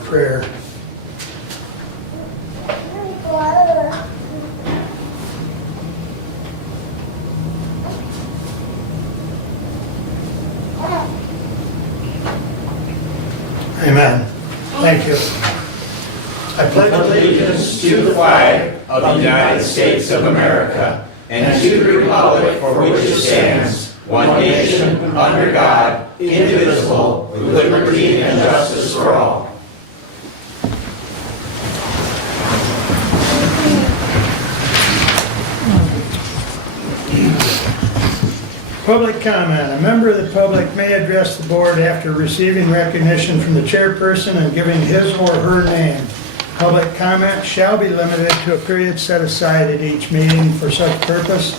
Prayer. Amen. Thank you. I pledge allegiance to the flag of the United States of America and to the republic for which it stands, one nation, under God, indivisible, with liberty and justice for all. Public comment. A member of the public may address the board after receiving recognition from the chairperson and giving his or her name. Public comment shall be limited to a period set aside at each meeting for such purpose.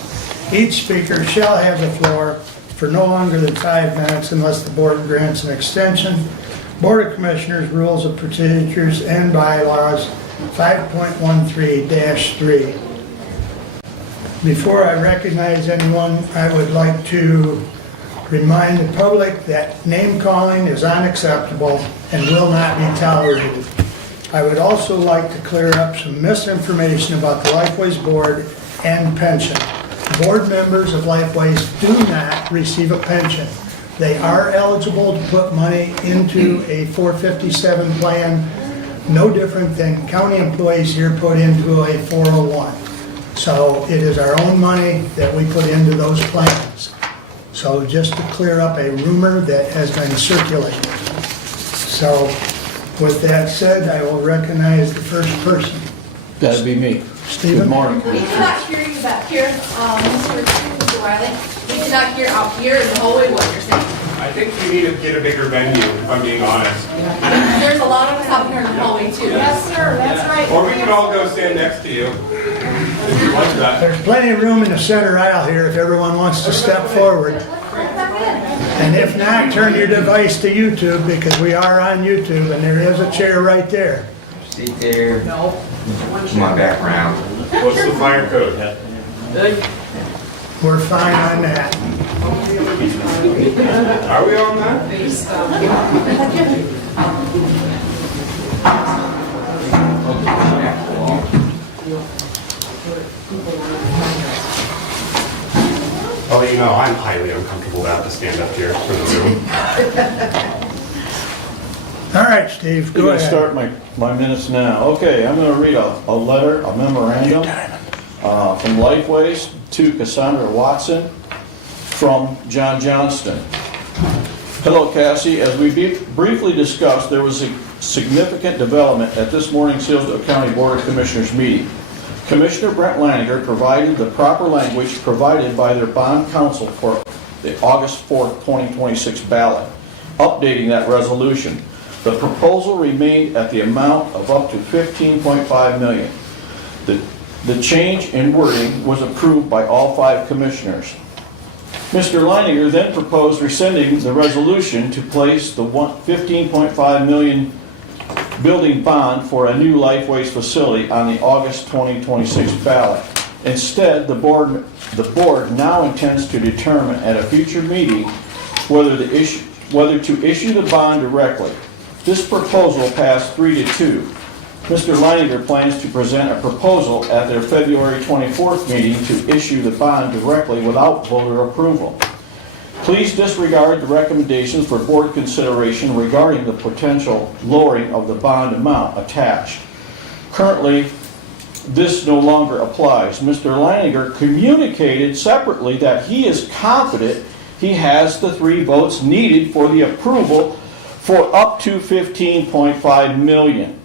Each speaker shall have the floor for no longer than 5 minutes unless the board grants an extension. Board of Commissioners Rules of Procedures and Bylaws 5.13-3. Before I recognize anyone, I would like to remind the public that name calling is unacceptable and will not be tolerated. I would also like to clear up some misinformation about the Lifeways Board and pension. Board members of Lifeways do not receive a pension. They are eligible to put money into a 457 plan, no different than county employees here put into a 401. So it is our own money that we put into those plans. So just to clear up a rumor that has been circulated. So with that said, I will recognize the first person. That'd be me. Stephen? Good morning. We cannot hear you back here, Mr. Wiley. We cannot hear out here in the hallway what you're saying. I think you need to get a bigger venue, if I'm being honest. There's a lot of us out here in the hallway too. Yes, sir, that's right. Or we can all go stand next to you, if you want that. There's plenty of room in the center aisle here if everyone wants to step forward. And if not, turn your device to YouTube because we are on YouTube and there is a chair right there. Sit there. No. My background. What's the fire code? We're fine on that. Are we on that? Oh, you know, I'm highly uncomfortable to have to stand up here for the Zoom. All right, Steve, We're go going to ahead. start my minutes now. Okay, I'm going to read a letter, a memorandum from Lifeways to Cassandra Watson from John Johnston. Hello, Cassie. As we briefly discussed, there was a significant development at this morning's Hillsdale County Board of Commissioners meeting. Commissioner Brent Leininger provided the proper language provided by their bond counsel for the August 4th, 2026 ballot, updating that resolution. The proposal remained at the amount of up to $15.5 million. The change in wording was approved by all 5 commissioners. Mr. Leininger then proposed rescinding the resolution to place the $15.5 million building bond for a new Lifeways facility on the August 2026 ballot. Instead, the board now intends to determine at a future meeting whether to issue the bond directly. This proposal passed 3-2. Mr. Leininger plans to present a proposal at their February 24th meeting to issue the bond directly without voter approval. Please disregard the recommendations for board consideration regarding the potential lowering of the bond amount attached. Currently, this no longer applies. Mr. Leininger communicated separately that he is confident he has the 3 votes needed for the approval for up to $15.5 million.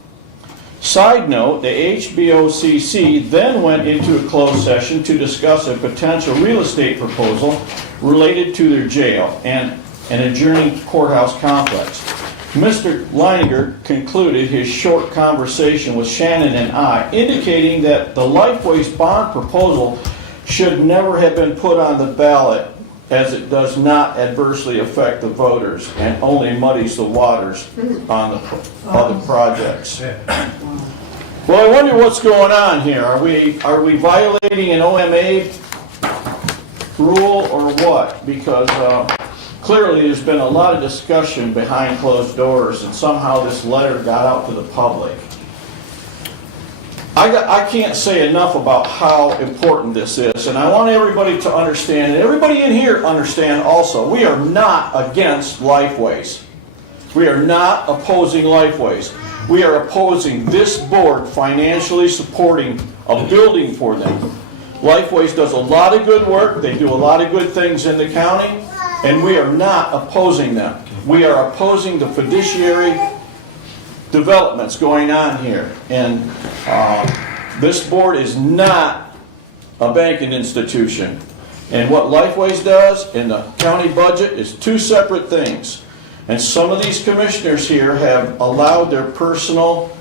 Side note, the HBOCC then went into a closed session to discuss a potential real estate proposal related to their jail and an adjoining courthouse complex. Mr. Leininger concluded his short conversation with Shannon and I, indicating that the Lifeways bond proposal should never have been put on the ballot, as it does not adversely affect the voters and only muddies the waters on the other projects. Well, I wonder what's going on here. Are we violating an OMA rule or what? Because clearly there's been a lot of discussion behind closed doors, and somehow this letter got out to the public. I can't say enough about how important this is, and I want everybody to understand, and everybody in here understand also, we are not against Lifeways. We are not opposing Lifeways. We are opposing this board financially supporting a building for them. Lifeways does a lot of good work, they do a lot of good things in the county, and we are not opposing them. We are opposing the fiduciary developments going on here. And this board is not a banking institution. And what Lifeways does in the county budget is two separate things. And some of these commissioners here have allowed their personal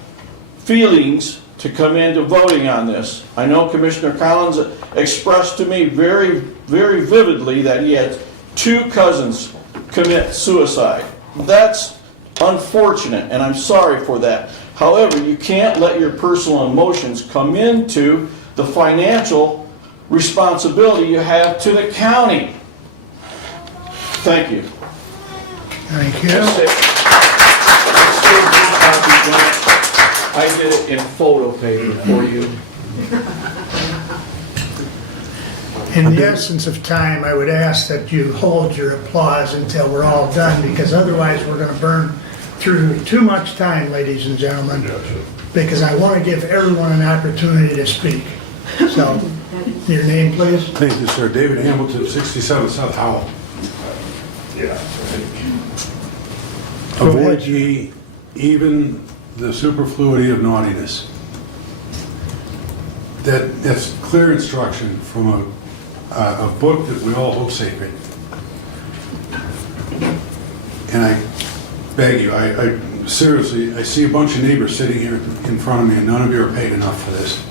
feelings to come into voting on this. I know Commissioner Collins expressed to me very, very vividly that he had 2 cousins commit suicide. That's unfortunate, and I'm sorry for that. However, you can't let your personal emotions come into the financial responsibility you have to the county. Thank you. Thank you. That's it. I did it in photo paper for you. In the essence of time, I would ask that you hold your applause until we're all done, because otherwise we're going to burn through too much time, ladies and gentlemen, because I want to give everyone an opportunity to speak. So, your name, please? Thank you, sir. David Hamilton, 67 South Howell. Go Avoid ahead. ye even the superfluity of naughtiness. That's clear instruction from a book that we all hold sacred. And I beg you, I seriously, I see a bunch of neighbors sitting here in front of me, and none of you are paid enough for this.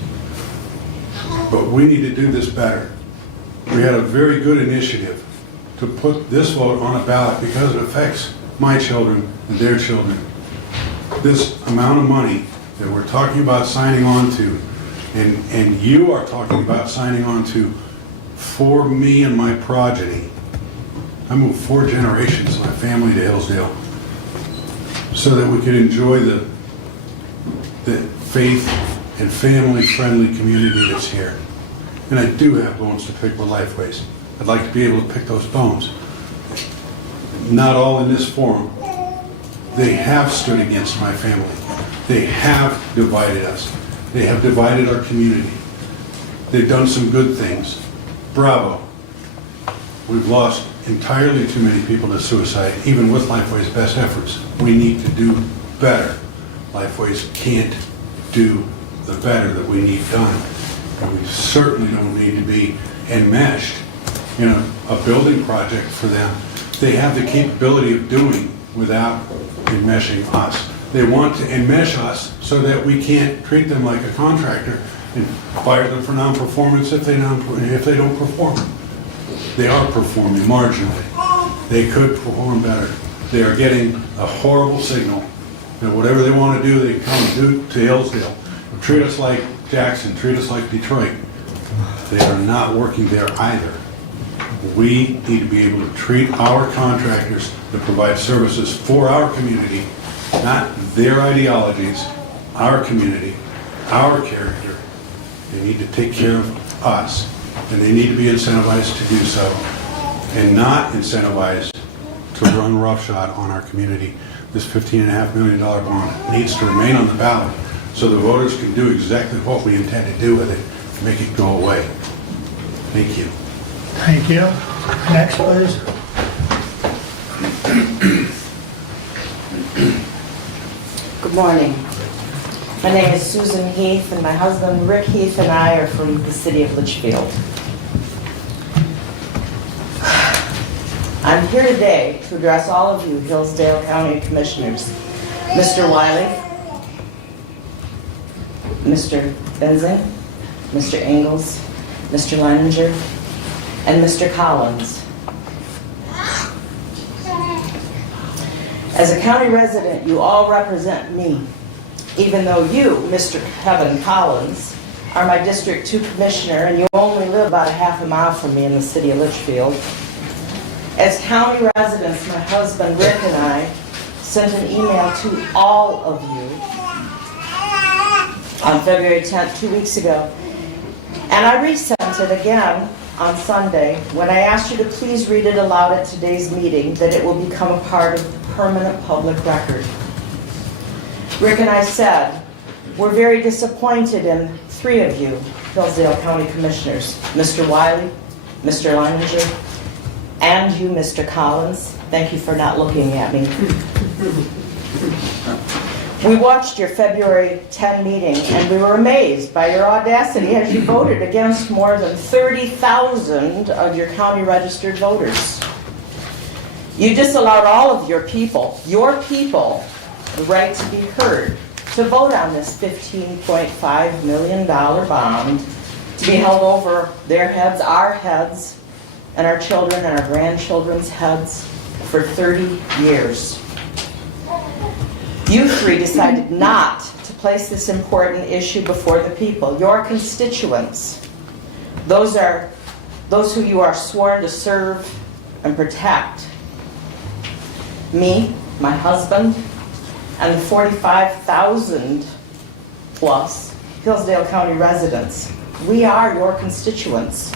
But we need to do this better. We had a very good initiative to put this vote on a ballot because it affects my children and their children. This amount of money that we're talking about signing on to, and you are talking about signing on to for me and my progeny. I moved 4 generations of my family to Hillsdale so that we could enjoy the faith and family-friendly community that's here. And I do have bones to pick with Lifeways. I'd like to be able to pick those bones. Not all in this forum. They have stood against my family. They have divided us. They have divided our community. They've done some good things. Bravo. We've lost entirely too many people to suicide, even with Lifeway's best efforts. We need to do better. Lifeways can't do the better that we need done. And we certainly don't need to be enmeshed in a building project for them. They have the capability of doing without enmeshing us. They want to enmesh us so that we can't treat them like a contractor and fire them for non-performance if they don't perform. They are performing marginally. They could perform better. They are getting a horrible signal that whatever they want to do, they come do to Hillsdale. Treat us like Jackson, treat us like Detroit. They are not working there either. We need to be able to treat our contractors that provide services for our community, not their ideologies, our community, our character. They need to take care of us, and they need to be incentivized to do so, and not incentivized to run roughshod on our community. This $15.5 million bond needs to remain on the ballot so the voters can do exactly what we intend to do with it, make it go away. Thank you. Thank you. Next, please. Good morning. My name is Susan Heath, and my husband Rick Heath and I are from the city of Litchfield. I'm here today to address all of you Hillsdale County Commissioners, Mr. Wiley, Mr. Benzing, Mr. Ingalls, Mr. Leininger, and Mr. Collins. As a county resident, you all represent me, even though you, Mr. Kevin Collins, are my District 2 Commissioner, and you only live about a half a mile from me in the city of Litchfield. As county residents, my husband Rick and I sent an email to all of you on February 10th, 2 weeks ago. And I resent it again on Sunday when I asked you to please read it aloud at today's meeting, that it will become a part of the permanent public record. Rick and I said, we're very disappointed in 3 of you, Hillsdale County Commissioners, Mr. Wiley, Mr. Leininger, and you, Mr. Collins. Thank you for not looking at me. We watched your February 10 meeting and we were amazed by your audacity as you voted against more than 30,000 of your county registered voters. You disallowed all of your people, the right to be heard, to vote on this $15.5 million bond to be held over their heads, our heads, and our children and our grandchildren's heads for 30 years. You 3 decided not to place this important issue before the people, your constituents. Those who you are sworn to serve and protect. Me, my husband, and the 45,000 plus Hillsdale County residents. We are your constituents.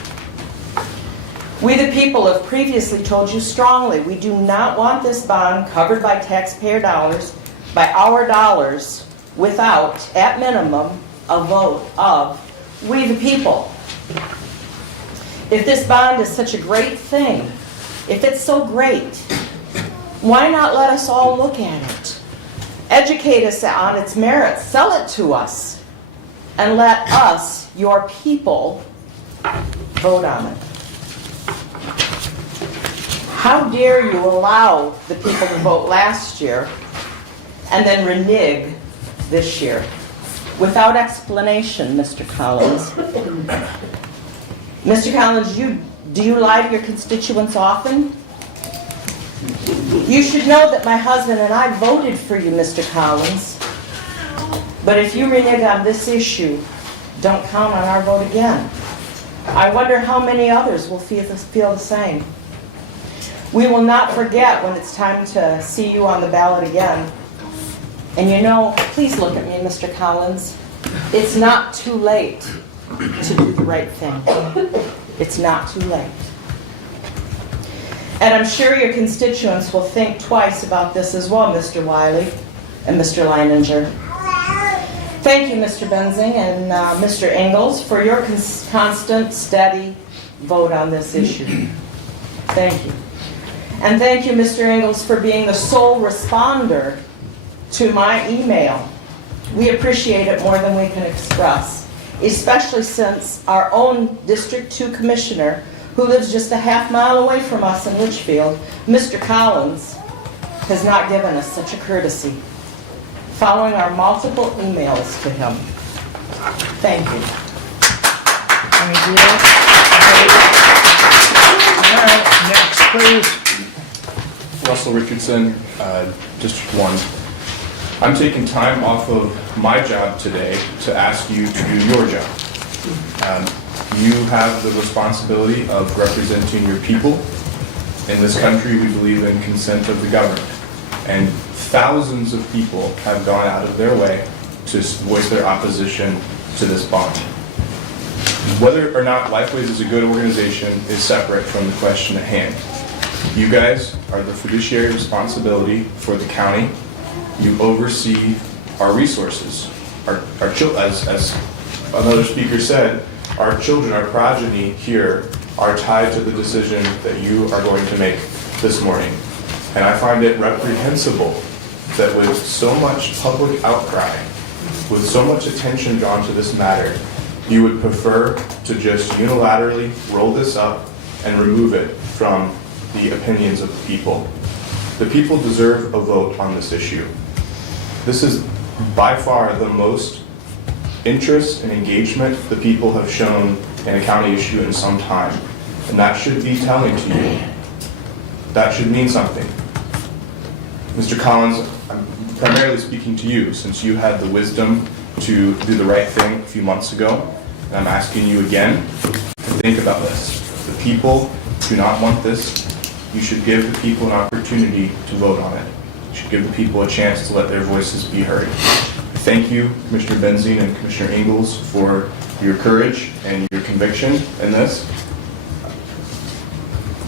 We the people have previously told you strongly we do not want this bond covered by taxpayer dollars, by our dollars, without, at minimum, a vote of we the people. If this bond is such a great thing, if it's so great, why not let us all look at it? Educate us on its merits, sell it to us, and let us, your people, vote on it. How dare you allow the people to vote last year and then renege this year? Without explanation, Mr. Collins. Mr. Collins, do you lie to your constituents often? You should know that my husband and I voted for you, Mr. Collins. But if you renege on this issue, don't count on our vote again. I wonder how many others will feel the same. We will not forget when it's time to see you on the ballot again. And you know, please look at me, Mr. Collins. It's not too late to do the right thing. It's not too late. And I'm sure your constituents will think twice about this as well, Mr. Wiley and Mr. Leininger. Thank you, Mr. Benzing and Mr. Engels, for your constant, steady vote on this issue. Thank you. And thank you, Mr. Engels, for being the sole responder to my email. We appreciate it more than we can express, especially since our own District 2 Commissioner, who lives just a half-mile away from us in Litchfield, Mr. Collins, has not given us such a courtesy, following our multiple emails to him. Thank you. Thank you. All right, next, please. Russell Richardson, District 1. I'm taking time off of my job today to ask you to do your job. You have the responsibility of representing your people. In this country, we believe in consent of the governed. And thousands of people have gone out of their way to voice their opposition to this bond. Whether or not Lifeways is a good organization is separate from the question at hand. You guys are the fiduciary responsibility for the county. You oversee our resources. As another speaker said, our children, our progeny here are tied to the decision that you are going to make this morning. And I find it reprehensible that with so much public outcry, with so much attention drawn to this matter, you would prefer to just unilaterally roll this up and remove it from the opinions of the people. The people deserve a vote on this issue. This is by far the most interest and engagement the people have shown in a county issue in some time. And that should be telling to you. That should mean something. Mr. Collins, I'm primarily speaking to you since you had the wisdom to do the right thing a few months ago. And I'm asking you again to think about this. The people do not want this you should give the people an opportunity to vote on it. You should give the people a chance to let their voices be heard. Thank you, Commissioner Benzine and Commissioner Ingalls, for your courage and your conviction in this.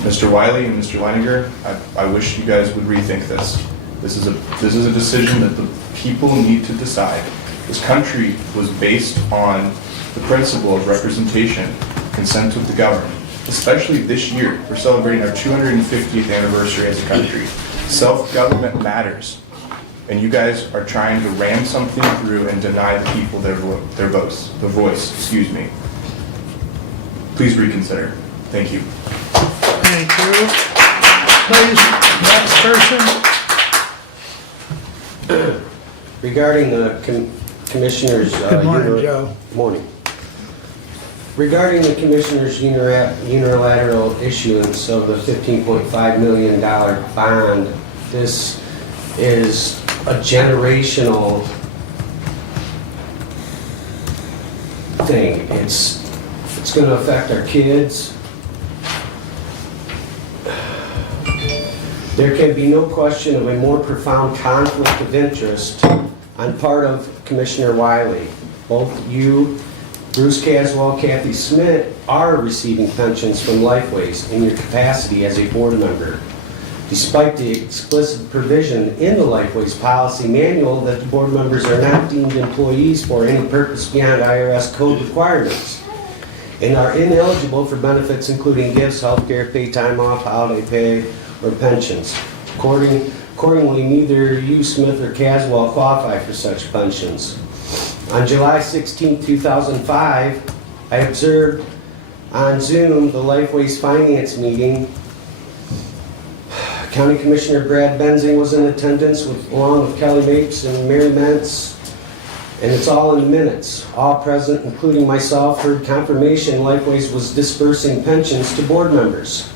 Mr. Wiley and Mr. Leininger, I wish you guys would rethink this. This is a decision that the people need to decide. This country was based on the principle of representation, consent of the governed. Especially this year, we're celebrating our 250th anniversary as a country. Self-government matters. And you guys are trying to ram something through and deny the people their voice, excuse me. Please reconsider. Thank you. Thank you. Please, next person. Regarding the commissioners. Good morning, Joe. Morning. Regarding the commissioners' unilateral issuance of the $15.5 million bond, this is a generational thing. It's going to affect our kids. There can be no question of a more profound conflict of interest on part of Commissioner Wiley. Both you, Bruce Caswell, Kathy Smith are receiving pensions from Lifeways in your capacity as a board member, despite the explicit provision in the Lifeways policy manual that the board members are not deemed employees for any purpose beyond IRS code requirements and are ineligible for benefits including gifts, health care, paid time off, holiday pay, or pensions. Accordingly, neither you, Smith, or Caswell qualify for such pensions. On July 16, 2005, I observed on Zoom the Lifeways Finance meeting. County Commissioner Brad Benzing was in attendance along with Kelly Mapes and Mary Mentz, and it's all in the minutes. All present, including myself, heard confirmation Lifeways was dispersing pensions to board members.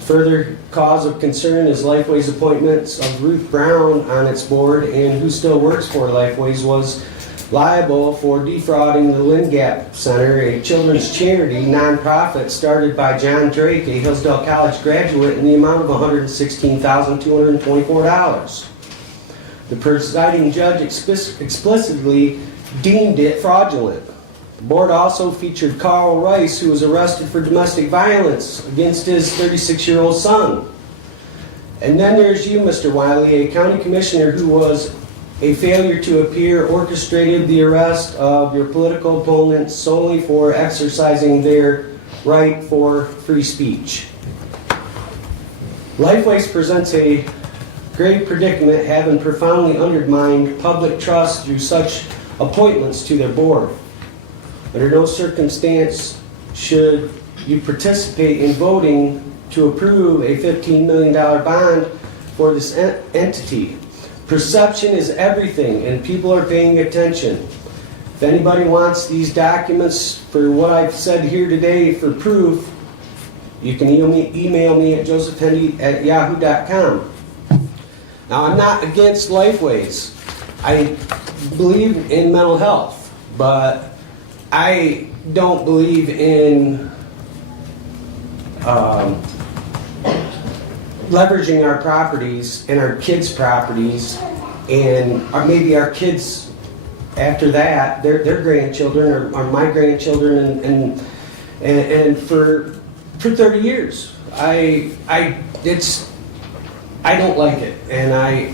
Further cause of concern is Lifeways' appointments of Ruth Brown on its board, and who still works for Lifeways was liable for defrauding the Lynn Gap Center, a children's charity nonprofit started by John Drake, a Hillsdale College graduate, in the amount of $116,224. The presiding judge explicitly deemed it fraudulent. The board also featured Carl Rice, who was arrested for domestic violence against his 36-year-old son. And then there's you, Mr. Wiley, a county commissioner who was a failure to appear, orchestrated the arrest of your political opponents solely for exercising their right for free speech. Lifeways presents a grave predicament, having profoundly undermined public trust through such appointments to their board. Under no circumstance should you participate in voting to approve a $15 million bond for this entity. Perception is everything, and people are paying attention. If anybody wants these documents for what I've said here today for proof, you can email me at josephhendy@yahoo.com. Now, I'm not against Lifeways. I believe in mental health, but I don't believe in leveraging our properties and our kids' properties, and maybe our kids after that, their grandchildren or my grandchildren, and for 30 years. I don't like it, and I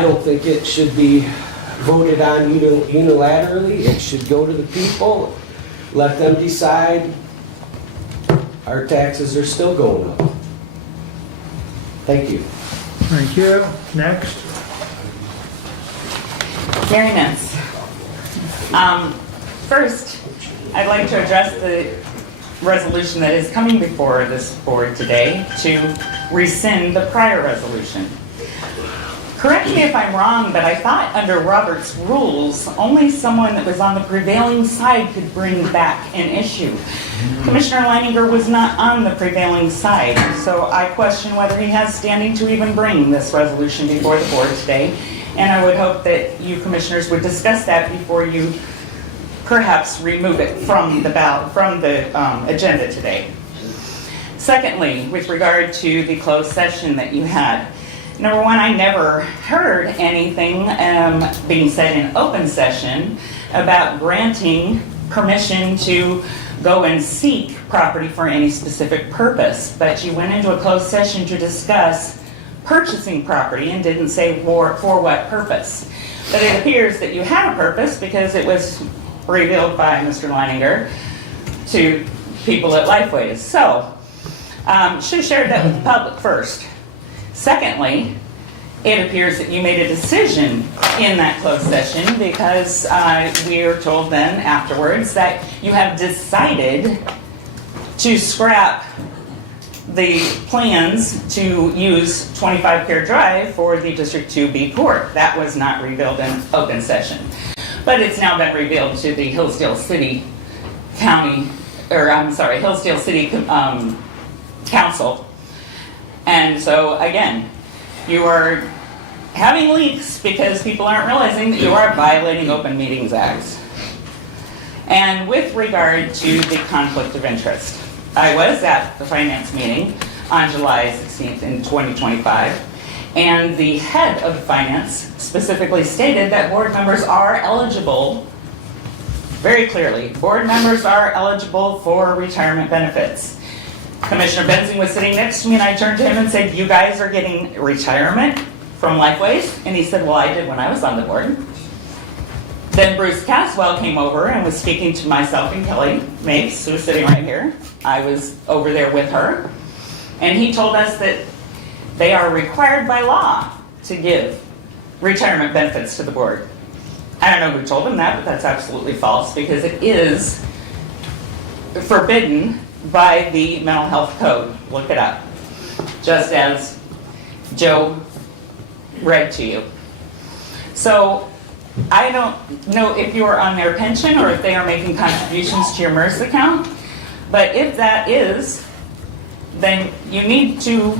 don't think it should be voted on unilaterally. It should go to the people, let them decide. Our taxes are still going up. Thank you. Thank you. Next. Mary Mentz. First, I'd like to address the resolution that is coming before this board today to rescind the prior resolution. Correct me if I'm wrong, but I thought under Robert's rules, only someone that was on the prevailing side could bring back an issue. Commissioner Leininger was not on the prevailing side, so I question whether he has standing to even bring this resolution before the board today, and I would hope that you commissioners would discuss that before you perhaps remove it from the agenda today. Secondly, with regard to the closed session that you had, number one, I never heard anything being said in open session about granting permission to go and seek property for any specific purpose, but you went into a closed session to discuss purchasing property and didn't say for what purpose. But it appears that you had a purpose because it was revealed by Mr. Leininger to people at Lifeways. So, should have shared that with the public first. Secondly, it appears that you made a decision in that closed session because we were told then afterwards that you have decided to scrap the plans to use 25 Pier Drive for the District 2B court. That was not revealed in open session. But it's now been revealed to the Hillsdale City Hillsdale City Council. And so again, you are having leaks because people aren't realizing that you are violating Open Meetings Act. And with regard to the conflict of interest, I was at the finance meeting on July 16th in 2025, and the head of finance specifically stated that board members are eligible, very clearly, board members are eligible for retirement benefits. Commissioner Benzing was sitting next to me and I turned to him and said, "You guys are getting retirement from Lifeways?" And he said, "Well, I did when I was on the board." Then Bruce Caswell came over and was speaking to myself and Kelly Mapes, who was sitting right here. I was over there with her. And he told us that they are required by law to give retirement benefits to the board. I don't know who told him that, but that's absolutely false because it is forbidden by the mental health code. Look it up. Just as Joe read to you. So I don't know if you are on their pension or if they are making contributions to your MERS account, but if that is, then you need to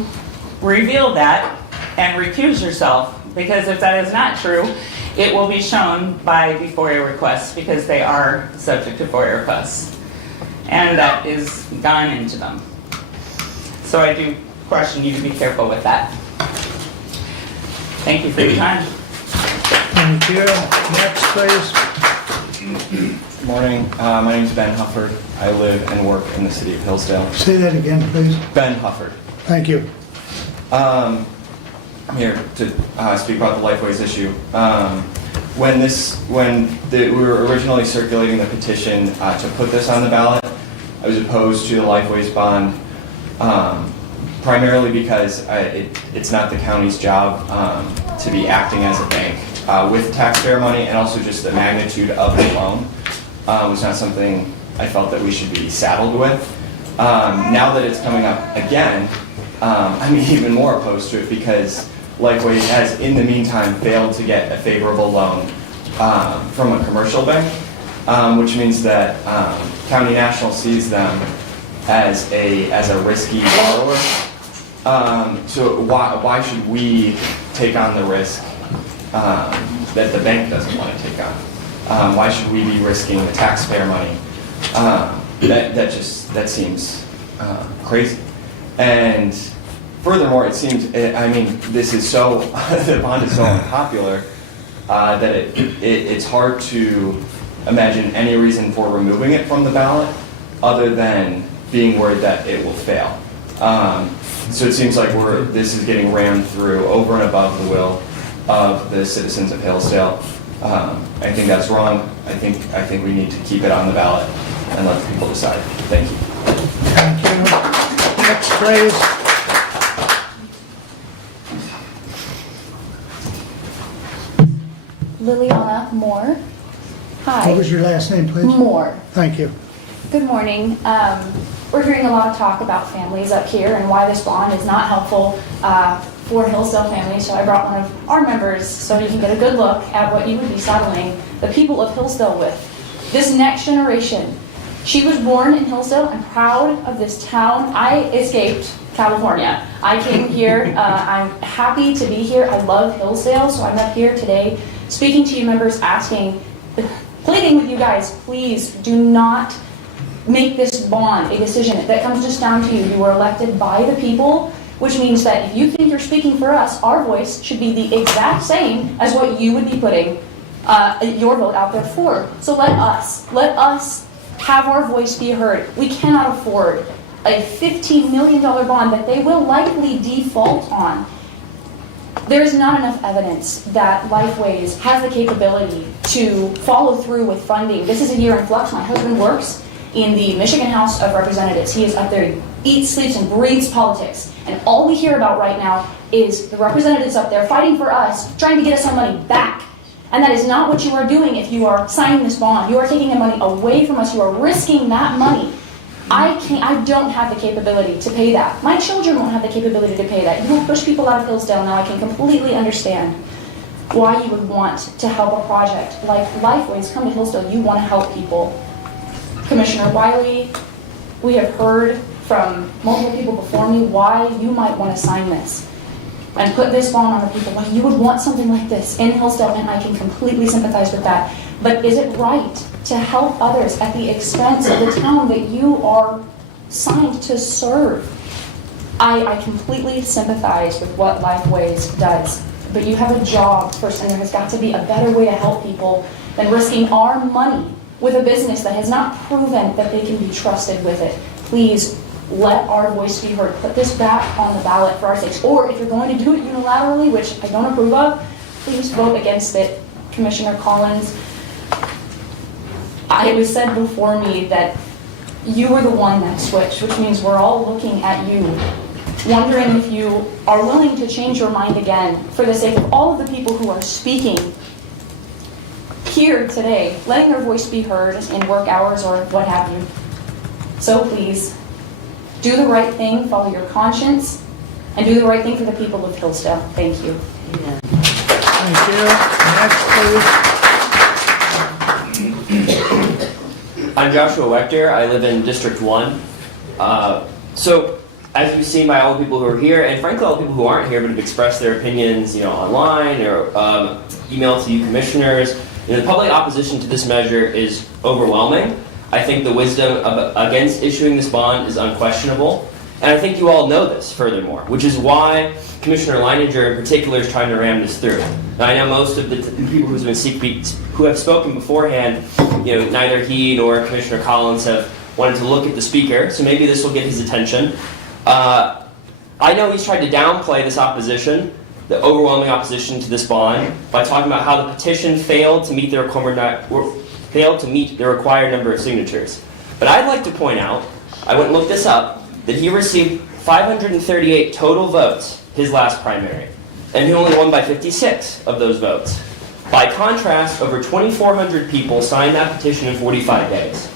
reveal that and recuse yourself, because if that is not true, it will be shown by the FOIA requests because they are subject to FOIA requests. And that is gone into them. So I do question you to be careful with that. Thank you for your time. Thank you. Next, please. Good morning. My name is Ben Hufford. I live and work in the city of Hillsdale. Say that again, please. Ben Hufford. Thank you. I'm here to speak about the Lifeways issue. When we were originally circulating the petition to put this on the ballot, I was opposed to the Lifeways bond, primarily because it's not the county's job to be acting as a bank with taxpayer money, and also just the magnitude of the loan was not something I felt that we should be saddled with. Now that it's coming up again, I'm even more opposed to it because Lifeways has, in the meantime, failed to get a favorable loan from a commercial bank, which means that County National sees them as a risky borrower. So why should we take on the risk that the bank doesn't want to take on? Why should we be risking the taxpayer money? That seems crazy. And furthermore, it seems, this is so, the bond is so unpopular that it's hard to imagine any reason for removing it from the ballot other than being worried that it will fail. So it seems like this is getting rammed through over and above the will of the citizens of Hillsdale. I think that's wrong. I think we need to keep it on the ballot and let the people decide. Thank you. Thank you. Next, please. Liliana Moore. Hi. What was your last name, please? Moore. Thank you. Good morning. We're hearing a lot of talk about families up here and why this bond is not helpful for Hillsdale families. So I brought one of our members so you can get a good look at what you would be saddling the people of Hillsdale with. This next generation. She was born in Hillsdale. I'm proud of this town. I escaped California. I came here. I'm happy to be here. I love Hillsdale, so I'm up here today speaking to you members, pleading with you guys, please do not make this bond a decision that comes just down to you. You were elected by the people, which means that if you think you're speaking for us, our voice should be the exact same as what you would be putting your vote out there for. So let us have our voice be heard. We cannot afford a $15 million bond that they will likely default on. There is not enough evidence that Lifeways has the capability to follow through with funding. This is a year in flux. My husband works in the Michigan House of Representatives. He is up there, eats, sleeps, and breathes politics. And all we hear about right now is the representatives up there fighting for us, trying to get us our money back. And that is not what you are doing if you are signing this bond. You are taking the money away from us. You are risking that money. I don't have the capability to pay that. My children won't have the capability to pay that. You will push people out of Hillsdale. Now I can completely understand why you would want to help a project like Lifeways come to Hillsdale. You want to help people. Commissioner Wiley, we have heard from multiple people before me why you might want to sign this and put this bond on the people. Why you would want something like this in Hillsdale, and I can completely sympathize with that. But is it right to help others at the expense of the town that you are signed to serve? I completely sympathize with what Lifeways does, but you have a job first, and there has got to be a better way to help people than risking our money with a business that has not proven that they can be trusted with it. Please let our voice be heard. Put this back on the ballot for our sakes. Or if you're going to do it unilaterally, which I don't approve of, please vote against it. Commissioner Collins, it was said before me that you were the one that switched, which means we're all looking at you, wondering if you are willing to change your mind again for the sake of all of the people who are speaking here today, letting their voice be heard in work hours or what have you. So please, do the right thing, follow your conscience, and do the right thing for the people of Hillsdale. Thank you. Thank you. Next, please. I'm Joshua Wechter. I live in District 1. So, as you've seen by all the people who are here, and frankly all the people who aren't here but have expressed their opinions, online or email to you commissioners, the public opposition to this measure is overwhelming. I think the wisdom against issuing this bond is unquestionable. And I think you all know this, furthermore, which is why Commissioner Leininger in particular is trying to ram this through. Now, I know most of the people who have spoken beforehand, neither he nor Commissioner Collins have wanted to look at the speaker, so maybe this will get his attention. I know he's tried to downplay this opposition, the overwhelming opposition to this bond, by talking about how the petition failed to meet the required number of signatures. But I'd like to point out, I went and looked this up, that he received 538 total votes his last primary, and he only won by 56 of those votes. By contrast, over 2,400 people signed that petition in 45 days.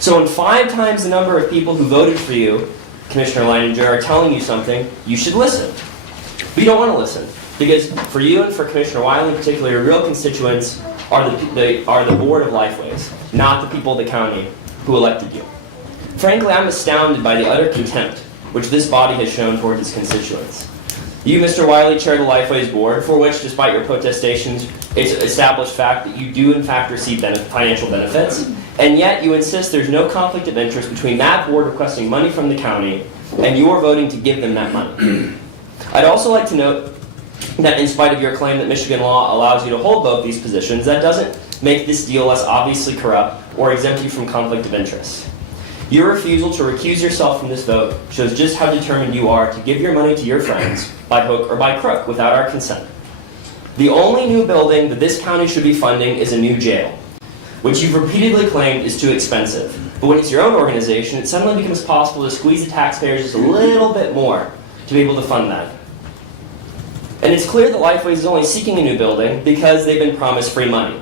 So when 5 times the number of people who voted for you, Commissioner Leininger, are telling you something, you should listen. But you don't want to listen, because for you and for Commissioner Wiley in particular, your real constituents are the board of Lifeways, not the people of the county who elected you. Frankly, I'm astounded by the utter contempt which this body has shown toward its constituents. You, Mr. Wiley, chair the Lifeways board, for which, despite your protestations, it's an established fact that you do in fact receive financial benefits, and yet you insist there's no conflict of interest between that board requesting money from the county and your voting to give them that money. I'd also like to note that in spite of your claim that Michigan law allows you to hold both these positions, that doesn't make this deal less obviously corrupt or exempt you from conflict of interest. Your refusal to recuse yourself from this vote shows just how determined you are to give your money to your friends, by hook or by crook, without our consent. The only new building that this county should be funding is a new jail, which you've repeatedly claimed is too expensive. But when it's your own organization, it suddenly becomes possible to squeeze the taxpayers just a little bit more to be able to fund that. And it's clear that Lifeways is only seeking a new building because they've been promised free money.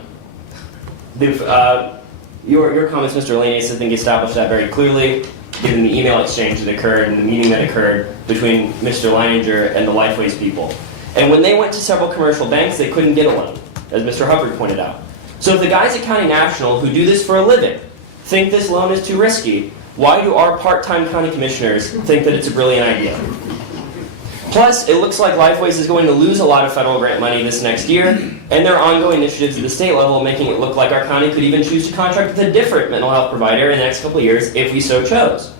Your comments, Mr. Lanius, I think established that very clearly, given the email exchange that occurred and the meeting that occurred between Mr. Leininger and the Lifeways people. And when they went to several commercial banks, they couldn't get a loan, as Mr. Hubbard pointed out. So if the guys at County National who do this for a living think this loan is too risky, why do our part-time county commissioners think that it's a brilliant idea? Plus, it looks like Lifeways is going to lose a lot of federal grant money this next year, and there are ongoing initiatives at the state level making it look like our county could even choose to contract with a different mental health provider in the next couple of years if we so chose.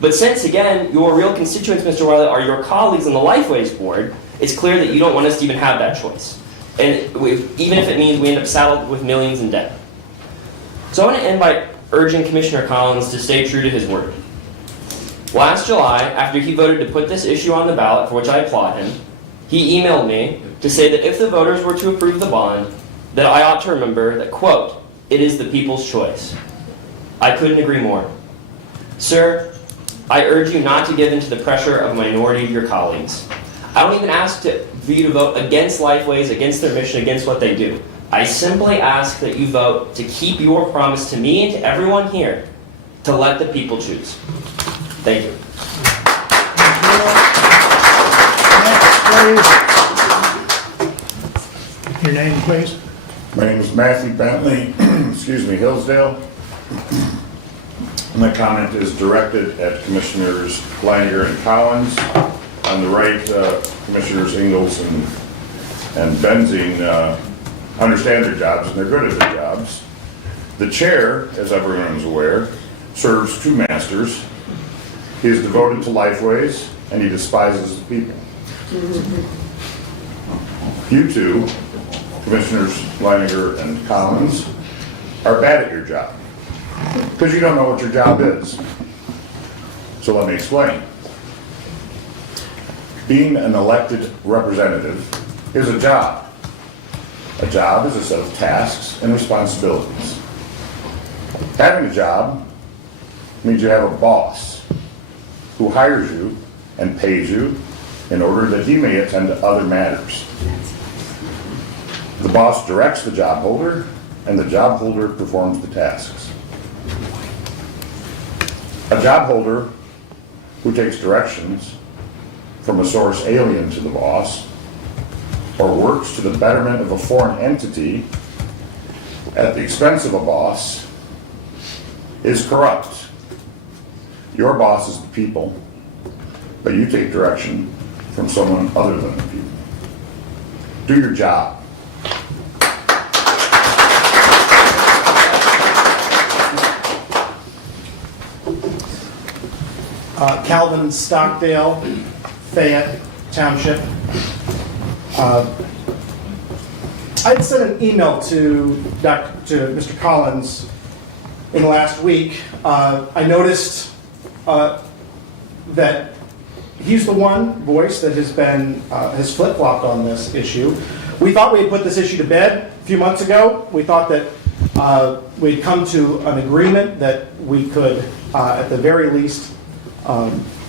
But since, again, your real constituents, Mr. Wiley, are your colleagues on the Lifeways board, it's clear that you don't want us to even have that choice. And even if it means we end up saddled with millions in debt. So I want to end by urging Commissioner Collins to stay true to his word. Last July, after he voted to put this issue on the ballot, for which I applaud him, he emailed me to say that if the voters were to approve the bond, that I ought to remember that, quote, it is the people's choice. I couldn't agree more. Sir, I urge you not to give in to the pressure of a minority of your colleagues. I don't even ask for you to vote against Lifeways, against their mission, against what they do. I simply ask that you vote to keep your promise to me and to everyone here to let the people choose. Thank you. Next, please. Your name, please. My name is Matthew Bentley, excuse me, Hillsdale. My comment is directed at Commissioners Flanagan and Collins. On the right, Commissioners Ingalls and Benzing understand their jobs and they're good at their jobs. The chair, as everyone is aware, serves two masters. He is devoted to Lifeways and he despises the people. You two, Commissioners Flanagan and Collins, are bad at your job because you don't know what your job is. So let me explain. Being an elected representative is a job. A job is a set of tasks and responsibilities. Having a job means you have a boss who hires you and pays you in order that he may attend to other matters. The boss directs the job holder, and the job holder performs the tasks. A job holder who takes directions from a source alien to the boss, or works to the betterment of a foreign entity at the expense of a boss, is corrupt. Your boss is the people, but you take direction from someone other than the people. Do your job. Calvin Stockdale, Fayette Township. I'd sent an email to Mr. Collins in the last week. I noticed that he's the one voice that has flip-flopped on this issue. We thought we had put this issue to bed a few months ago. We thought that we'd come to an agreement that we could, at the very least,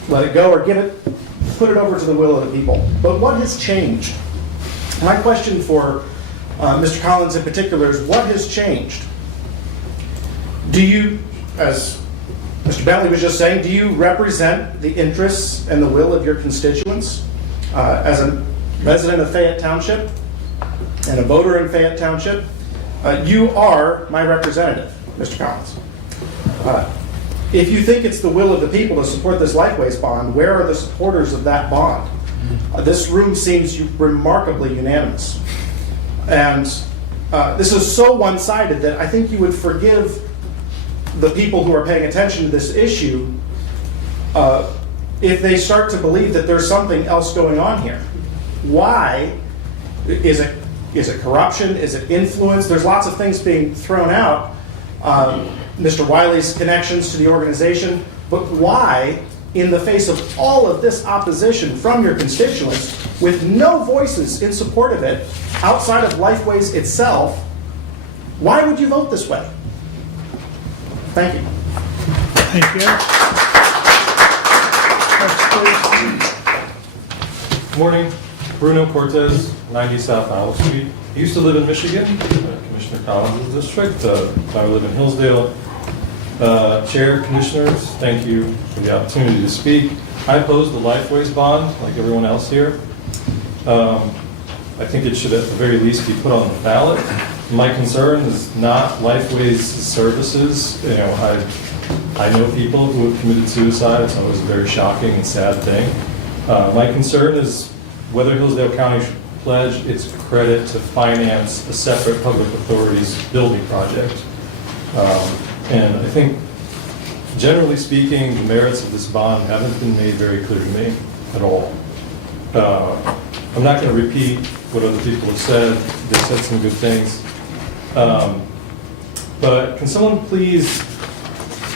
let it go or put it over to the will of the people. But what has changed? My question for Mr. Collins in particular is, what has changed? Do you, as Mr. Bentley was just saying, do you represent the interests and the will of your constituents? As a resident of Fayette Township and a voter in Fayette Township, you are my representative, Mr. Collins. If you think it's the will of the people to support this Lifeways bond, where are the supporters of that bond? This room seems remarkably unanimous. And this is so one-sided that I think you would forgive the people who are paying attention to this issue if they start to believe that there's something else going on here. Why? Is it corruption? Is it influence? There's lots of things being thrown out. Mr. Wiley's connections to the organization, but why, in the face of all of this opposition from your constituents, with no voices in support of it, outside of Lifeways itself, why would you vote this way? Thank you. Thank you. Next, please. Morning, Bruno Cortez, 90 South Owl Street. I used to live in Michigan, Commissioner Collins' district. I live in Hillsdale. Chair, Commissioners, thank you for the opportunity to speak. I oppose the Lifeways bond, like everyone else here. I think it should at the very least be put on the ballot. My concern is not Lifeways services. You know, I know people who have committed suicide. It's always a very shocking and sad thing. My concern is whether Hillsdale County should pledge its credit to finance a separate public authority's building project. And I think, generally speaking, the merits of this bond haven't been made very clear to me at all. I'm not going to repeat what other people have said. They've said some good things. But can someone please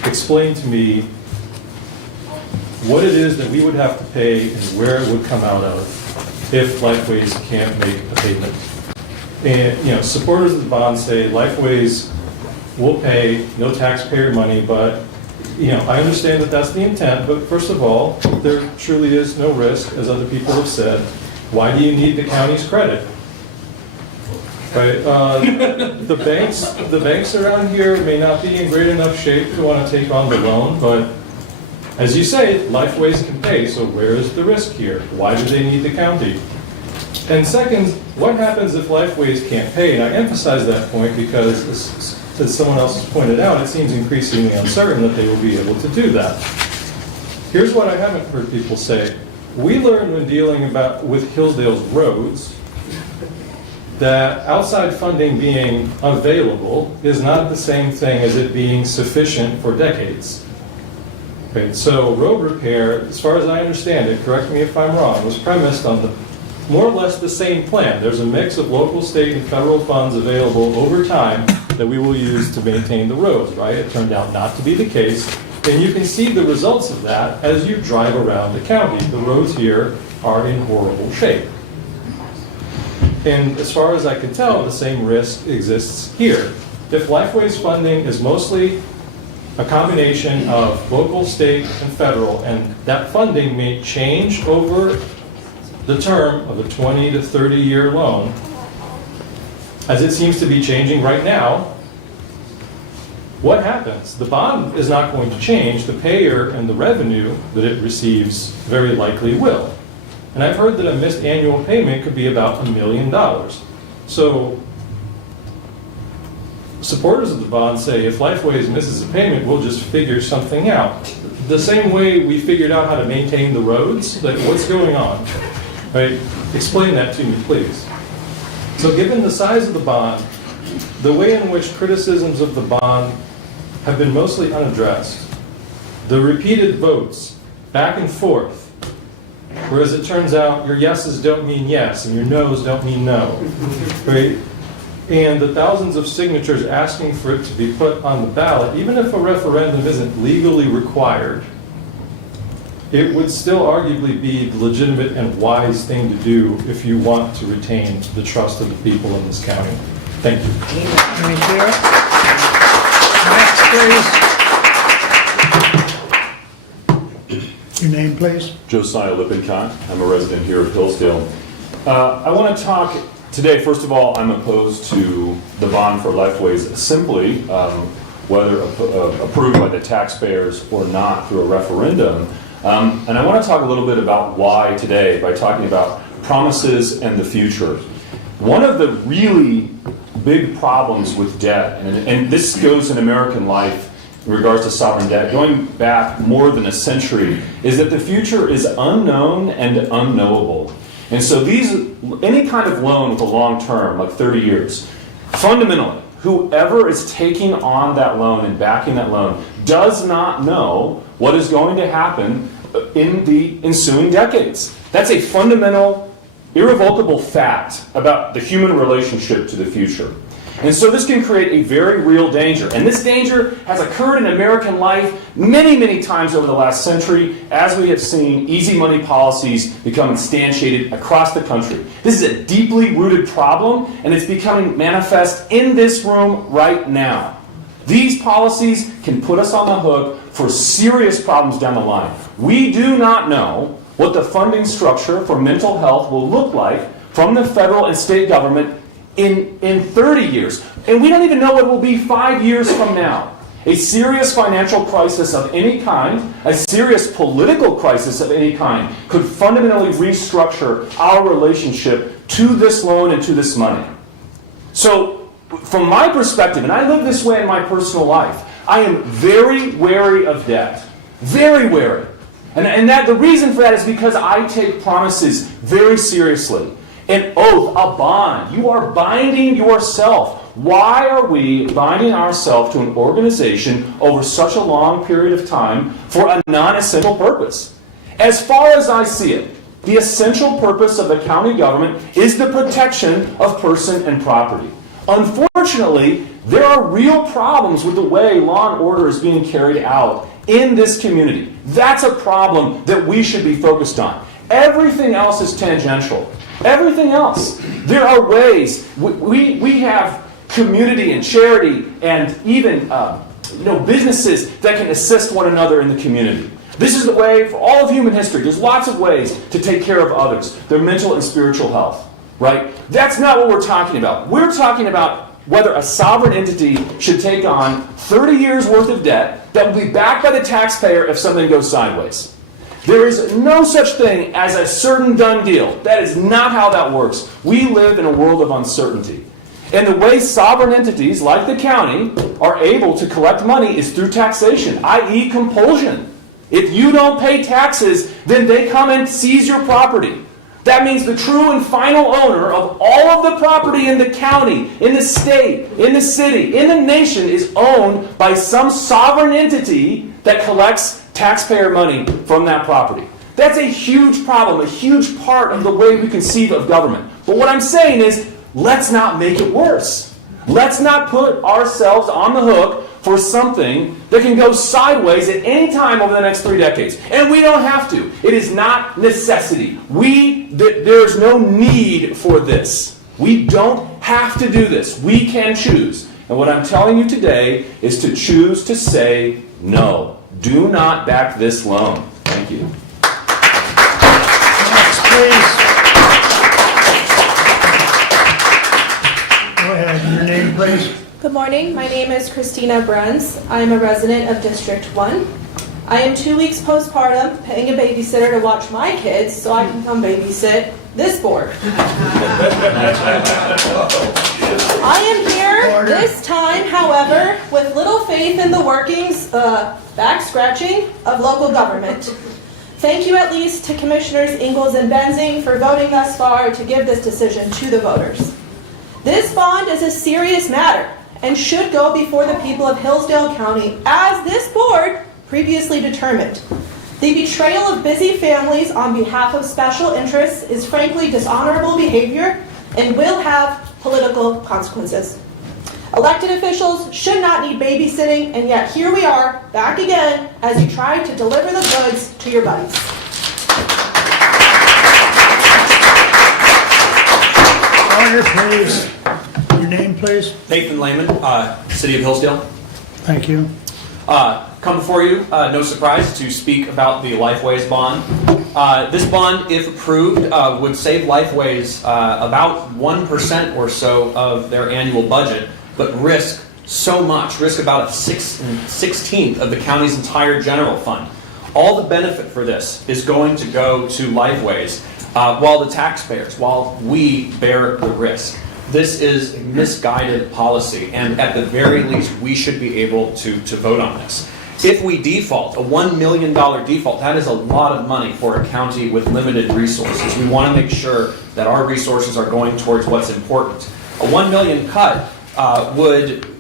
explain to me what it is that we would have to pay and where it would come out of if Lifeways can't make a payment? And, supporters of the bond say Lifeways will pay no taxpayer money, but, I understand that that's the intent, but first of all, there truly is no risk, as other people have said. Why do you need the county's credit? Right? The banks around here may not be in great enough shape to want to take on the loan, but as you say, Lifeways can pay, so where is the risk here? Why do they need the county? And second, what happens if Lifeways can't pay? And I emphasize that point because, as someone else has pointed out, it seems increasingly uncertain that they will be able to do that. Here's what I haven't heard people say. We learned when dealing with Hillsdale's roads that outside funding being available is not the same thing as it being sufficient for decades. Okay, so road repair, as far as I understand it, correct me if I'm wrong, was premised on more or less the same plan. There's a mix of local, state, and federal funds available over time that we will use to maintain the roads, right? It turned out not to be the case. And you can see the results of that as you drive around the county. The roads here are in horrible shape. And as far as I can tell, the same risk exists here. If Lifeways funding is mostly a combination of local, state, and federal, and that funding may change over the term of a 20 to 30 year loan, as it seems to be changing right now, what happens? The bond is not going to change. The payer and the revenue that it receives very likely will. And I've heard that a missed annual payment could be about $1 million. So supporters of the bond say if Lifeways misses a payment, we'll just figure something out. The same way we figured out how to maintain the roads, like what's going on? Right? Explain that to me, please. So given the size of the bond, the way in which criticisms of the bond have been mostly unaddressed, the repeated votes back and forth, whereas it turns out your yeses don't mean yes and your noes don't mean no, right? And the thousands of signatures asking for it to be put on the ballot, even if a referendum isn't legally required, it would still arguably be the legitimate and wise thing to do if you want to retain the trust of the people in this county. Thank you. Thank you. Next, please. Your name, please. Josiah Lippincott. I'm a resident here of Hillsdale. I want to talk today, first of all, I'm opposed to the bond for Lifeways simply, whether approved by the taxpayers or not through a referendum. And I want to talk a little bit about why today by talking about promises and the future. One of the really big problems with debt, and this goes in American life in regards to sovereign debt, going back more than a century, is that the future is unknown and unknowable. And so any kind of loan with a long term, like 30 years, fundamentally, whoever is taking on that loan and backing that loan does not know what is going to happen in the ensuing decades. That's a fundamental, irrevocable fact about the human relationship to the future. And so this can create a very real danger. And this danger has occurred in American life many, many times over the last century, as we have seen easy money policies become instantiated across the country. This is a deeply rooted problem, and it's becoming manifest in this room right now. These policies can put us on the hook for serious problems down the line. We do not know what the funding structure for mental health will look like from the federal and state government in 30 years. And we don't even know what it will be 5 years from now. A serious financial crisis of any kind, a serious political crisis of any kind, could fundamentally restructure our relationship to this loan and to this money. So, from my perspective, and I live this way in my personal life, I am very wary of debt. Very wary. And that the reason for that is because I take promises very seriously. An oath, a bond. You are binding yourself. Why are we binding ourselves to an organization over such a long period of time for a non-essential purpose? As far as I see it, the essential purpose of the county government is the protection of person and property. Unfortunately, there are real problems with the way law and order is being carried out in this community. That's a problem that we should be focused on. Everything else is tangential. Everything else. There are ways. We have community and charity and even businesses that can assist one another in the community. This is the way for all of human history. There's lots of ways to take care of others, their mental and spiritual health, right? That's not what we're talking about. We're talking about whether a sovereign entity should take on 30 years worth of debt that will be backed by the taxpayer if something goes sideways. There is no such thing as a certain done deal. That is not how that works. We live in a world of uncertainty. And the way sovereign entities like the county are able to collect money is through taxation, i.e. compulsion. If you don't pay taxes, then they come and seize your property. That means the true and final owner of all of the property in the county, in the state, in the city, in the nation is owned by some sovereign entity that collects taxpayer money from that property. That's a huge problem, a huge part of the way we conceive of government. But what I'm saying is, let's not make it worse. Let's not put ourselves on the hook for something that can go sideways at any time over the next 3 decades. And we don't have to. It is not necessity. There's no need for this. We don't have to do this. We can choose. And what I'm telling you today is to choose to say no. Do not back this loan. Thank you. Next, please. Go ahead. Your name, please. Good morning. My name is Christina Bruns. I am a resident of District 1. I am 2 weeks postpartum, paying a babysitter to watch my kids so I can come babysit this board. I am here this time, however, with little faith in the workings, back scratching of local government. Thank you at least to Commissioners Ingalls and Benzing for voting thus far to give this decision to the voters. This bond is a serious matter and should go before the people of Hillsdale County as this board previously determined. The betrayal of busy families on behalf of special interests is frankly dishonorable behavior and will have political consequences. Elected officials should not need babysitting, and yet here we are, back again, as you try to deliver the goods to your buddies. Order, please. Your name, please. Nathan Lehman, City of Hillsdale. Thank you. Come before you, no surprise, to speak about the Lifeways bond. This bond, if approved, would save Lifeways about 1% or so of their annual budget, but risk so much, risk about a 16th of the county's entire general fund. All the benefit for this is going to go to Lifeways, while the taxpayers, while we bear the risk. This is a misguided policy, and at the very least, we should be able to vote on this. If we default, a $1 million default, that is a lot of money for a county with limited resources. We want to make sure that our resources are going towards what's important. A $1 million cut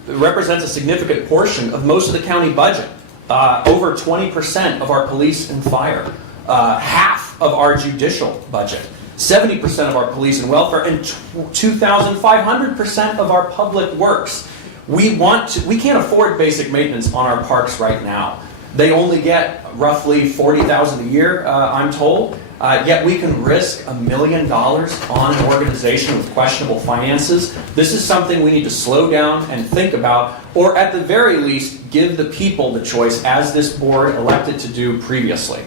represents a significant portion of most of the county budget. Over 20% of our police and fire, half of our judicial budget, 70% of our police and welfare, and 2,500% of our public works. We can't afford basic maintenance on our parks right now. They only get roughly $40,000 a year, I'm told. Yet we can risk $1 million on an organization with questionable finances. This is something we need to slow down and think about, or at the very least, give the people the choice, as this board elected to do previously.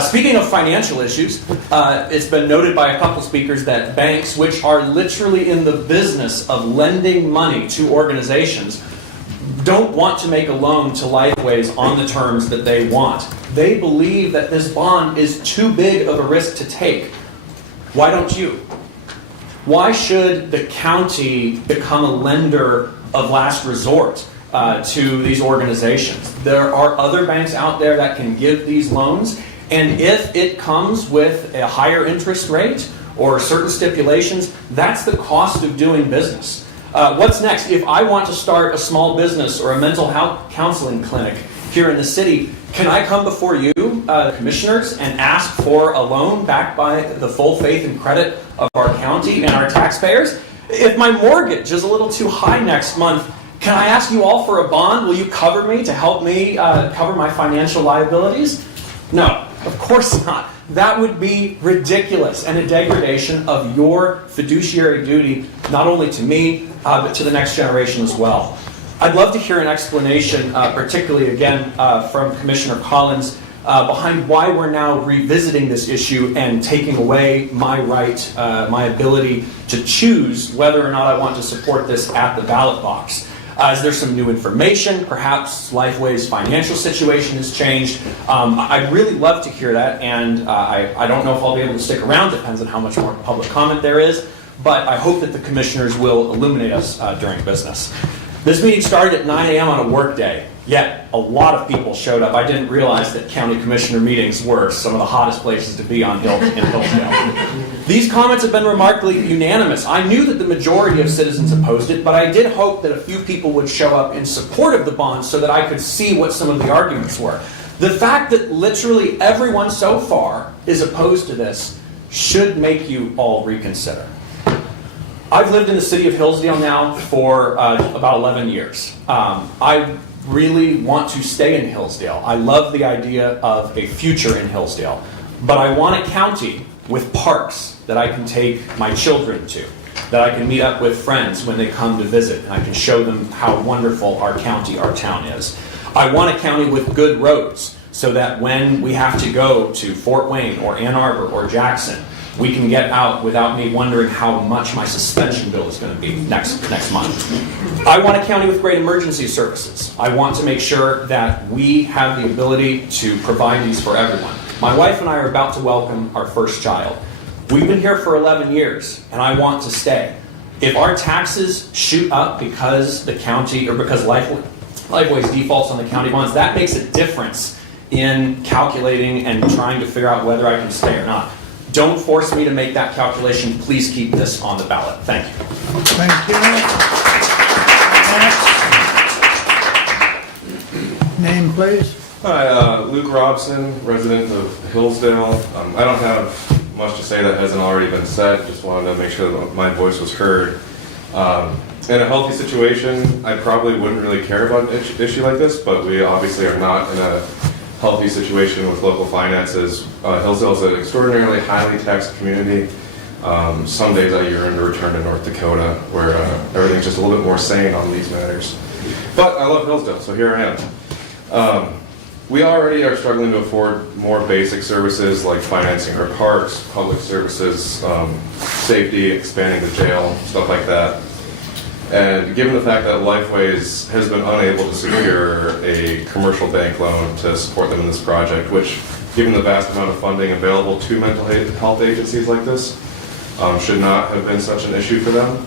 Speaking of financial issues, it's been noted by a couple speakers that banks, which are literally in the business of lending money to organizations, don't want to make a loan to Lifeways on the terms that they want. They believe that this bond is too big of a risk to take. Why don't you? Why should the county become a lender of last resort to these organizations? There are other banks out there that can give these loans, And if it comes with a higher interest rate or certain stipulations, that's the cost of doing business. What's next? If I want to start a small business or a mental health counseling clinic here in the city, can I come before you, commissioners, and ask for a loan backed by the full faith and credit of our county and our taxpayers? If my mortgage is a little too high next month, can I ask you all for a bond? Will you cover me to help me cover my financial liabilities? No, of course not. That would be ridiculous and a degradation of your fiduciary duty, not only to me, but to the next generation as well. I'd love to hear an explanation, particularly again from Commissioner Collins, behind why we're now revisiting this issue and taking away my right, my ability to choose whether or not I want to support this at the ballot box. Is there some new information? Perhaps Lifeway's financial situation has changed. I'd really love to hear that, and I don't know if I'll be able to stick around. Depends on how much more public comment there is. But I hope that the commissioners will illuminate us during business. This meeting started at 9 a.m. on a work day, yet a lot of people showed up. I didn't realize that county commissioner meetings were some of the hottest places to be in Hillsdale. These comments have been remarkably unanimous. I knew that the majority of citizens opposed it, but I did hope that a few people would show up in support of the bond so that I could see what some of the arguments were. The fact that literally everyone so far is opposed to this should make you all reconsider. I've lived in the city of Hillsdale now for about 11 years. I really want to stay in Hillsdale. I love the idea of a future in Hillsdale. But I want a county with parks that I can take my children to, that I can meet up with friends when they come to visit, and I can show them how wonderful our county, our town is. I want a county with good roads, so that when we have to go to Fort Wayne or Ann Arbor or Jackson, we can get out without me wondering how much my suspension bill is going to be next month. I want a county with great emergency services. I want to make sure that we have the ability to provide these for everyone. My wife and I are about to welcome our first child. We've been here for 11 years, and I want to stay. If our taxes shoot up because the county, or because Lifeway's defaults on the county bonds, that makes a difference in calculating and trying to figure out whether I can stay or not. Don't force me to make that calculation. Please keep this on the ballot. Thank you. Thank you. Name, please. Hi, Luke Robson, resident of Hillsdale. I don't have much to say that hasn't already been said. Just wanted to make sure that my voice was heard. In a healthy situation, I probably wouldn't really care about an issue like this, but we obviously are not in a healthy situation with local finances. Hillsdale is an extraordinarily highly taxed community. Some days I yearn to return to North Dakota, where everything's just a little bit more sane on these matters. But I love Hillsdale, so here I am. We already are struggling to afford more basic services like financing our parks, public services, safety, expanding the jail, stuff like that. And given the fact that Lifeways has been unable to secure a commercial bank loan to support them in this project, which, given the vast amount of funding available to mental health agencies like this, should not have been such an issue for them.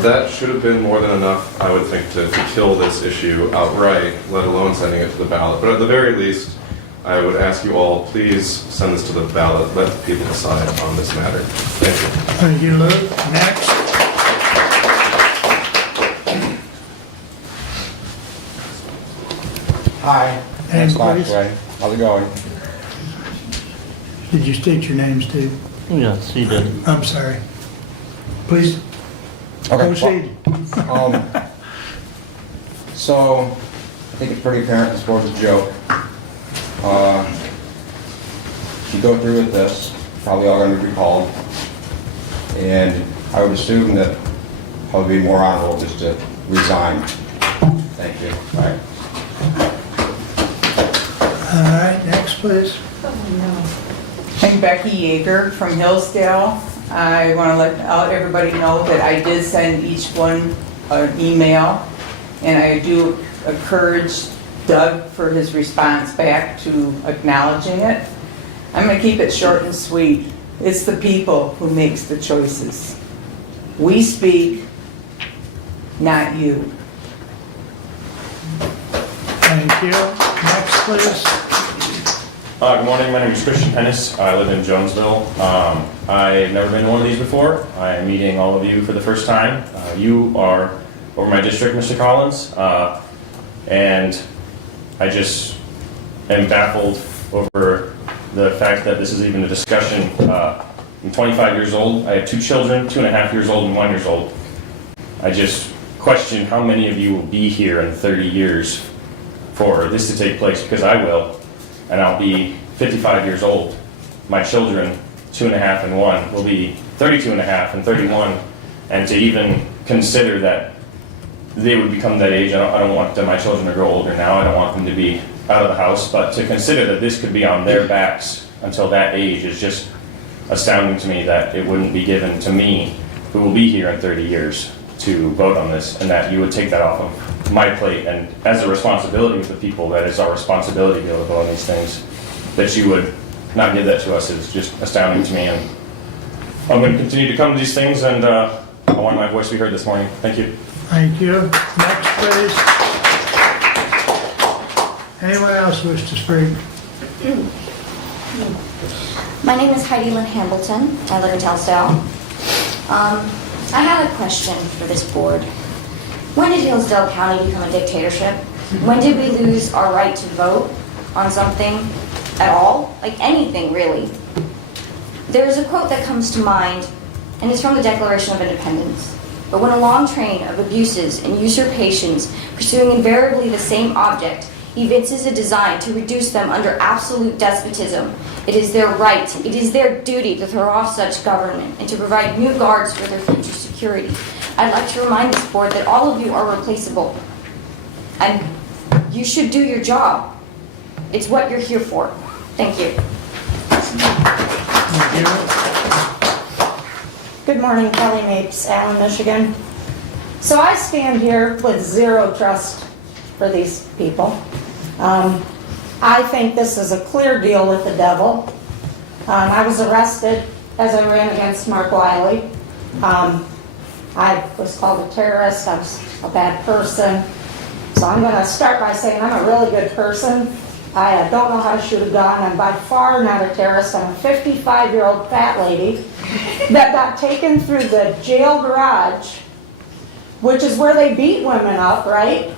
That should have been more than enough, I would think, to kill this issue outright, let alone sending it to the ballot. But at the very least, I would ask you all, please send this to the ballot. Let the people decide on this matter. Thank you. Thank you, Luke. Next. Hi. Name, please. How's it going? Did you state your name, Steve? Yes, he did. I'm sorry. Please proceed. So, I think it's pretty apparent this was a joke. If you go through with this, probably all going to be recalled. And I would assume that probably be more honorable just to resign. Thank you. Bye. All right, next, please. I'm Becky Yeager from Hillsdale. I want to let everybody know that I did send each one an email, and I do encourage Doug for his response back to acknowledging it. I'm going to keep it short and sweet. It's the people who makes the choices. We speak, not you. Thank you. Next, please. Good morning, my name is Christian Pennis. I live in Jonesville. I've never been to one of these before. I am meeting all of you for the first time. You are over my district, Mr. Collins, and I just am baffled over the fact that this is even a discussion. I'm 25 years old. I have 2 children, 2.5 years old and 1 year old. I just question how many of you will be here in 30 years for this to take place, because I will, and I'll be 55 years old. My children, 2.5 and 1, will be 32.5 and 31, and to even consider that they would become that age, I don't want my children to grow older now, I don't want them to be out of the house, but to consider that this could be on their backs until that age is just astounding to me, that it wouldn't be given to me, who will be here in 30 years, to vote on this, and that you would take that off of my plate, and as a responsibility of the people, that is our responsibility to be able to vote on these things, that you would not give that to us is just astounding to me, and I'm going to continue to come to these things, and I want my voice to be heard this morning. Thank you. Thank you. Next, please. Anyone else wish to speak? My name is Heidi Lynn Hambleton. I live in Hillsdale. I have a question for this board. When did Hillsdale County become a dictatorship? When did we lose our right to vote on something at all? Like anything, really. There is a quote that comes to mind, and it's from the Declaration of Independence. But when a long train of abuses and usurpations, pursuing invariably the same object, evinces a design to reduce them under absolute despotism, it is their right, it is their duty to throw off such government and to provide new guards for their future security. I'd like to remind this board that all of you are replaceable, and you should do your job. It's what you're here for. Thank you. Good morning, Kelly Mapes, Allen, Michigan. So I stand here with zero trust for these people. I think this is a clear deal with the devil. I was arrested as I ran against Mark Wiley. I was called a terrorist. I was a bad person. So I'm going to start by saying I'm a really good person. I don't know how to shoot a gun. I'm by far not a terrorist. I'm a 55-year-old fat lady that got taken through the jail garage, which is where they beat women up, right?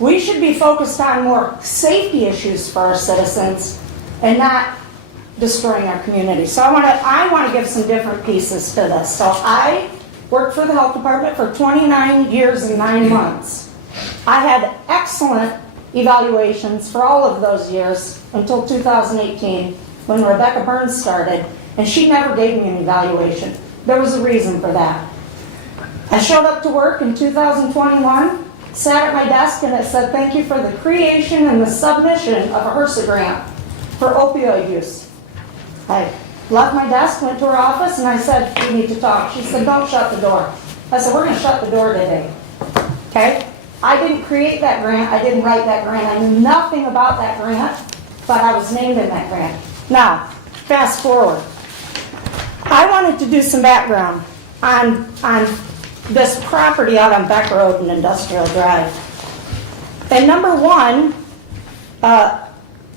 We should be focused on more safety issues for our citizens and not destroying our community. So I want to give some different pieces to this. So I worked for the health department for 29 years and 9 months. I had excellent evaluations for all of those years until 2018 when Rebecca Burns started, and she never gave me an evaluation. There was a reason for that. I showed up to work in 2021, sat at my desk, and it said, "Thank you for the creation and the submission of a HRSA grant for opioid use." I left my desk, went to her office, and I said, "We need to talk." She said, "Don't shut the door." I said, "We're going to shut the door today." Okay? I didn't create that grant. I didn't write that grant. I knew nothing about that grant, but I was named in that grant. Now, fast forward. I wanted to do some background on this property out on Beck Road and Industrial Drive. And number one,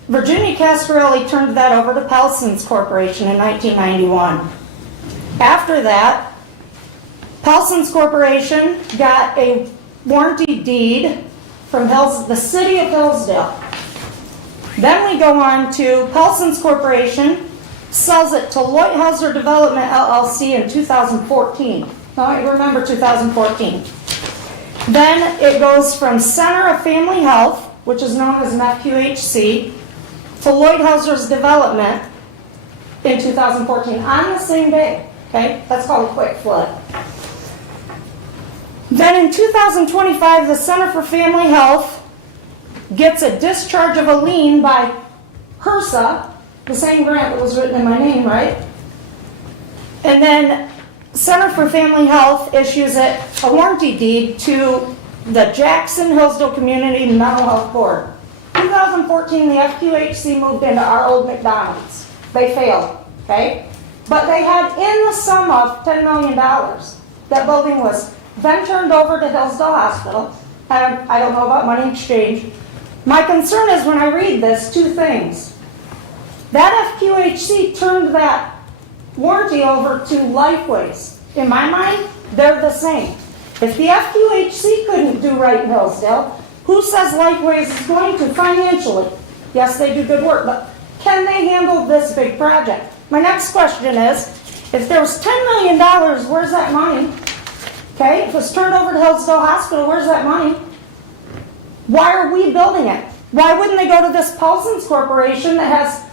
Virginia Cascarelli turned that over to Pelson's Corporation in 1991. After that, Pelson's Corporation got a warranty deed from the city of Hillsdale. Then we go on to Pelson's Corporation sells it to Leuthauser Development LLC in 2014. Now I remember 2014. Then it goes from Center of Family Health, which is known as an FQHC, to Leuthauser's Development in 2014 on the same day. Okay, that's called a quick flip. Then in 2025, the Center for Family Health gets a discharge of a lien by HRSA, the same grant that was written in my name, right? And then Center for Family Health issues it a warranty deed to the Jackson Hillsdale Community Mental Health Board. 2014, the FQHC moved into our old McDonald's. They failed, okay? But they had in the sum of $10 million. That building was then turned over to Hillsdale Hospital. I don't know about money exchange. My concern is when I read this, two things. That FQHC turned that warranty over to Lifeways. In my mind, they're the same. If the FQHC couldn't do right in Hillsdale, who says Lifeways is going to financially? Yes, they do good work, but can they handle this big project? My next question is, if there was $10 million, where's that money? Okay, if it's turned over to Hillsdale Hospital, where's that money? Why are we building it? Why wouldn't they go to this Paulson's Corporation that has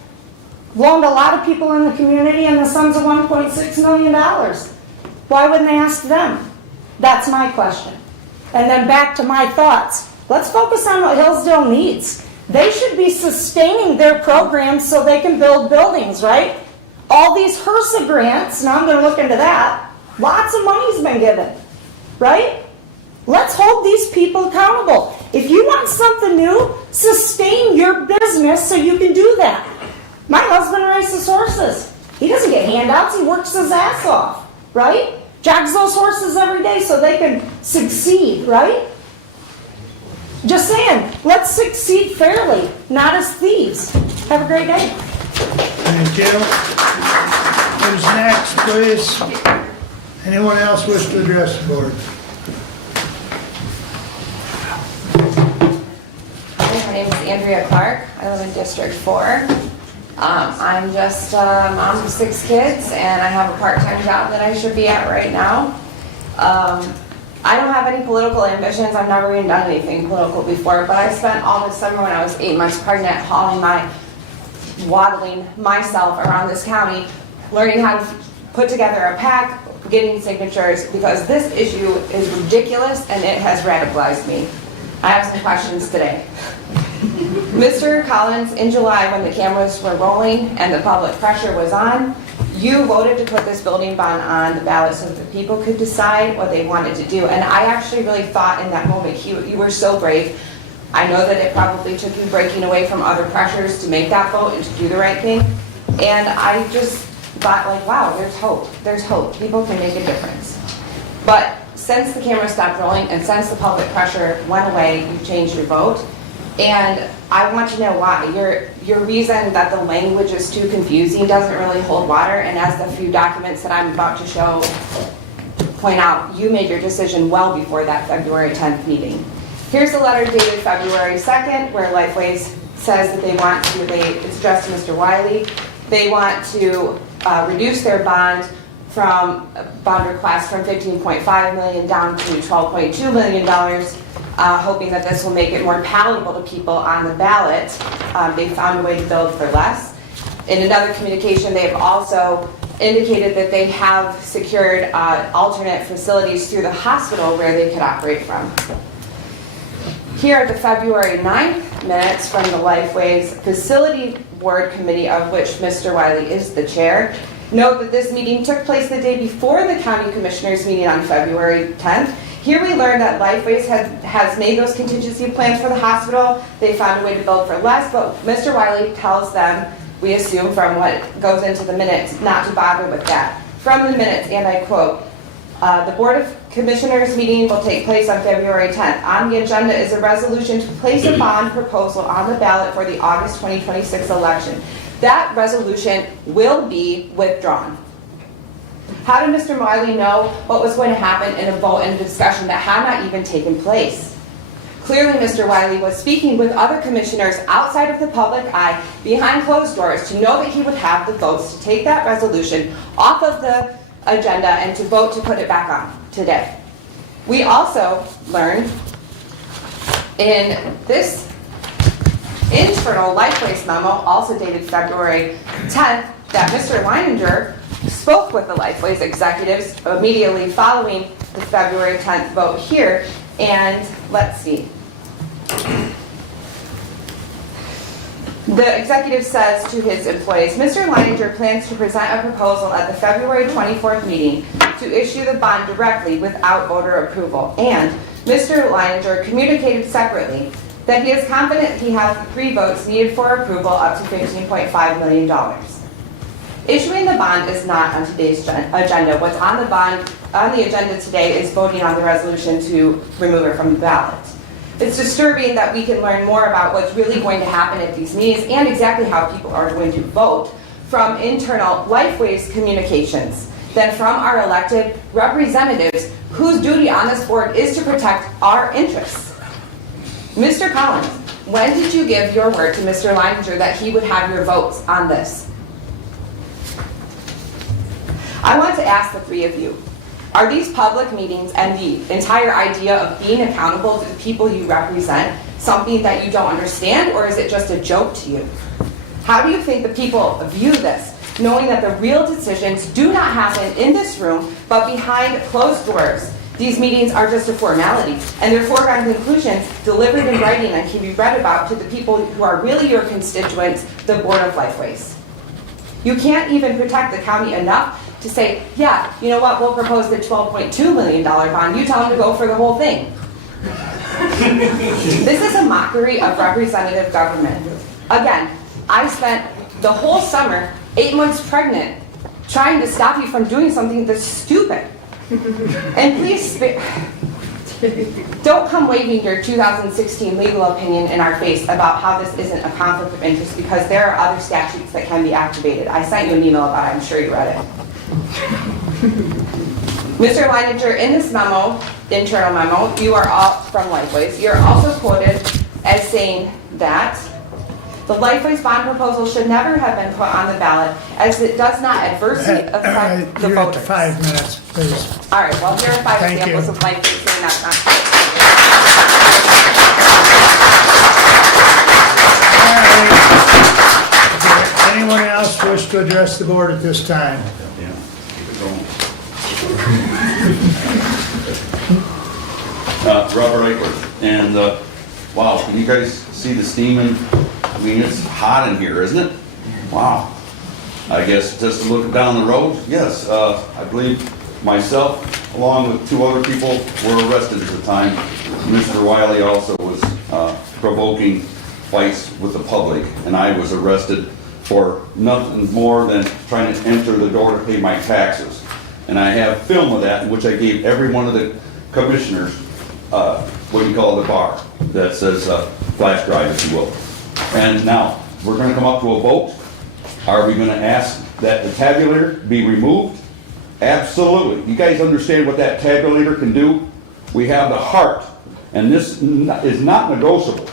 loaned a lot of people in the community and the sums of $1.6 million? Why wouldn't they ask them? That's my question. And then back to my thoughts. Let's focus on what Hillsdale needs. They should be sustaining their programs so they can build buildings, right? All these HRSA grants, now I'm going to look into that, lots of money's been given, right? Let's hold these people accountable. If you want something new, sustain your business so you can do that. My husband races horses. He doesn't get handouts, he works his ass off, right? Jogs those horses every day so they can succeed, right? Just saying, let's succeed fairly, not as thieves. Have a great day. Thank you. Who's next, please? Anyone else wish to address the board? My name is Andrea Clark. I live in District 4. I'm just a mom of 6 kids, and I have a part-time job that I should be at right now. I don't have any political ambitions. I've never even done anything political before, but I spent all this summer when I was 8 months pregnant waddling myself around this county, learning how to put together a pack, getting signatures, because this issue is ridiculous and it has radicalized me. I have some questions today. Mr. Collins, in July when the cameras were rolling and the public pressure was on, you voted to put this building bond on the ballot so that people could decide what they wanted to do. And I actually really thought in that moment you were so brave. I know that it probably took you breaking away from other pressures to make that vote and to do the right thing. And I just thought, like, wow, there's hope. There's hope. People can make a difference. But since the camera stopped rolling and since the public pressure went away, you changed your vote. And I want to know why. Your reason that the language is too confusing doesn't really hold water, and as the few documents that I'm about to show point out, you made your decision well before that February 10th meeting. Here's a letter dated February 2nd where Lifeways says that they want to, it's addressed to Mr. Wiley, they want to reduce their bond request from $15.5 million down to $12.2 million, hoping that this will make it more palatable to people on the ballot. They found a way to build for less. In another communication, they have also indicated that they have secured alternate facilities through the hospital where they could operate from. Here are the February 9th minutes from the Lifeways Facility Board Committee, of which Mr. Wiley is the chair. Note that this meeting took place the day before the County Commissioners meeting on February 10th. Here we learned that Lifeways has made those contingency plans for the hospital. They found a way to build for less, but Mr. Wiley tells them, we assume from what goes into the minutes, not to bother with that. From the minutes, and I quote, the Board of Commissioners meeting will take place on February 10th. On the agenda is a resolution to place a bond proposal on the ballot for the August 2026 election. That resolution will be withdrawn. How did Mr. Wiley know what was going to happen in a vote and a discussion that had not even taken place? Clearly, Mr. Wiley was speaking with other commissioners outside of the public eye, behind closed doors, to know that he would have the votes to take that resolution off of the agenda and to vote to put it back on today. We also learned in this internal Lifeways memo, also dated February 10th, that Mr. Leininger spoke with the Lifeways executives immediately following the February 10th vote here, and let's see. The executive says to his employees, Mr. Leininger plans to present a proposal at the February 24th meeting to issue the bond directly without voter approval, and Mr. Leininger communicated separately that he is confident he has the 3 votes needed for approval up to $15.5 million. Issuing the bond is not on today's agenda. What's on the agenda today is voting on the resolution to remove it from the ballot. It's disturbing that we can learn more about what's really going to happen at these meetings and exactly how people are going to vote from internal Lifeways communications than from our elected representatives whose duty on this board is to protect our interests. Mr. Collins, when did you give your word to Mr. Leininger that he would have your votes on this? I want to ask the three of you, are these public meetings and the entire idea of being accountable to the people you represent something that you don't understand, or is it just a joke to you? How do you think the people view this, knowing that the real decisions do not happen in this room, but behind closed doors? These meetings are just a formality, and their foregone conclusions delivered in writing and can be read about to the people who are really your constituents, the Board of Lifeways. You can't even protect the county enough to say, yeah, you know what, we'll propose the $12.2 million bond. You tell them to go for the whole thing. This is a mockery of representative government. Again, I spent the whole summer, 8 months pregnant, trying to stop you from doing something that's stupid. And please, don't come waving your 2016 legal opinion in our face about how this isn't a conflict of interest, because there are other statutes that can be activated. I sent you an email about it, I'm sure you read it. Mr. Leininger, in this memo, internal memo, you are all from Lifeways. You're also quoted as saying that the Lifeways bond proposal should never have been put on the ballot as it does not adversely affect the You're at voters. 5 minutes, please. All right, well, here are 5 Thank examples you. of Lifeways saying that's not true. Does anyone else wish to address the board at this time? Robert Eichler, and wow, can you guys see the steaming? I mean, it's hot in here, isn't it? Wow. I guess just looking down the road, yes, I believe myself, along with 2 other people, were arrested at the time. Mr. Wiley also was provoking fights with the public, and I was arrested for nothing more than trying to enter the door to pay my taxes. And I have film of that, in which I gave every one of the commissioners what you call the bar, that says flash drive, if you will. And now, we're going to come up to a vote. Are we going to ask that the tabulator be removed? Absolutely. You guys understand what that tabulator can do? We have the heart, and this is not negotiable.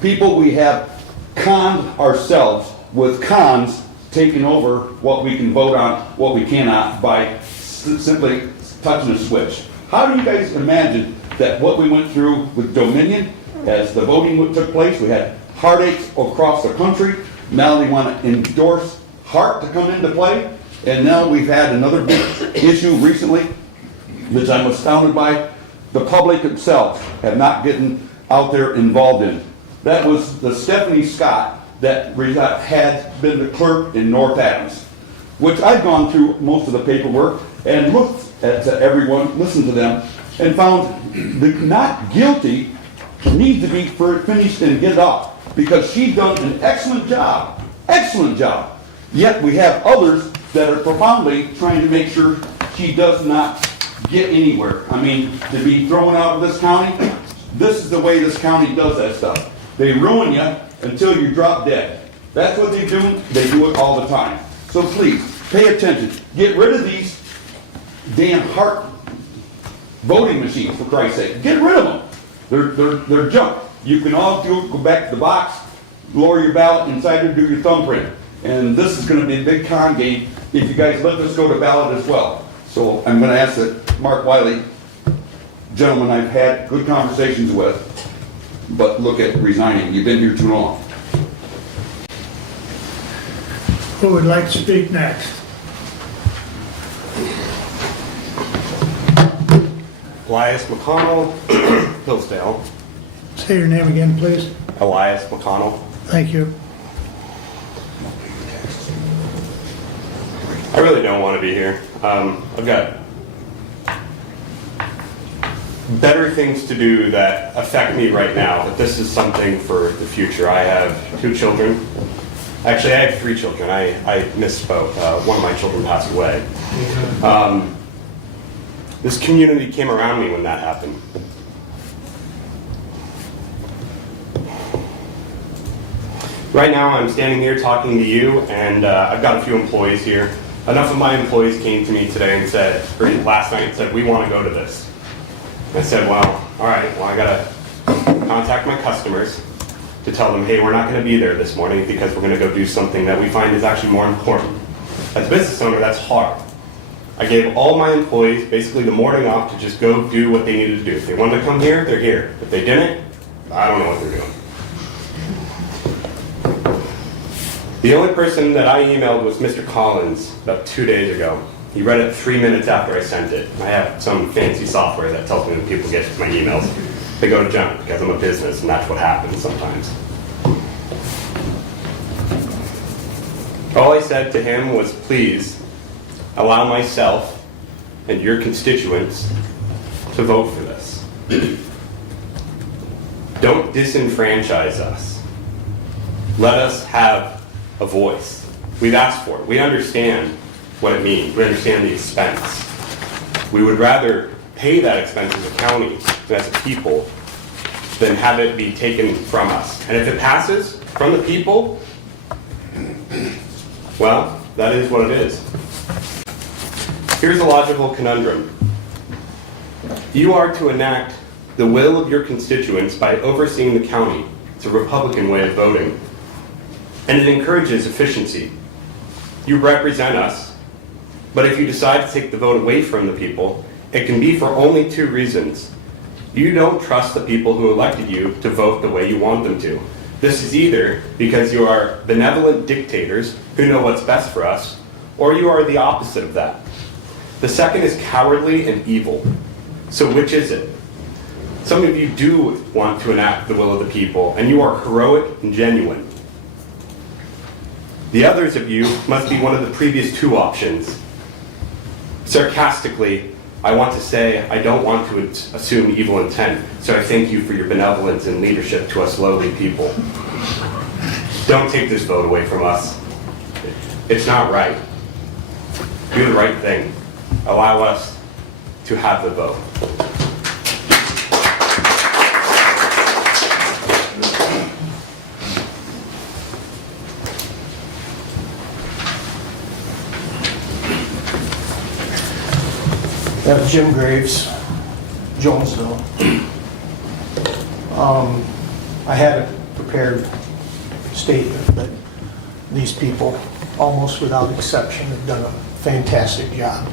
People, we have conned ourselves with cons taking over what we can vote on, what we cannot, by simply touching a switch. How do you guys imagine that what we went through with Dominion, as the voting took place, we had heartaches across the country. Now they want to endorse HART to come into play. And now we've had another big issue recently, which I'm astounded by. The public itself have not gotten out there involved in. That was the Stephanie Scott that had been the clerk in North Adams, which I've gone through most of the paperwork and looked at everyone, listened to them, and found the not guilty needs to be finished and get off, because she's done an excellent job, excellent job. Yet we have others that are profoundly trying to make sure she does not get anywhere. I mean, to be thrown out of this county, this is the way this county does that stuff. They ruin you until you drop dead. That's what they do. They do it all the time. So please, pay attention. Get rid of these damn HART voting machines, for Christ's sake. Get rid of them. They're junk. You can all go back to the box, lower your ballot inside there, do your thumbprint. And this is going to be a big con game if you guys let this go to ballot as well. So I'm going to ask that Mark Wiley, gentleman I've had good conversations with, but look at resigning. You've been here too long. Who would like to speak next? Elias McConnell, Hillsdale. Say your name again, please. Elias McConnell. Thank you. I really don't want to be here. I've got better things to do that affect me right now, but this is something for the future. I have 2 children. Actually, I have 3 children. I misspoke. One of my children passed away. This community came around me when that happened. Right now, I'm standing here talking to you, and I've got a few employees here. Enough of my employees came to me today and said, or last night, and said, we want to go to this. I said, well, all right, well, I got to contact my customers to tell them, hey, we're not going to be there this morning because we're going to go do something that we find is actually more important. As a business owner, that's hard. I gave all my employees basically the morning off to just go do what they needed to do. If they wanted to come here, they're here. If they didn't, I don't know what they're doing. The only person that I emailed was Mr. Collins about 2 days ago. He read it 3 minutes after I sent it. I have some fancy software that tells me when people get my emails. They go to junk because I'm a business, and that's what happens sometimes. All I said to him was, please allow myself and your constituents to vote for this. Don't disenfranchise us. Let us have a voice. We've asked for it. We understand what it means. We understand the expense. We would rather pay that expense as a county and as a people than have it be taken from us. And if it passes from the people, well, that is what it is. Here's a logical conundrum. You are to enact the will of your constituents by overseeing the county. It's a Republican way of voting. And it encourages efficiency. You represent us, but if you decide to take the vote away from the people, it can be for only 2 reasons. You don't trust the people who elected you to vote the way you want them to. This is either because you are benevolent dictators who know what's best for us, or you are the opposite of that. The second is cowardly and evil. So which is it? Some of you do want to enact the will of the people, and you are heroic and genuine. The others of you must be one of the previous 2 options. Sarcastically, I want to say I don't want to assume evil intent, so I thank you for your benevolence and leadership to us lowly people. Don't take this vote away from us. It's not right. Do the right thing. Allow us to have the vote. Jim Graves, Jonesville. I had a prepared statement that these people, almost without exception, have done a fantastic job.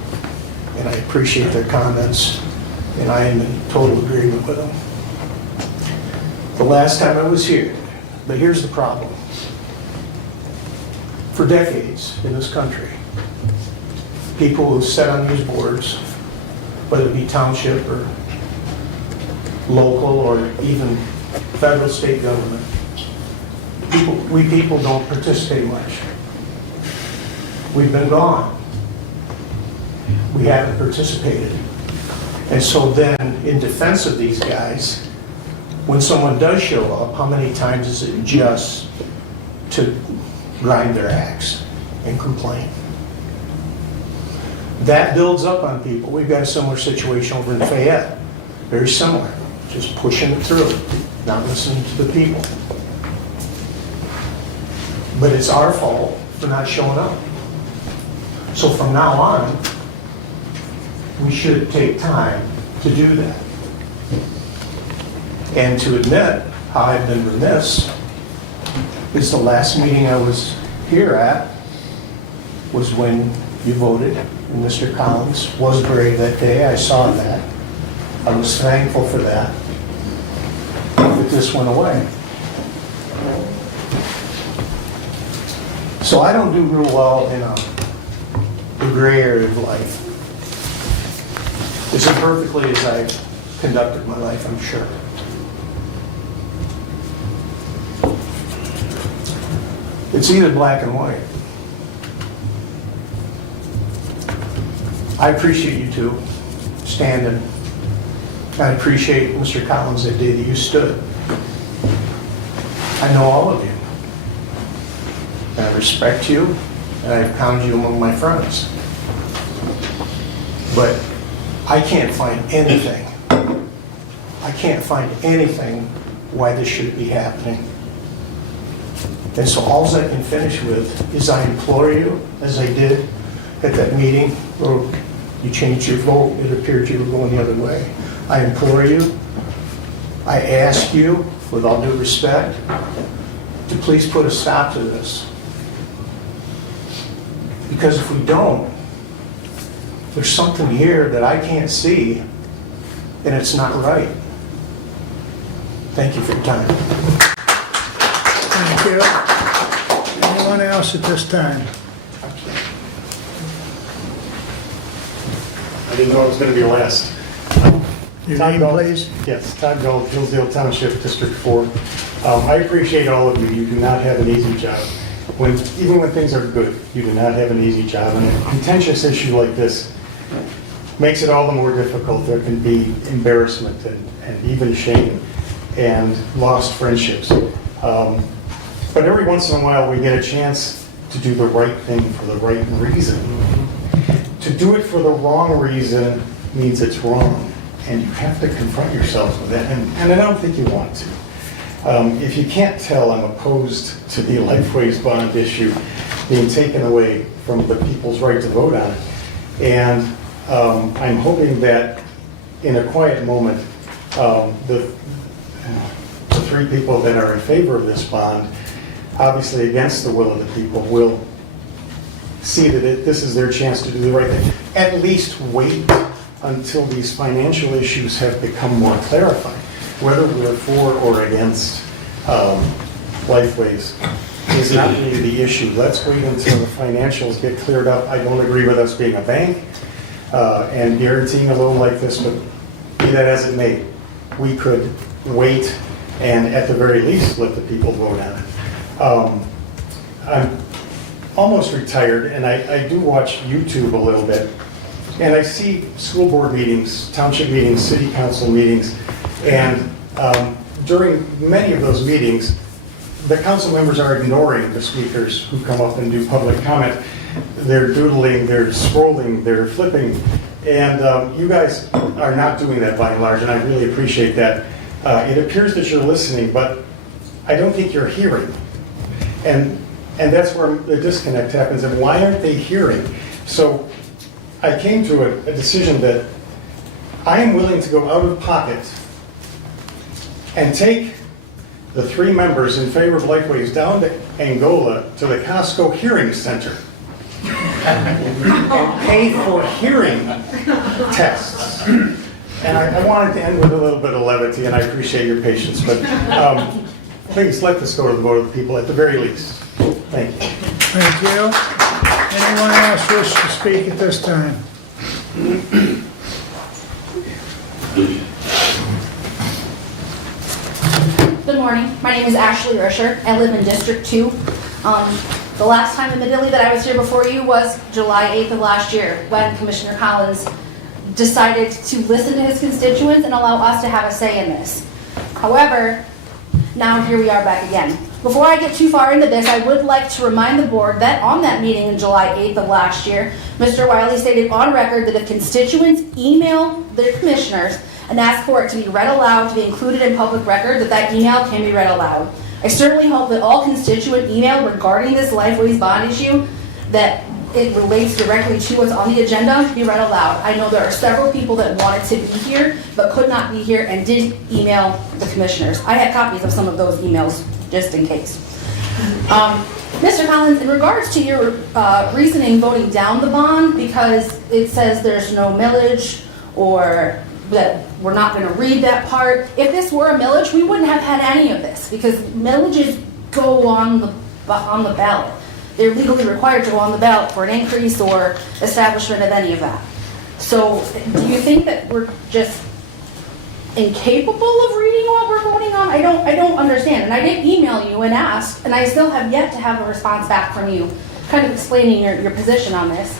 And I appreciate their comments, and I am in total agreement with them. The last time I was here, but here's the problem. For decades in this country, people who sat on these boards, whether it be township or local or even federal, state government, we people don't participate much. We've been gone. We haven't participated. And so then, in defense of these guys, when someone does show up, how many times is it just to grind their axe and complain? That builds up on people. We've got a similar situation over in Fayette. Very similar. Just pushing it through, not listening to the people. But it's our fault for not showing up. So from now on, we should take time to do that. And to admit how I've been remiss is the last meeting I was here at was when you voted, and Mr. Collins was brave that day. I saw that. I was thankful for that. But this went away. So I don't do real well in the gray area of life. As imperfectly as I've conducted my life, I'm sure. It's either black and white. I appreciate you two standing. I appreciate Mr. Collins that day that you stood. I know all of you. And I respect you, and I've counted you among my friends. But I can't find anything. I can't find anything why this should be happening. And so alls I can finish with is I implore you, as I did at that meeting where you changed your vote, it appeared you were going the other way. I implore you, I ask you, with all due respect, to please put a stop to this. Because if we don't, there's something here that I can't see, and it's not right. Thank you for your time. Thank you. Anyone else at this time? I didn't know it was going to be last. Your name, please? Yes, Todd Gold, Hillsdale Township, District 4. I appreciate all of you. You do not have an easy job. Even when things are good, you do not have an easy job. And a contentious issue like this makes it all the more difficult. There can be embarrassment and even shame and lost friendships. But every once in a while, we get a chance to do the right thing for the right reason. To do it for the wrong reason means it's wrong, and you have to confront yourselves with that, and I don't think you want to. If you can't tell, I'm opposed to the Lifeways bond issue being taken away from the people's right to vote on it. And I'm hoping that in a quiet moment, the three people that are in favor of this bond, obviously against the will of the people, will see that this is their chance to do the right thing. At least wait until these financial issues have become more clarified. Whether we're for or against Lifeways is not really the issue. Let's wait until the financials get cleared up. I don't agree with us being a bank and guaranteeing a loan like this, but be that as it may, we could wait and at the very least let the people vote on it. I'm almost retired, and I do watch YouTube a little bit, and I see school board meetings, township meetings, city council meetings, and during many of those meetings, the council members are ignoring the speakers who come up and do public comment. They're doodling, they're scrolling, they're flipping, and you guys are not doing that by and large, and I really appreciate that. It appears that you're listening, but I don't think you're hearing. And that's where the disconnect happens. And why aren't they hearing? So I came to a decision that I am willing to go out of pocket and take the three members in favor of Lifeways down to Angola to the Costco Hearing Center and pay for hearing tests. And I wanted to end with a little bit of levity, and I appreciate your patience, but please let this go to the vote of the people at the very least. Thank you. Thank you. Anyone else wish to speak at this time? Good morning. My name is Ashley Risher. I live in District 2. The last time admittedly that I was here before you was July 8th of last year when Commissioner Collins decided to listen to his constituents and allow us to have a say in this. However, now here we are back again. Before I get too far into this, I would like to remind the board that on that meeting on July 8th of last year, Mr. Wiley stated on record that if constituents email their commissioners and ask for it to be read aloud, to be included in public record, that email can be read aloud. I certainly hope that all constituent email regarding this Lifeways bond issue, that it relates directly to what's on the agenda, be read aloud. I know there are several people that wanted to be here but could not be here and did email the commissioners. I had copies of some of those emails just in case. Mr. Collins, in regards to your reasoning voting down the bond because it says there's no millage or that we're not going to read that part. If this were a millage, we wouldn't have had any of this because millages go on the ballot. They're legally required to go on the ballot for an increase or establishment of any of that. So do you think that we're just incapable of reading what we're voting on? I don't understand. And I did email you and ask, and I still have yet to have a response back from you kind of explaining your position on this.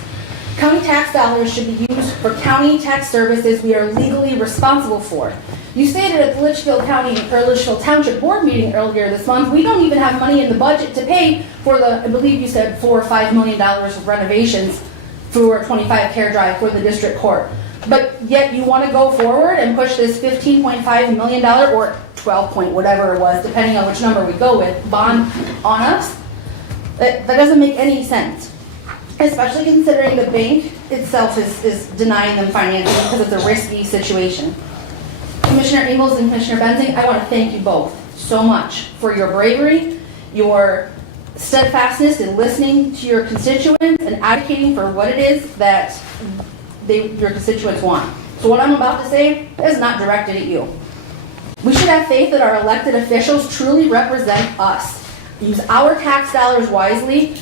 County tax dollars should be used for county tax services we are legally responsible for. You stated at the Litchfield Township Board meeting earlier this month, we don't even have money in the budget to pay for the, I believe you said $4 or $5 million of renovations for 25 Care Drive for the district court. But yet you want to go forward and push this $15.5 million or 12 point whatever it was, depending on which number we go with, bond on us, that doesn't make any sense. Especially considering the bank itself is denying them financing because it's a risky situation. Commissioner Ingalls and Commissioner Benzing, I want to thank you both so much for your bravery, your steadfastness in listening to your constituents and advocating for what it is that your constituents want. So what I'm about to say is not directed at you. We should have faith that our elected officials truly represent us. Use our tax dollars wisely.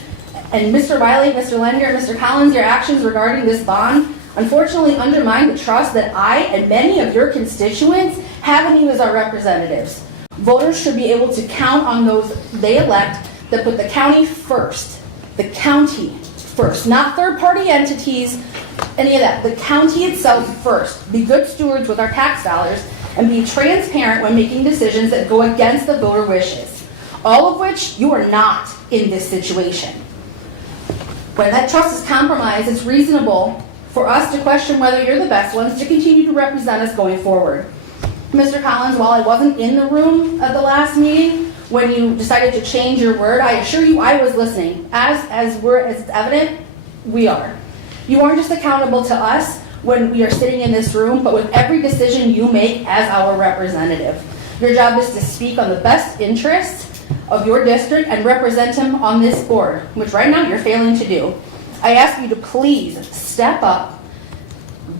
And Mr. Wiley, Mr. Lender, and Mr. Collins, your actions regarding this bond unfortunately undermine the trust that I and many of your constituents have in you as our representatives. Voters should be able to count on those they elect that put the county first. The county first, not third-party entities, any of that. The county itself first. Be good stewards with our tax dollars and be transparent when making decisions that go against the voter wishes. All of which you are not in this situation. When that trust is compromised, it's reasonable for us to question whether you're the best ones to continue to represent us going forward. Mr. Collins, while I wasn't in the room at the last meeting, when you decided to change your word, I assure you I was listening. As it's evident, we are. You aren't just accountable to us when we are sitting in this room, but with every decision you make as our representative. Your job is to speak on the best interests of your district and represent him on this board, which right now you're failing to do. I ask you to please step up,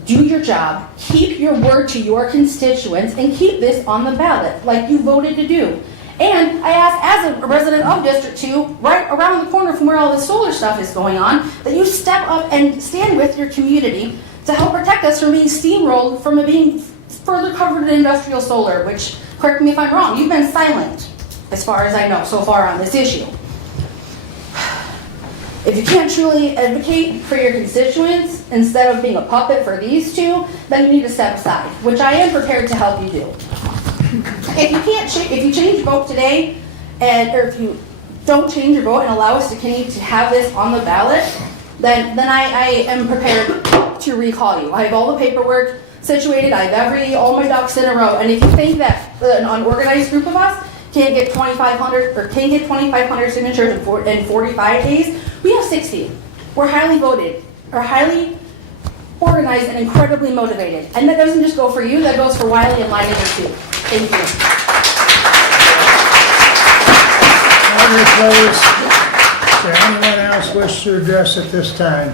do your job, keep your word to your constituents, and keep this on the ballot like you voted to do. And I ask, as a resident of District 2, right around the corner from where all this solar stuff is going on, that you step up and stand with your community to help protect us from being steamrolled, from it being further covered in industrial solar, which, correct me if I'm wrong, you've been silent, as far as I know, so far on this issue. If you can't truly advocate for your constituents instead of being a puppet for these two, then you need to step aside, which I am prepared to help you do. If you change your vote today, or if you don't change your vote and allow us to continue to have this on the ballot, then I am prepared to recall you. I have all the paperwork situated. I have all my ducks in a row. And if you think that an unorganized group of us can't get 2,500 signatures in 45 days, we have 60. We're highly voted, or highly organized and incredibly motivated. And that doesn't just go for you, that goes for Wiley and Leininger too. Thank you. Order, please. Is there anyone else wish to address at this time?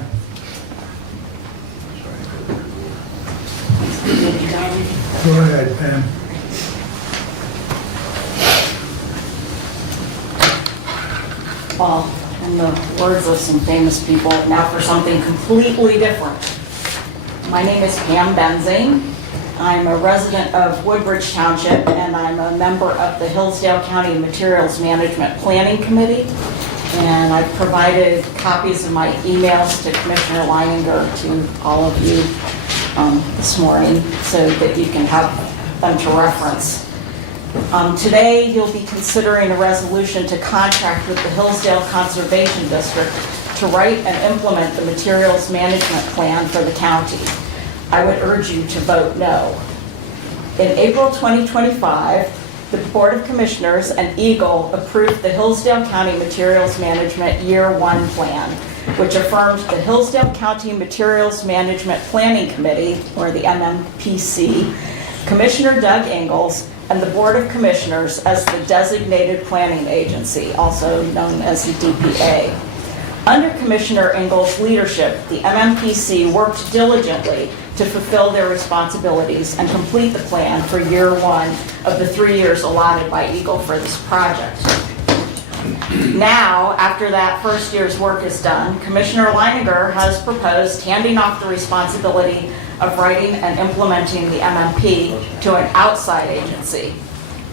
Go ahead, Pam. Well, in the words of some famous people, now for something completely different. My name is Pam Benzing. I'm a resident of Woodbridge Township, and I'm a member of the Hillsdale County Materials Management Planning Committee. And I've provided copies of my emails to Commissioner Leininger, to all of you this morning, so that you can have them to reference. Today, you'll be considering a resolution to contract with the Hillsdale Conservation District to write and implement the materials management plan for the county. I would urge you to vote no. In April 2025, the Board of Commissioners and EGLE approved the Hillsdale County Materials Management Year 1 Plan, which affirmed the Hillsdale County Materials Management Planning Committee, or the MMPC, Commissioner Doug Ingalls, and the Board of Commissioners as the designated planning agency, also known as the DPA. Under Commissioner Ingalls' leadership, the MMPC worked diligently to fulfill their responsibilities and complete the plan for year 1 of the 3 years allotted by EGLE for this project. Now, after that first year's work is done, Commissioner Leininger has proposed handing off the responsibility of writing and implementing the MMP to an outside agency.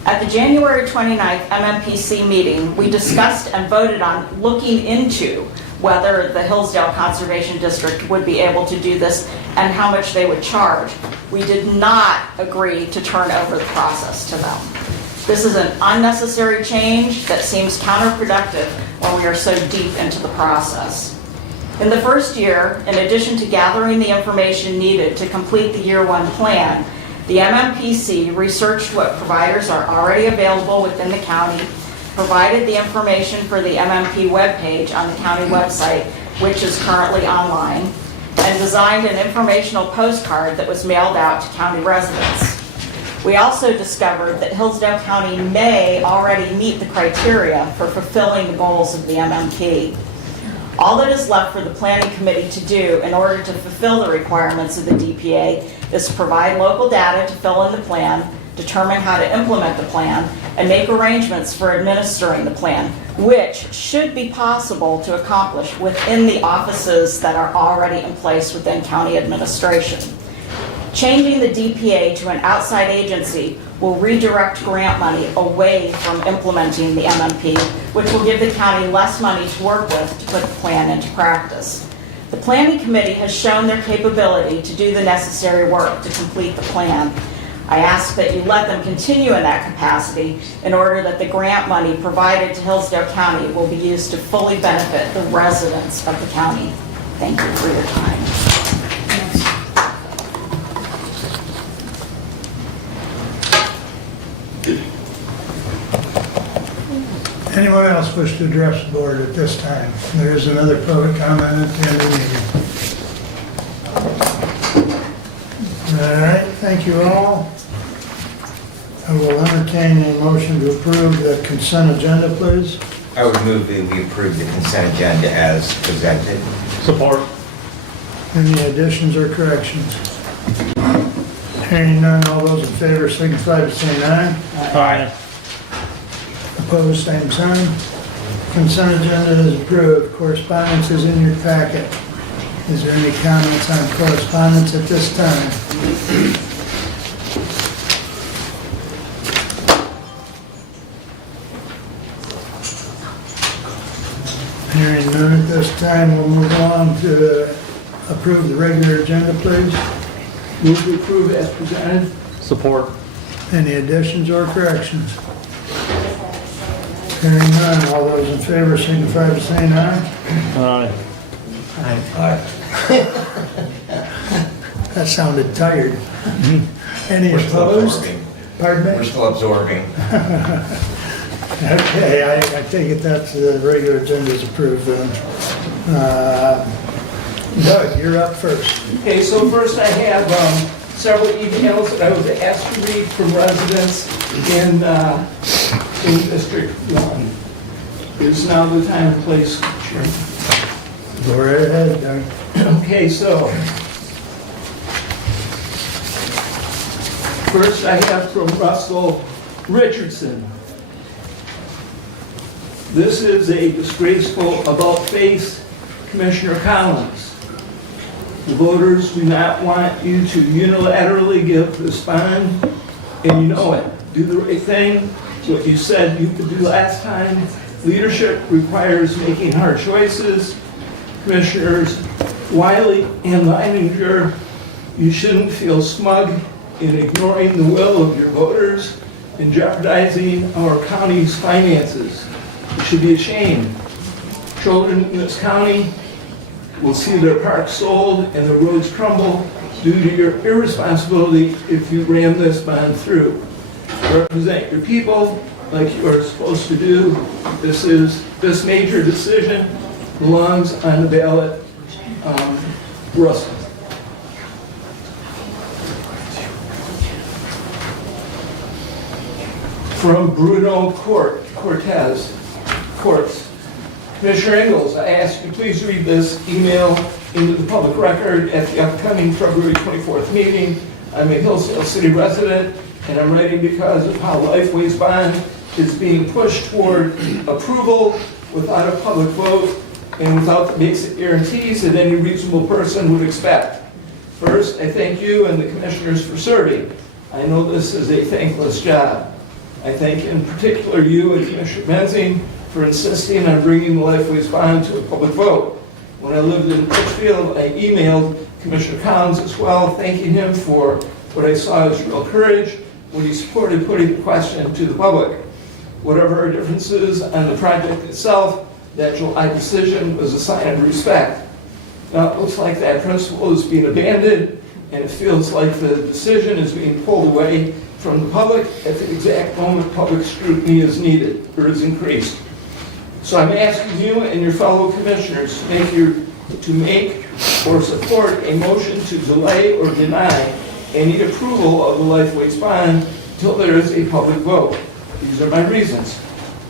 At the January 29th MMPC meeting, we discussed and voted on looking into whether the Hillsdale Conservation District would be able to do this and how much they would charge. We did not agree to turn over the process to them. This is an unnecessary change that seems counterproductive when we are so deep into the process. In the first year, in addition to gathering the information needed to complete the year 1 plan, The MMPC researched what providers are already available within the county, provided the information for the MMP webpage on the county website, which is currently online, and designed an informational postcard that was mailed out to county residents. We also discovered that Hillsdale County may already meet the criteria for fulfilling the goals of the MMP. All that is left for the Planning Committee to do in order to fulfill the requirements of the DPA is to provide local data to fill in the plan, determine how to implement the plan, and make arrangements for administering the plan, which should be possible to accomplish within the offices that are already in place within county administration. Changing the DPA to an outside agency will redirect grant money away from implementing the MMP, which will give the county less money to work with to put the plan into practice. The Planning Committee has shown their capability to do the necessary work to complete the plan. I ask that you let them continue in that capacity in order that the grant money provided to Hillsdale County will be used to fully benefit the residents of the county. Thank you for your time. Anyone else wish to address the board at this time? There is another public comment at the end of the meeting. All right, thank you all. I will entertain a motion to approve the consent agenda, please. I would move that we approve the consent agenda as presented. Support. Any additions or corrections? Hearing none, all those in favor signify by saying aye. Aye. Opposed, same sign. Consent agenda is approved. Correspondence is in your packet. Is there any comments on correspondence at this time? Hearing none at this time, we'll move on to approve the regular agenda, please. Move to approve as presented. Support. Any additions or corrections? Hearing none, all those in favor signify by saying aye. Aye. Aye. That sounded tired. Any We're still opposed? absorbing. Pardon me? We're still absorbing. Okay, I take it that's the regular agenda is approved then. Doug, you're up first. Okay, so first I have several emails that I was asked to read from residents in District 1. Is now the time and place, Chairman. Go right ahead, Doug. Okay, so first I have from Russell Richardson. This is a disgraceful about-face, Commissioner Collins. The voters do not want you to unilaterally give this bond, and you know it. Do the right thing. What you said you could do last time. Leadership requires making hard choices. Commissioners Wiley and Leininger, you shouldn't feel smug in ignoring the will of your voters and jeopardizing our county's finances. You should be ashamed. Children in this county will see their parks sold and the roads crumble due to your irresponsibility if you ram this bond through. Represent your people like you are supposed to do. This major decision belongs on the ballot. Russell. From Bruno Cortez. Commissioner Ingalls, I ask you please read this email into the public record at the upcoming February 24th meeting. I'm a Hillsdale City resident, and I'm writing because of how Lifeway's bond is being pushed toward approval without a public vote and without the basic guarantees that any reasonable person would expect. First, I thank you and the commissioners for serving. I know this is a thankless job. I thank in particular you and Commissioner Benzing for insisting on bringing the Lifeways bond to a public vote. When I lived in Pittsfield, I emailed Commissioner Collins as well, thanking him for what I saw as real courage when he supported putting the question to the public. Whatever our differences on the project itself, that July decision was a sign of respect. Now it looks like that principle is being abandoned and it feels like the decision is being pulled away from the public at the exact moment public scrutiny is needed or is increased. So I'm asking you and your fellow commissioners to make or support a motion to delay or deny any approval of the Lifeways bond until there is a public vote. These are my reasons.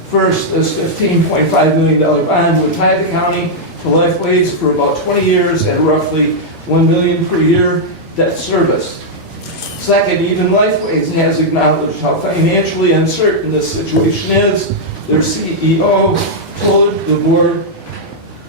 First, this $15.5 million bond would tie the county to Lifeways for about 20 years at roughly $1 million per year debt service. Second, even Lifeways has acknowledged how financially uncertain this situation is. Their CEO told the board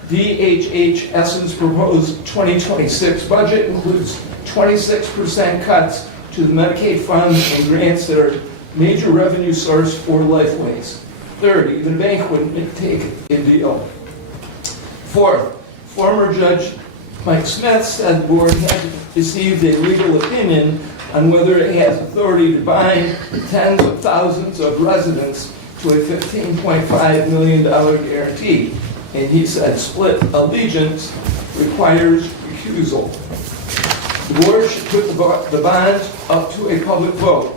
DHHS's proposed 2026 budget includes 26% cuts to the Medicaid fund and grants that are major revenue source for Lifeways. Third, even a bank wouldn't take a deal. Fourth, former Judge Mike Smith said the board had received a legal opinion on whether it has authority to bind tens of thousands of residents to a $15.5 million guarantee. And he said split allegiance requires recusal. The board should put the bonds up to a public vote.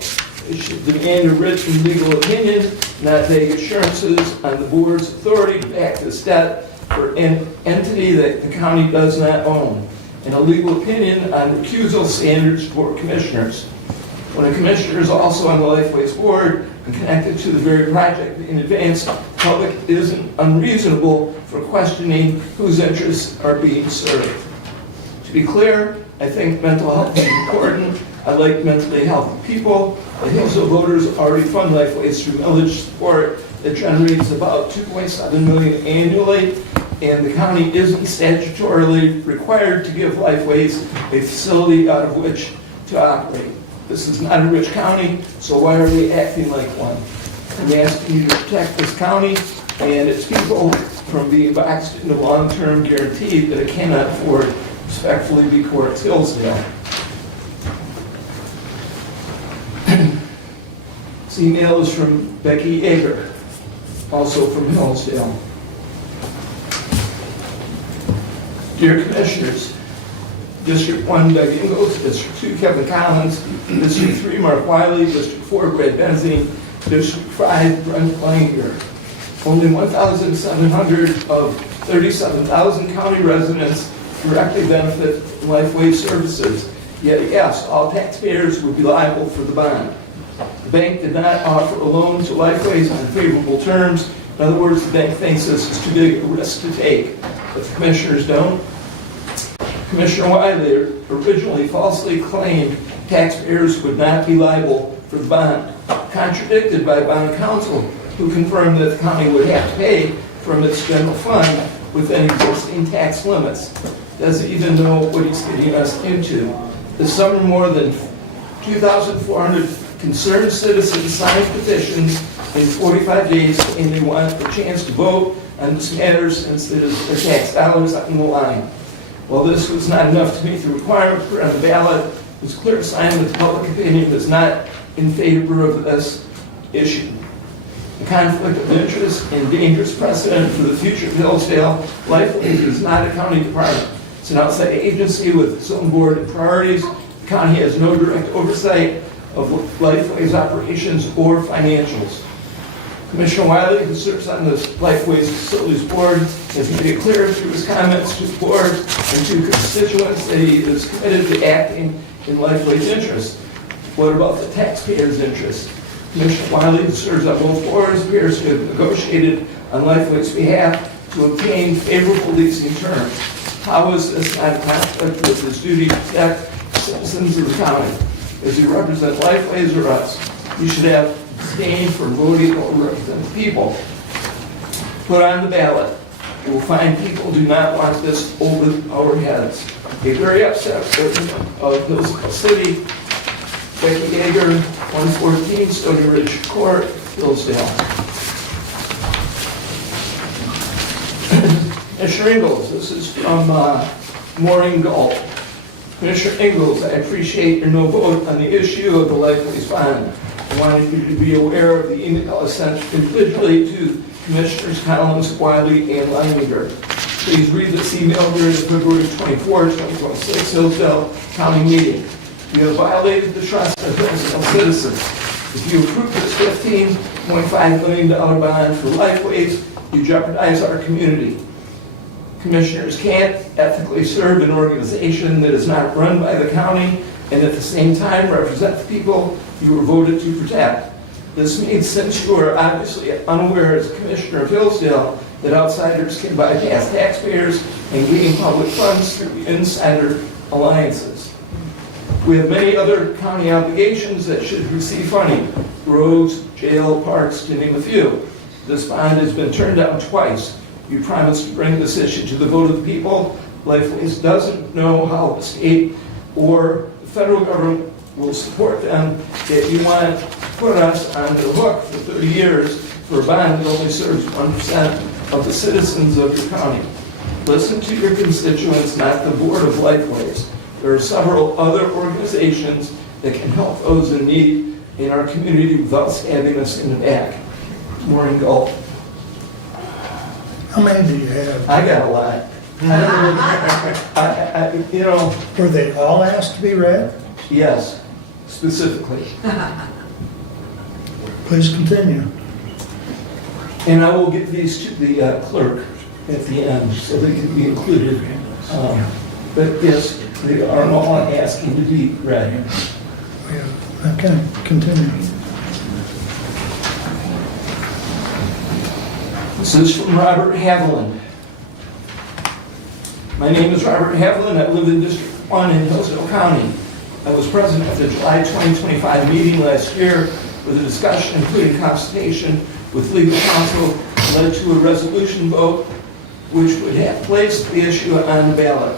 It should demand a written legal opinion, not vague assurances on the board's authority to back this debt for an entity that the county does not own, and a legal opinion on recusal standards for commissioners. When a commissioner is also on the Lifeways board and connected to the very project in advance, the public isn't unreasonable for questioning whose interests are being served. To be clear, I think mental health is important. I like mentally healthy people. The Hillsdale voters already fund Lifeways through millage support that generates about $2.7 million annually, and the county isn't statutorily required to give Lifeways a facility out of which to operate. This is not a rich county, so why are we acting like one? I'm asking you to protect this county and its people from being boxed into long-term guarantee that it cannot afford. Respectfully, B. Courts, Hillsdale. This email is from Becky Yeager, also from Hillsdale. Dear Commissioners, District 1, Doug Ingalls, District 2, Kevin Collins, District 3, Mark Wiley, District 4, Brad Benzing, District 5, Brent Langer. Only 1,700 of 37,000 county residents directly benefit from Lifeway services. Yet, yes, all taxpayers would be liable for the bond. The bank did not offer a loan to Lifeways on favorable terms. In other words, the bank thinks this is too big a risk to take, but the commissioners don't. Commissioner Wiley originally falsely claimed taxpayers would not be liable for the bond, contradicted by bond counsel, who confirmed that the county would have to pay from its general fund within existing tax limits. Doesn't even know what he's getting us into. This summer, more than 2,400 concerned citizens signed petitions in 45 days, and they want a chance to vote on this matter since there's their tax dollars on the line. While this was not enough to meet the requirement for on the ballot, it was a clear sign that the public opinion is not in favor of this issue. The conflict of interest and dangerous precedent for the future of Hillsdale Lifeways is not a county department. It's an outside agency with its own board and priorities. The county has no direct oversight of Lifeways operations or financials. Commissioner Wiley, who serves on the Lifeways Facilities Board, has made it clear through his comments to the board and to constituents that he is committed to acting in Lifeways' interest. What about the taxpayers' interest? Commissioner Wiley, who serves on both boards, appears to have negotiated on Lifeways' behalf to obtain favorable leasing terms. How is this not a conflict with his duty to protect citizens of the county? Does he represent Lifeways or us? He should have abstained from voting or represent the people. Put on the ballot. You will find people do not want this over our heads. A very upset resident of Hillsdale City, Becky Yeager, 114 Stony Ridge Court, Hillsdale. Commissioner Ingalls, this is from Maureen Galt. Commissioner Ingalls, I appreciate your no vote on the issue of the Lifeways bond. I wanted you to be aware of the email I sent individually to Commissioners Collins, Wiley, and Leininger. Please read this email during the February 24, 2026 Hillsdale County meeting. You have violated the trust of Hillsdale citizens. If you approve this $15.5 million bond for Lifeways, you jeopardize our community. Commissioners can't ethically serve an organization that is not run by the county and at the same time represent the people you were voted to protect. This means, since you are obviously unaware as Commissioner of Hillsdale that outsiders can bypass taxpayers and gain public funds through insider alliances. We have many other county obligations that should receive funding: roads, jail, parks, to name a few. This bond has been turned down twice. You promised to bring this issue to the vote of the people. Lifeways doesn't know how the state or the federal government will support them, yet you want to put us on the hook for 30 years for a bond that only serves 1% of the citizens of your county. Listen to your constituents, not the board of Lifeways. There are several other organizations that can help those in need in our community without stabbing us in the back. Maureen Gulf. How many do you have? I got a lot. You know. Were they all asked to be read? Yes, specifically. Please continue. And I will give these to the clerk at the end so they can be included. But yes, they are all asking to be read. Okay, continue. This is from Robert Haviland. My name is Robert Haviland. I live in District 1 in Hillsdale County. I was present at the July 2025 meeting last year where the discussion, including consultation with legal counsel, led to a resolution vote which would have placed the issue on the ballot.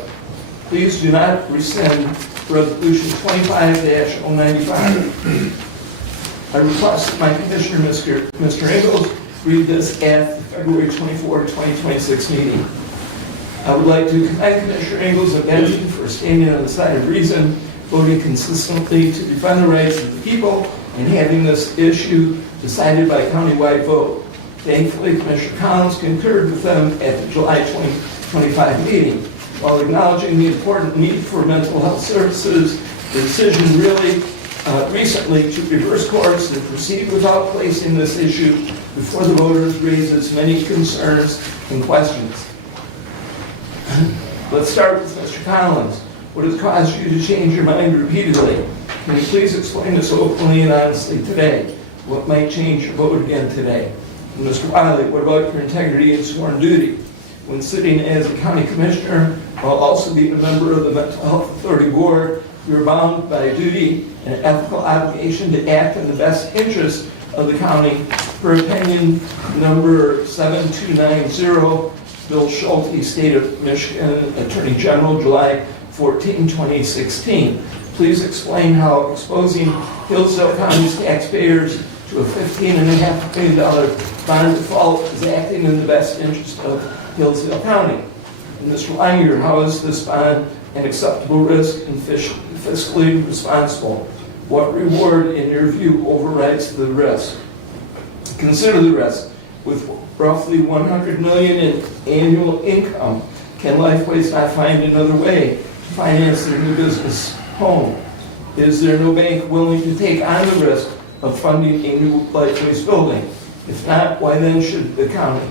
Please do not rescind Resolution 25-095. I request that my commissioner, Mr. Ingalls, read this at the February 24, 2026 meeting. I would like to commend Commissioner Ingalls and Benson for standing on the side of reason, voting consistently to defend the rights of the people, and having this issue decided by a countywide vote. Thankfully, Commissioner Collins concurred with them at the July 2025 meeting. While acknowledging the important need for mental health services, the decision recently to reverse course and proceed without placing this issue before the voters raises many concerns and questions. Let's start with Mr. Collins. What has caused you to change your mind repeatedly? Can you please explain this openly and honestly today? What might change your vote again today? And Mr. Wiley, what about your integrity and sworn duty? When sitting as a county commissioner, while also being a member of the Mental Health Authority Board, you are bound by a duty and an ethical obligation to act in the best interest of the county. Per opinion number 7290, Bill Schulte, State of Michigan Attorney General, July 14, 2016. Please explain how exposing Hillsdale County's taxpayers to a $15.5 million bond default is acting in the best interest of Hillsdale County. And Mr. Langer, how is this bond an acceptable risk and fiscally responsible? What reward, in your view, overrides the risk? Consider the risk. With roughly $100 million in annual income, can Lifeways not find another way to finance their new business home? Is there no bank willing to take on the risk of funding a new Lifeways building? If not, why then should the county?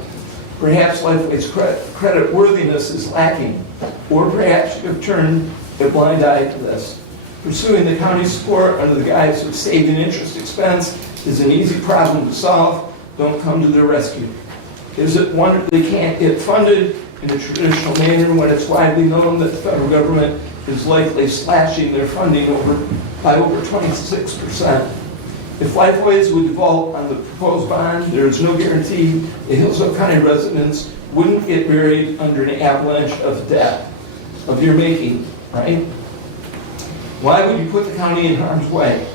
Perhaps Lifeways' credit worthiness is lacking, or perhaps you have turned a blind eye to this. Pursuing the county's support under the guise of saving interest expense is an easy problem to solve. Don't come to their rescue. Is it wonder they can't get funded in a traditional manner when it's widely known that the federal government is likely slashing their funding by over 26%? If Lifeways would default on the proposed bond, there is no guarantee the Hillsdale County residents wouldn't get buried under an avalanche of debt of your making, right? Why would you put the county in harm's way?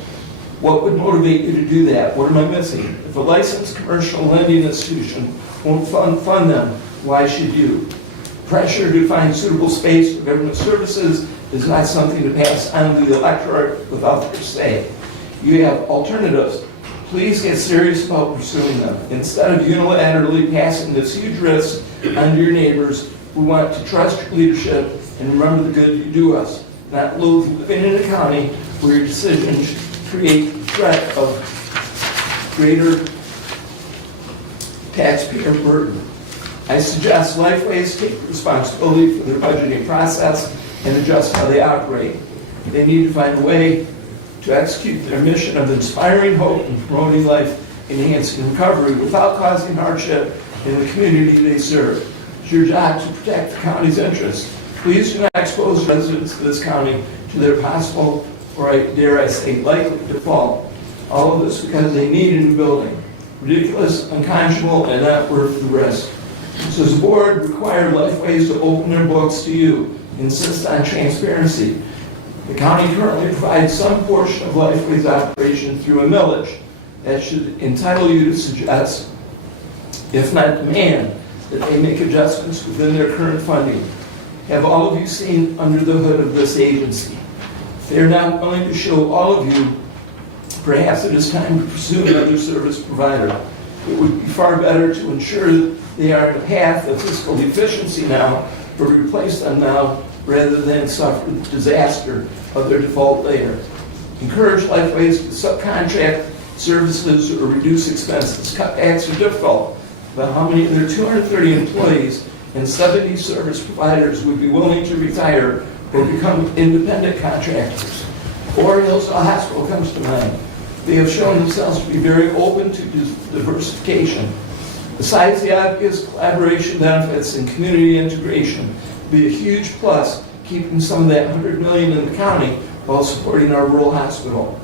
What would motivate you to do that? What am I missing? If a licensed commercial lending institution won't fund them, why should you? Pressure to find suitable space for government services is not something to pass on to the electorate without their say. You have alternatives. Please get serious about pursuing them. Instead of unilaterally passing this huge risk on to your neighbors, We want to trust your leadership and remember the good you do us, not loathe living in a county where your decisions create threat of greater taxpayer burden. I suggest Lifeways take responsibility for their budgeting process and adjust how they operate. They need to find a way to execute their mission of inspiring hope and promoting life-enhancing recovery without causing hardship in the community they serve. It's your job to protect the county's interests. Please do not expose residents of this county to their possible, or dare I say, likely default. All of this because they need a new building. Ridiculous, unconscionable, and not worth the risk. So as a board, require Lifeways to open their books to you, insist on transparency. The county currently provides some portion of Lifeways operation through a millage that should entitle you to suggest, if not demand, that they make adjustments within their current funding. Have all of you seen under the hood of this agency? If they are not willing to show all of you, perhaps it is time to pursue another service provider. It would be far better to ensure that they are on a path of fiscal efficiency now, but replace them now rather than suffer the disaster of their default later. Encourage Lifeways to subcontract services or reduce expenses. Cutbacks are difficult, but how many of their 230 employees and 70 service providers would be willing to retire or become independent contractors? Or Hillsdale Hospital comes to mind. They have shown themselves to be very open to diversification. Besides the obvious collaboration benefits and community integration, it'd be a huge plus keeping some of that $100 million in the county while supporting our rural hospital.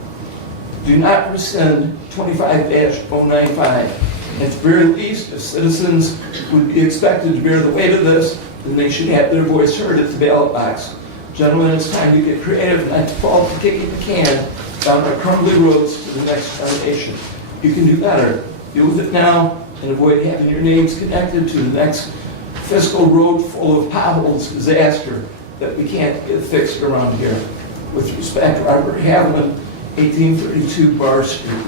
Do not rescind 25-095. At the very least, if citizens would be expected to bear the weight of this, then they should have their voice heard at the ballot box. Gentlemen, it's time to get creative and not default to kicking the can down our crumbly roads to the next generation. You can do better. Deal with it now and avoid having your names connected to the next fiscal road full of potholes disaster that we can't get fixed around here. With respect, Robert Haviland, 1832 Bar Street.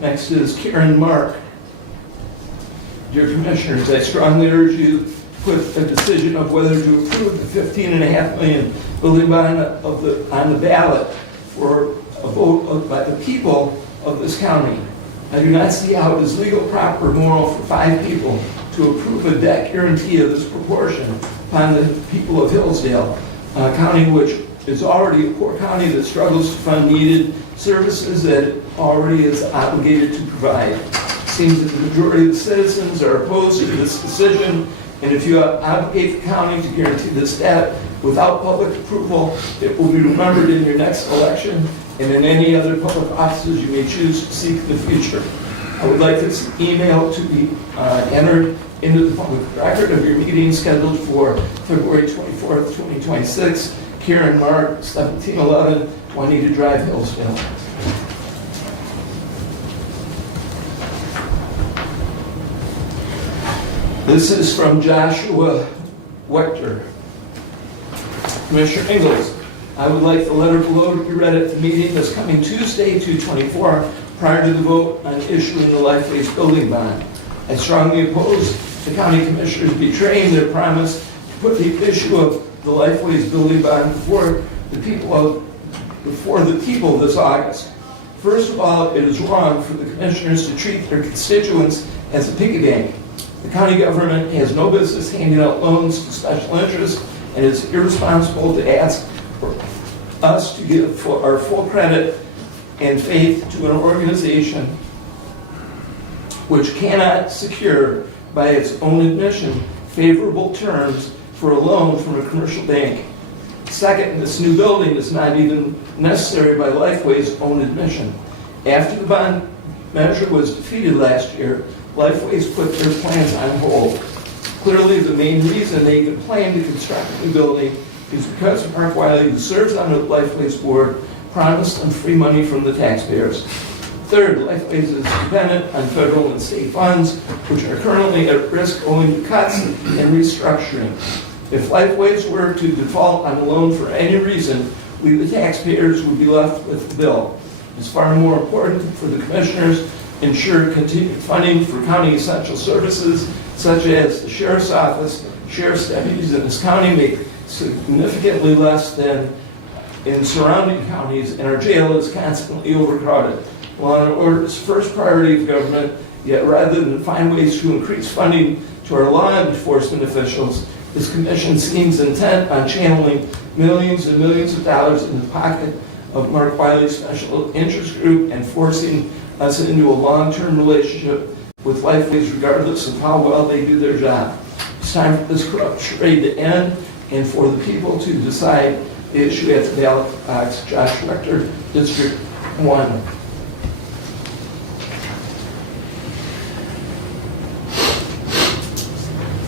Next is Karen Mark. Dear Commissioners, I strongly urge you to put a decision of whether to approve the $15.5 million building bond on the ballot for a vote by the people of this county. I do not see how it is legal, proper, or moral for 5 people to approve a debt guarantee of this proportion upon the people of Hillsdale, a county which is already a poor county that struggles to fund needed services that it already is obligated to provide. It seems that the majority of the citizens are opposed to this decision, and if you obligate the county to guarantee this debt without public approval, it will be remembered in your next election and in any other public offices you may choose to seek in the future. I would like this email to be entered into the public record of your meeting scheduled for February 24th, 2026. Karen Mark, 1711 Juanita Drive, Hillsdale. This is from Joshua Wechter. Commissioner Ingalls, I would like the letter below to be read at the meeting this coming Tuesday, 2/24, prior to the vote on issuing the Lifeways building bond. I strongly oppose the county commissioners betraying their promise to put the issue of the Lifeways building bond before the people this August. First of all, it is wrong for the commissioners to treat their constituents as a piggy bank. The county government has no business handing out loans to special interests, and it's irresponsible to ask for us to give our full credit and faith to an organization which cannot secure, by its own admission, favorable terms for a loan from a commercial bank. Second, this new building is not even necessary by Lifeway's own admission. After the bond measure was defeated last year, Lifeways put their plans on hold. Clearly, the main reason they even plan to construct a new building is because Mark Wiley, who serves on the Lifeways board, promised them free money from the taxpayers. Third, Lifeways is dependent on federal and state funds, which are currently at risk owing to cuts and restructuring. If Lifeways were to default on a loan for any reason, we, the taxpayers, would be left with the bill. is far more important for the commissioners. Ensure continued funding for county essential services such as the sheriff's office. Sheriff's deputies in this county make significantly less than in surrounding counties, and our jail is constantly overcrowded. Law and order is first priority of government, yet rather than find ways to increase funding to our law enforcement officials, this commission seems intent on channeling millions and millions of dollars in the pocket of Mark Wiley's special interest group and forcing us into a long-term relationship with Lifeways regardless of how well they do their job. It's time for this corrupt charade to end and for the people to decide the issue at the ballot box. Josh Rector, District 1.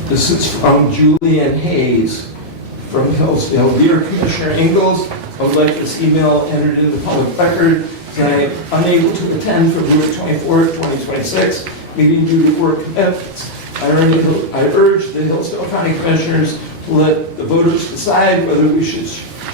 This is from Julianne Hayes from Hillsdale. Dear Commissioner Ingalls, I would like this email entered in the public record. I am unable to attend February 24, 2026 meeting due to work commitments. I urge the Hillsdale County Commissioners to let the voters decide whether we should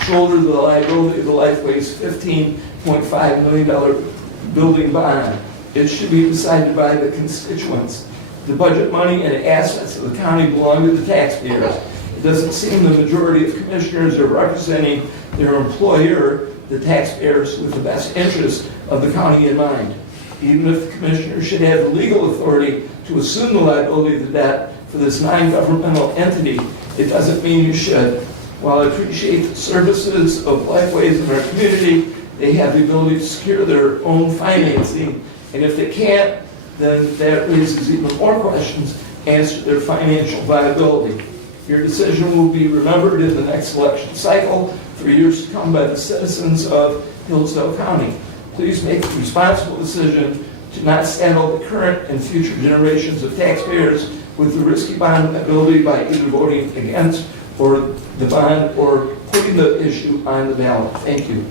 shoulder the liability of the Lifeways $15.5 million building bond. It should be decided by the constituents. The budget money and assets of the county belong to the taxpayers. It doesn't seem the majority of commissioners are representing their employer, the taxpayers, with the best interest of the county in mind. Even if the commissioners should have the legal authority to assume the liability of the debt for this non-governmental entity, it doesn't mean you should. While I appreciate the services of Lifeways in our community, they have the ability to secure their own financing, and if they can't, then that raises even more questions as to their financial viability. Your decision will be remembered in the next election cycle for years to come by the citizens of Hillsdale County. Please make a responsible decision to not saddle the current and future generations of taxpayers with the risky bond liability by either voting against or the bond or putting the issue on the ballot. Thank you.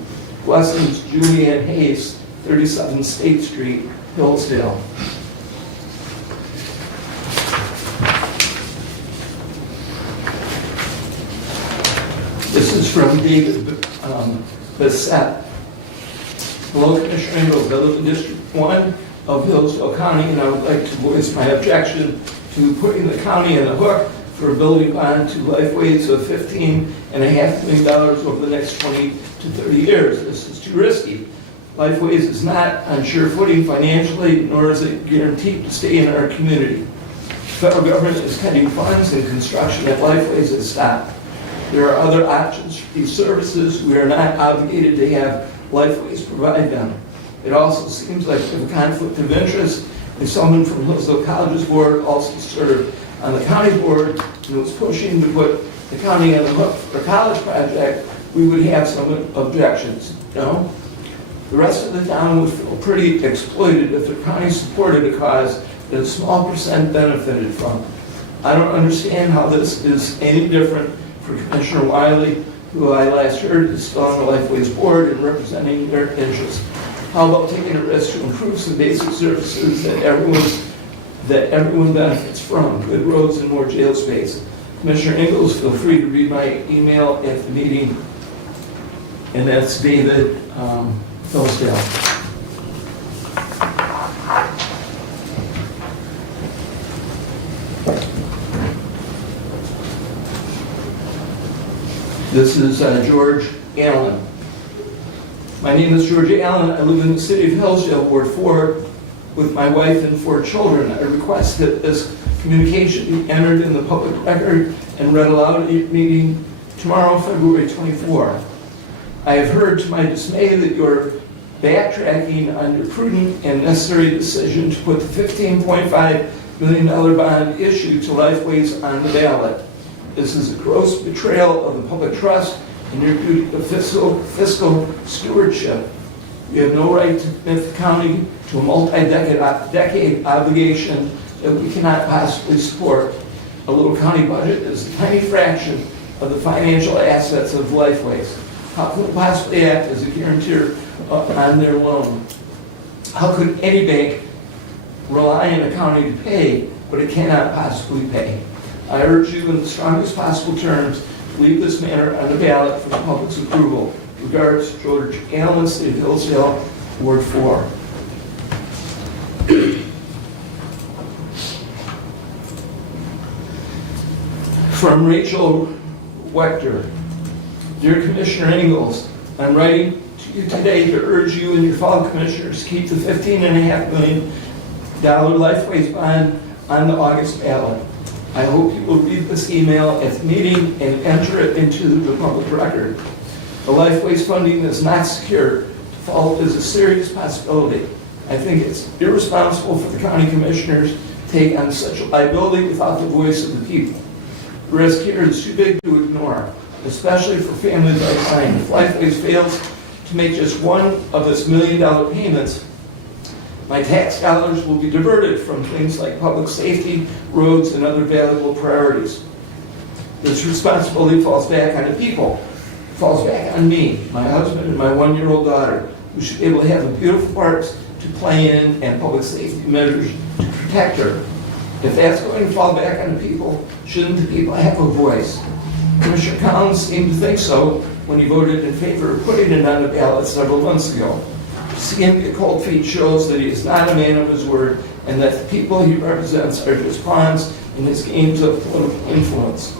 Blessings, Julianne Hayes, 37 State Street, Hillsdale. This is from David Bissett. Hello, Commissioner Ingalls. I live in District 1 of Hillsdale County, and I would like to voice my objection to putting the county on the hook for a building bond to Lifeways of $15.5 million over the next 20 to 30 years. This is too risky. Lifeways is not on sure footing financially, nor is it guaranteed to stay in our community. The federal government is cutting funds and construction at Lifeways has stopped. There are other options for these services. We are not obligated to have Lifeways provide them. It also seems like we have a conflict of interest if someone from Hillsdale College's board also served on the county board and was pushing to put the county on the hook for a college project. We would have some objections, no? The rest of the town would feel pretty exploited if the county supported a cause that a small percent benefited from. I don't understand how this is any different for Commissioner Wiley, who I last heard is still on the Lifeways board and representing their interests. How about taking a risk to improve some basic services that everyone benefits from? Good roads and more jail space. Commissioner Ingalls, feel free to read my email at the meeting, and that's David Hillsdale. This is George Allen. My name is George Allen. I live in the city of Hillsdale, Ward 4, with my wife and 4 children. I request that this communication be entered in the public record and read aloud at your meeting tomorrow, February 24. I have heard to my dismay that you're backtracking on your prudent and necessary decision to put the $15.5 million bond issue to Lifeways on the ballot. This is a gross betrayal of the public trust and your duty of fiscal stewardship. We have no right to commit the county to a multi-decade obligation that we cannot possibly support. A little county budget is a tiny fraction of the financial assets of Lifeways. How can it possibly act as a guarantor on their loan? How could any bank rely on a county to pay what it cannot possibly pay? I urge you in the strongest possible terms to leave this matter on the ballot for the public's approval. Regards, George Allen, State of Hillsdale, Ward 4. From Rachel Wechter. Dear Commissioner Ingalls, I'm writing to you today to urge you and your fellow commissioners to keep the $15.5 million Lifeways bond on the August ballot. I hope you will read this email at the meeting and enter it into the public record. The Lifeways funding is not secure. Default is a serious possibility. I think it's irresponsible for the county commissioners to take on such a liability without the voice of the people. The risk here is too big to ignore, especially for families like mine. If Lifeways fails to make just one of its $1 million payments, my tax dollars will be diverted from things like public safety, roads, and other valuable priorities. This responsibility falls back on the people. It falls back on me, my husband, and my 1-year-old daughter, who should be able to have the beautiful parks to play in and public safety measures to protect her. If that's going to fall back on the people, shouldn't the people have a voice? Commissioner Collins seemed to think so when he voted in favor of putting it on the ballot several months ago. To see him get cold feet shows that he is not a man of his word and that the people he represents are just pawns in his games of political influence.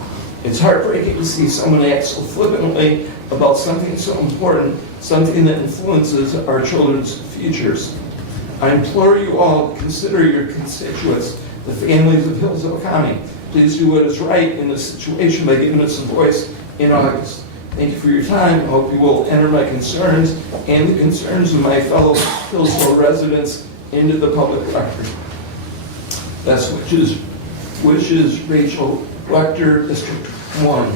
It's heartbreaking to see someone act so flippantly about something so important, something that influences our children's futures. I implore you all to consider your constituents, the families of Hillsdale County. Please do what is right in this situation by giving us a voice in August. Thank you for your time. I hope you will enter my concerns and the concerns of my fellow Hillsdale residents into the public record. That's which is Rachel Wechter, District 1.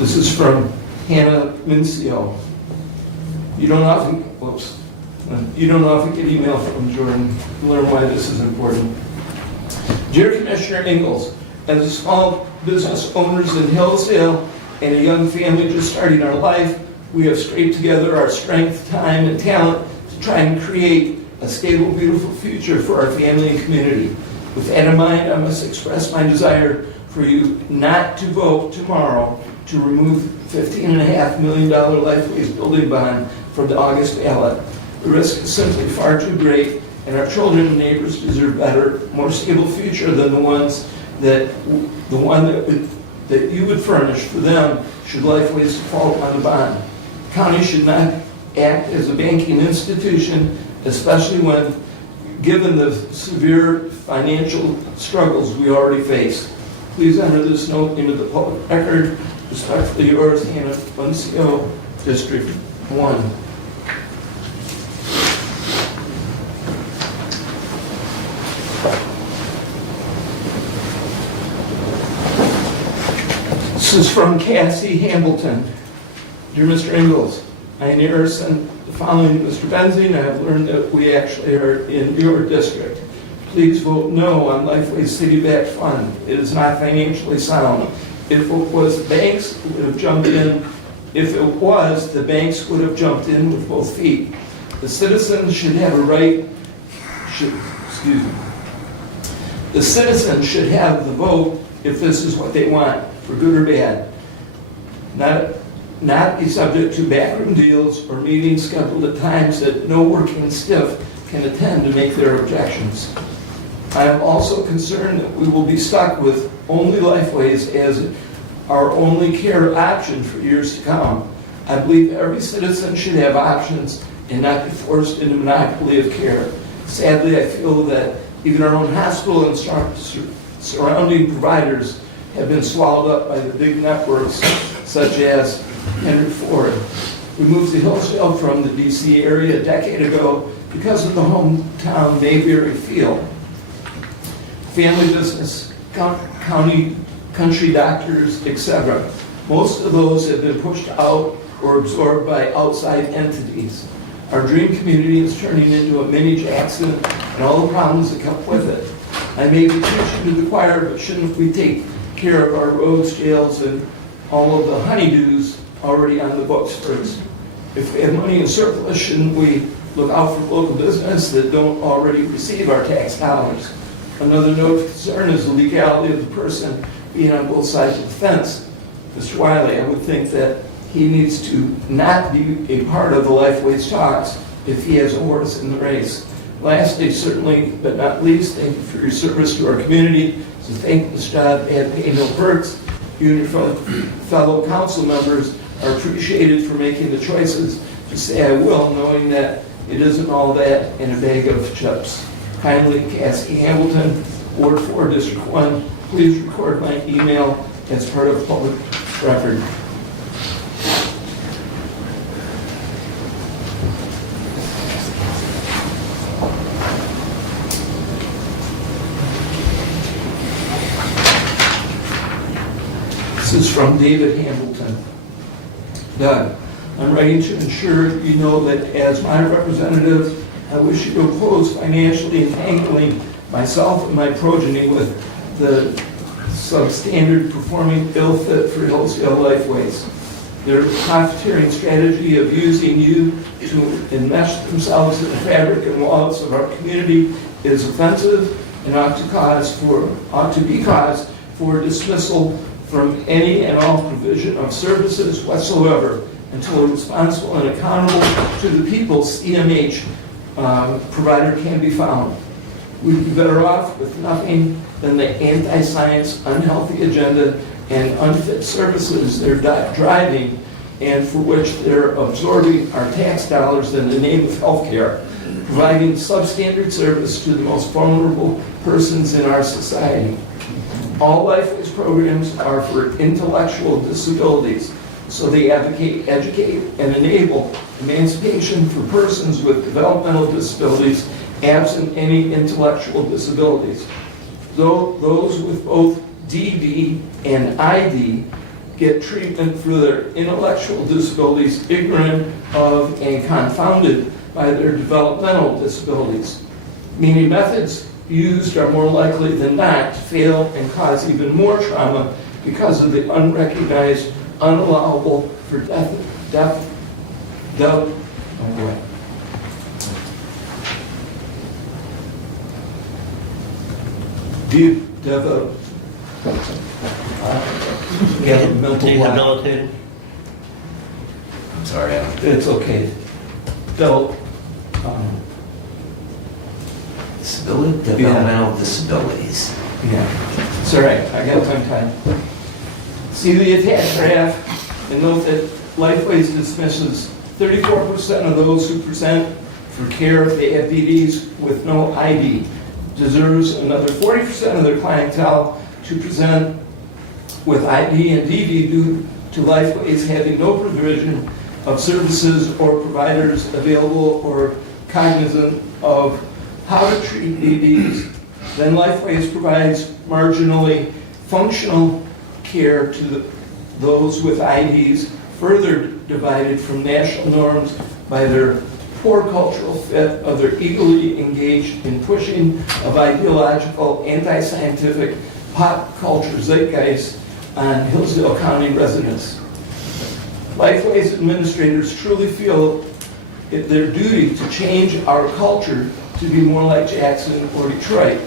This is from Hannah Mincio. You don't often get email from Jordan. Learn why this is important. Dear Commissioner Ingalls, as a small business owners in Hillsdale and a young family just starting our life, we have scraped together our strength, time, and talent to try and create a stable, beautiful future for our family and community. With that in mind, I must express my desire for you not to vote tomorrow to remove $15.5 million Lifeways building bond from the August ballot. The risk is simply far too great, and our children and neighbors deserve better, more stable future than the one that you would furnish for them should Lifeways default on the bond. The county should not act as a banking institution, especially when given the severe financial struggles we already face. Please enter this note into the public record. Respectfully yours, Hannah Mincio, District 1. This is from Cassie Hambleton. Dear Mr. Ingalls, I near sent the following to Mr. Benzing. I have learned that we actually are in your district. Please vote no on Lifeway's city-backed fund. It is not financially sound. If it was, the banks would have jumped in. If it was, the banks would have jumped in with both feet. The citizens should have a right. The citizens should have the vote if this is what they want, for good or bad. Not be subject to backroom deals or meetings scheduled at times that no working stiff can attend to make their objections. I am also concerned that we will be stuck with only Lifeways as our only care option for years to come. I believe every citizen should have options and not be forced into monopoly of care. Sadly, I feel that even our own hospital and surrounding providers have been swallowed up by the big networks such as Henry Ford. We moved to Hillsdale from the DC area a decade ago because of the hometown Mayberry feel. Family business, country doctors, etc. Most of those have been pushed out or absorbed by outside entities. Our dream community is turning into a mini Jackson and all the problems that come with it. I may be preaching to the choir, but shouldn't we take care of our roads, jails, and all of the honeydews already on the books first? If we have money in surplus, shouldn't we look out for local business that don't already receive our tax dollars? Another note of concern is the legality of the person being on both sides of the fence. Mr. Wiley, I would think that he needs to not be a part of the Lifeways talks if he has a horse in the race. Lastly, certainly, but not least, thank you for your service to our community. It's a thankless job and pay no perks. You and your fellow council members are appreciated for making the choices to say I will, knowing that it isn't all that in a bag of chips. Kindly, Cassie Hamilton, Ward 4, District 1, please record my email as part of public record. This is from David Hamilton. Doug, I'm writing to ensure you know that as my representative, I wish you to oppose financially entangling myself and my progeny with the substandard performing ill fit for Hillsdale Lifeways. Their profiteering strategy of using you to enmesh themselves in the fabric and walls of our community is offensive and ought to be cause for dismissal from any and all provision of services whatsoever until a responsible and accountable to the people CMH provider can be found. We'd be better off with nothing than the anti-science, unhealthy agenda and unfit services they're driving and for which they're absorbing our tax dollars in the name of healthcare, providing substandard service to the most vulnerable persons in our society. All Lifeways programs are for intellectual disabilities, so they advocate, educate, and enable emancipation for persons with developmental disabilities absent any intellectual disabilities. Though those with both DD and ID get treatment for their intellectual disabilities ignorant of and confounded by their developmental disabilities, meaning methods used are more likely than not to fail and cause even more trauma because of the unrecognized, unallowable for Debilitated. I'm sorry, it's okay. Developmental disabilities. Yeah, it's all right, I got some time. See the attached graph and note that Lifeways dismisses 34% of those who present for care if they have DDs with no ID. Deserves another 40% of their clientele to present with ID and DD due to Lifeways having no provision of services or providers available or cognizant of how to treat DDs. Then Lifeways provides marginally functional care to those with IDs, further divided from national norms by their poor cultural fit of their eagerly engaged in pushing of ideological, anti-scientific pop culture zeitgeist on Hillsdale County residents. Lifeways administrators truly feel it their duty to change our culture to be more like Jackson or Detroit.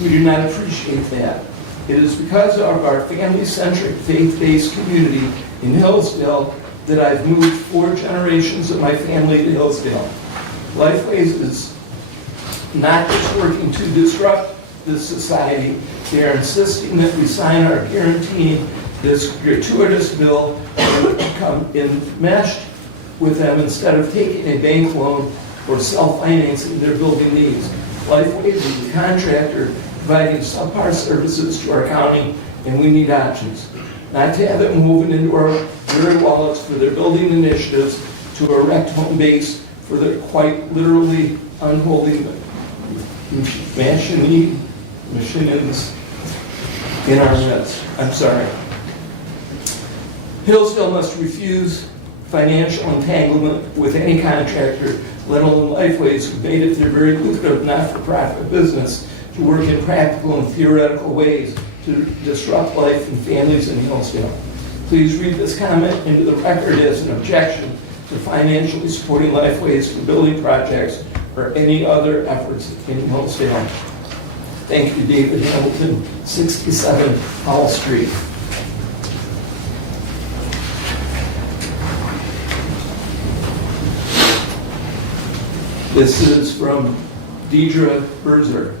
We do not appreciate that. It is because of our family-centric, faith-based community in Hillsdale that I've moved 4 generations of my family to Hillsdale. Lifeways is not just working to disrupt this society, they are insisting that we sign our guaranteeing this gratuitous bill and become enmeshed with them instead of taking a bank loan or self-financing their building needs. Lifeways is a contractor providing subpar services to our county, and we need options. Not to have them moving into our very wallets for their building initiatives to erect home base for their quite literally unholy machines in our midst. I'm sorry. Hillsdale must refuse financial entanglement with any contractor, let alone Lifeways, who made it their very lucrative not-for-profit business to work in practical and theoretical ways to disrupt life and families in Hillsdale. Please read this comment into the record as an objection to financially supporting Lifeways for building projects or any other efforts in Hillsdale. Thank you, David Hamilton, 67 Hall Street. This is from Deidre Berzer.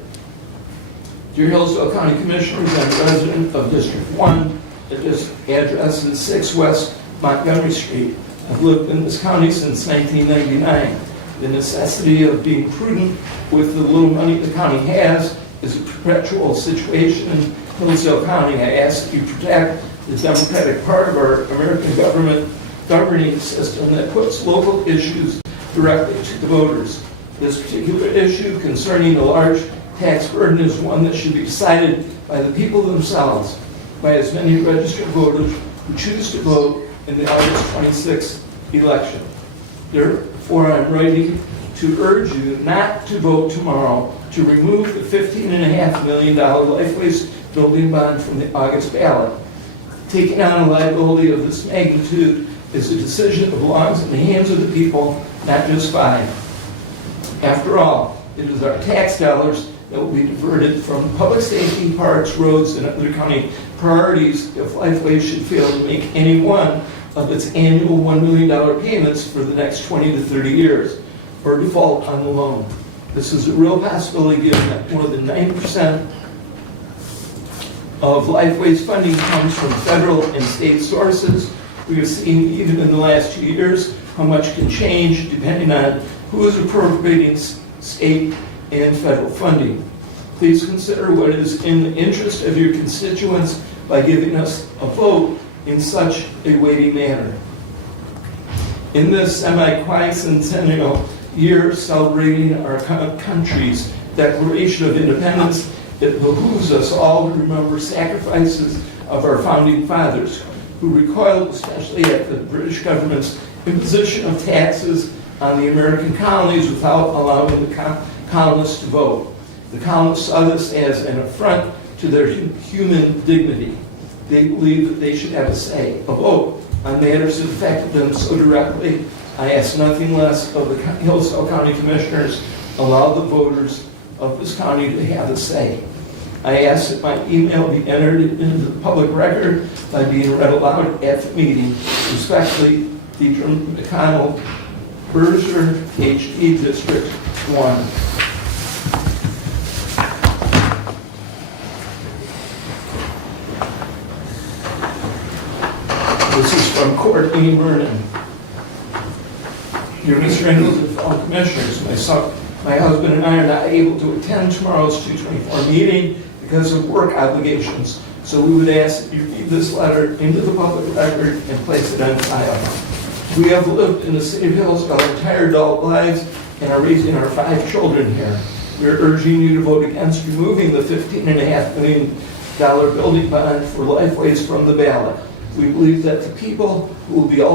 Dear Hillsdale County Commissioners, I'm a resident of District 1. This address is 6 West Montgomery Street. I've lived in this county since 1999. The necessity of being prudent with the little money the county has is a perpetual situation in Hillsdale County. I ask that you protect the democratic part of our American government governing system that puts local issues directly to the voters. This particular issue concerning the large tax burden is one that should be decided by the people themselves, by as many registered voters who choose to vote in the August 26th election. Therefore, I'm writing to urge you not to vote tomorrow to remove the $15.5 million Lifeways building bond from the August ballot. Taking on a liability of this magnitude is a decision that belongs in the hands of the people, not just mine. After all, it is our tax dollars that will be diverted from public safety, parks, roads, and other county priorities if Lifeway should fail to make any one of its annual $1 million payments for the next 20 to 30 years, or default on the loan. This is a real possibility given that more than 90% of Lifeway's funding comes from federal and state sources. We have seen even in the last 2 years how much can change depending on who is appropriating state and federal funding. Please consider what is in the interest of your constituents by giving us a vote in such a weighty manner. In this semi-quincentennial year celebrating our country's Declaration of Independence, it behooves us all to remember sacrifices of our founding fathers who recoiled especially at the British government's imposition of taxes on the American colonies without allowing the colonists to vote. The colonists saw this as an affront to their human dignity. They believed that they should have a say, a vote, on matters that affected them so directly. I ask nothing less of the Hillsdale County Commissioners, allow the voters of this county to have a say. I ask that my email be entered into the public record by being read aloud at the meeting. Respectfully, Deidre McConnell, Berzer, HD, District 1. This is from Courtney Vernon. Dear Mr. Engels and fellow commissioners, my husband and I are not able to attend tomorrow's 224 meeting because of work obligations. So we would ask that you read this letter into the public record and place it on file. We have lived in the city of Hillsdale our entire adult lives and are raising our 5 children here. We are urging you to vote against removing the $15.5 million building bond for Lifeways from the ballot. We believe that the people who will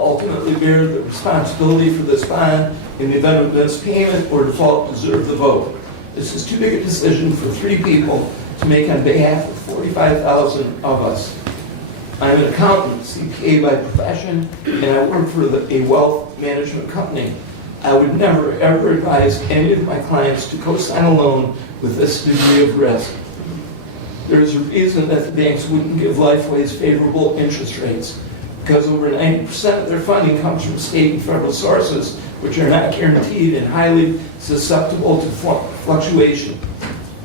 ultimately bear the responsibility for this bond in the event of mispayment or default deserve the vote. This is too big a decision for 3 people to make on behalf of 45,000 of us. I'm an accountant, CPA by profession, and I work for a wealth management company. I would never, ever advise any of my clients to co-sign a loan with this degree of risk. There is a reason that the banks wouldn't give Lifeways favorable interest rates, because over 90% of their funding comes from state and federal sources, which are not guaranteed and highly susceptible to fluctuation.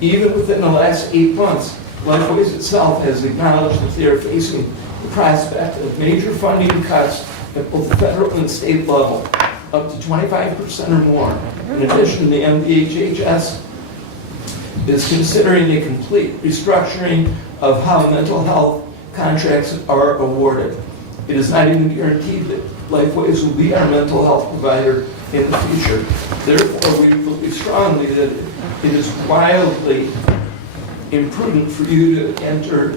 Even within the last 8 months, Lifeways itself has acknowledged that they are facing the prospect of major funding cuts at both the federal and state level, up to 25% or more. In addition, the MDHHS is considering a complete restructuring of how mental health contracts are awarded. It is not even guaranteed that Lifeways will be our mental health provider in the future. Therefore, we believe strongly that it is wildly imprudent for you to enter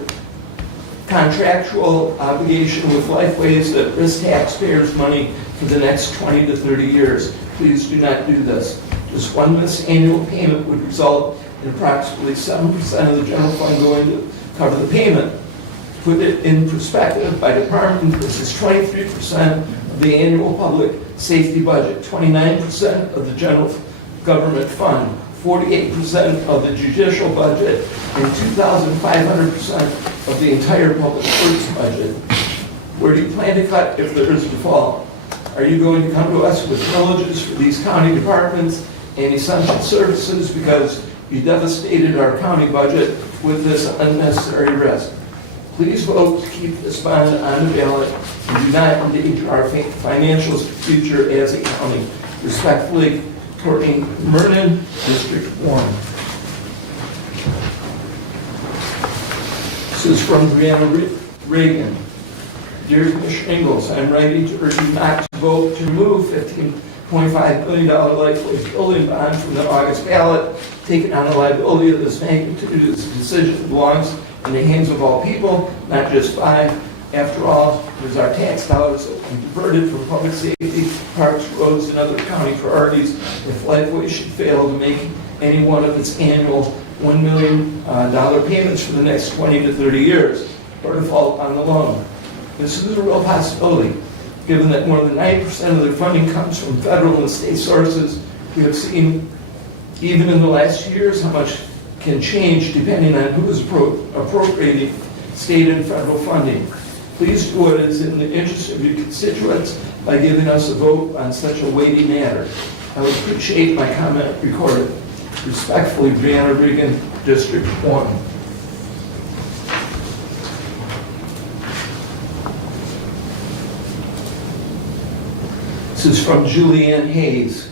contractual obligation with Lifeways that risk taxpayers' money for the next 20 to 30 years. Please do not do this. Just one missed annual payment would result in approximately 7% of the general fund going to cover the payment. To put it in perspective, by department, this is 23% of the annual public safety budget, 29% of the general government fund, 48% of the judicial budget, and 2,500% of the entire public works budget. Where do you plan to cut if there is a default? Are you going to come to us with villages for these county departments and essential services because you devastated our county budget with this unnecessary risk? Please vote to keep this bond on the ballot and do not endanger our financial future as a county. Respectfully, Courtney Mernon, District 1. This is from Brianna Reagan. Dear Commissioner Ingalls, I'm writing to urge you not to vote to remove $15.5 million Lifeway building bond from the August ballot. Taking on the liability of this magnitude, this decision belongs in the hands of all people, not just five. After all, it is our tax dollars that we diverted from public safety, parks, roads, and other county priorities. If Lifeway should fail to make any one of its annual $1 million payments for the next 20 to 30 years, or default on the loan. This is a real possibility. Given that more than 90% of their funding comes from federal and state sources, we have seen, even in the last years, how much can change depending on who is appropriating state and federal funding. Please do what is in the interest of your constituents by giving us a vote on such a weighty matter. I would appreciate my comment recorded. Respectfully, Brianna Reagan, District 1. This is from Julianne Hayes.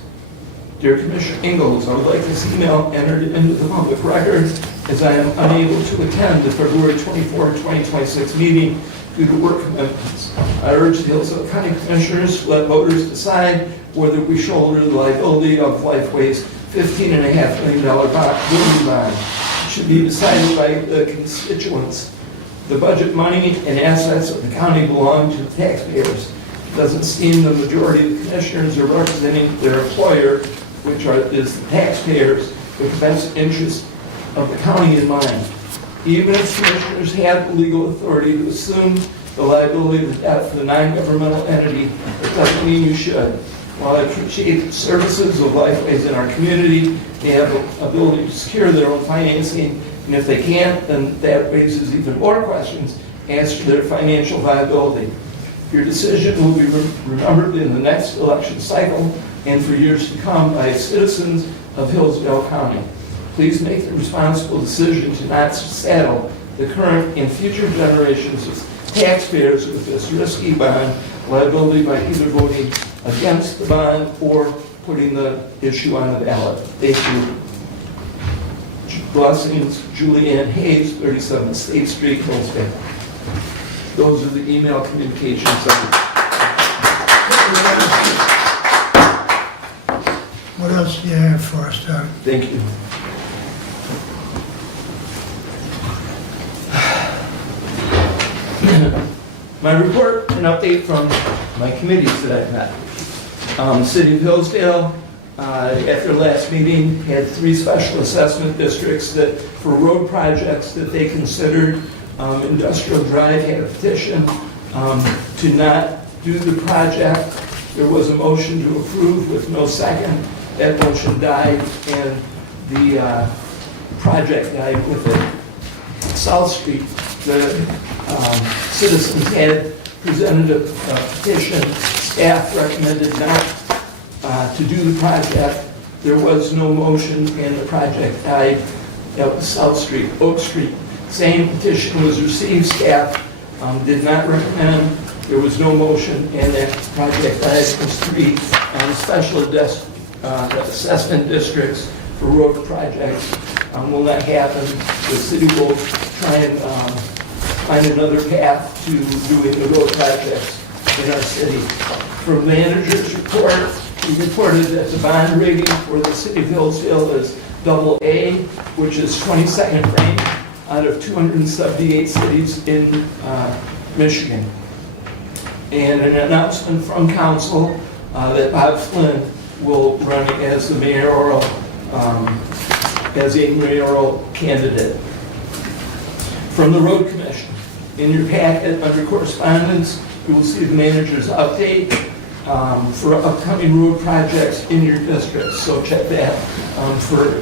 Dear Commissioner Ingalls, I would like this email entered into the public record as I am unable to attend the February 24, 2026 meeting due to work commitments. I urge the Hillsdale County Commissioners to let voters decide whether we shoulder the liability of Lifeway's $15.5 million building bond. It should be decided by the constituents. The budget money and assets of the county belong to the taxpayers. It doesn't seem the majority of the commissioners are representing their employer, which is the taxpayers, with the best interest of the county in mind. Even if commissioners have the legal authority to assume the liability of the debt for the non-governmental entity, it doesn't mean you should. While I appreciate the services of Lifeways in our community, they have the ability to secure their own financing, and if they can't, then that raises even more questions as to their financial viability. Your decision will be remembered in the next election cycle and for years to come by citizens of Hillsdale County. Please make the responsible decision to not saddle the current and future generations of taxpayers with this risky bond liability by either voting against the bond or putting the issue on the ballot. Thank you. Blessings, Julianne Hayes, 37 State Street, Hillsdale. Those are the email communications. What else do you have for us, Doug? Thank you. My report, an update from my committees that I've met. City of Hillsdale, at their last meeting, had 3 special assessment districts that, for road projects that they considered, Industrial Drive had a petition to not do the project. There was a motion to approve with no second. That motion died, and the project died with it. South Street, the citizens had presented a petition. Staff recommended not to do the project. There was no motion, and the project died. That was South Street. Oak Street, same petition was received. Staff did not recommend. There was no motion, and that project died. Was 3 special assessment districts for road projects will not happen. The city will try and find another path to doing the road projects in our city. For manager's report, we reported that the bond rating for the city of Hillsdale is AA, which is 22nd ranked out of 278 cities in Michigan. And an announcement from council that Bob Flynn will run as the mayoral, as a mayoral candidate. From the Road Commission, in your packet under correspondence, you will see the manager's update for upcoming road projects in your district. So check that for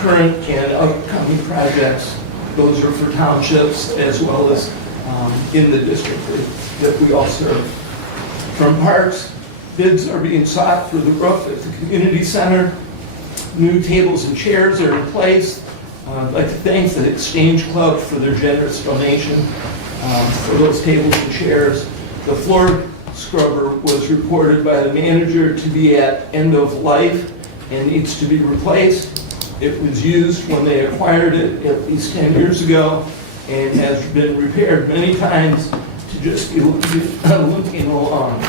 current and upcoming projects. Those are for townships as well as in the district that we all serve. From Parks, Bids are being sought for the roof at the community center. New tables and chairs are in place. I'd like to thank the Exchange Club for their generous donation for those tables and chairs. The floor scrubber was reported by the manager to be at end of life and needs to be replaced. It was used when they acquired it at least 10 years ago and has been repaired many times to just be looking along.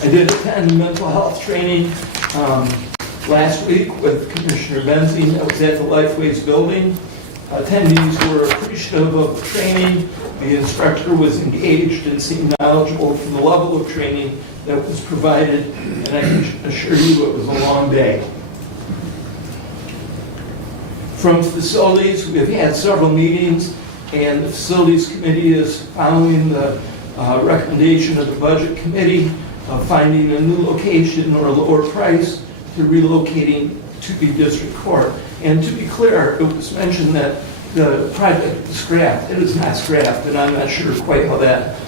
I did attend mental health training last week with Commissioner Benzing. That was at the Lifeways building. Attendees were appreciative of the training. The instructor was engaged and seemed knowledgeable for the level of training that was provided, and I can assure you it was a long day. From facilities, we have had several meetings, and the Facilities Committee is following the recommendation of the Budget Committee of finding a new location or a lower price to relocating to the district court. And to be clear, it was mentioned that the project is scrapped. It is not scrapped, and I'm not sure quite how that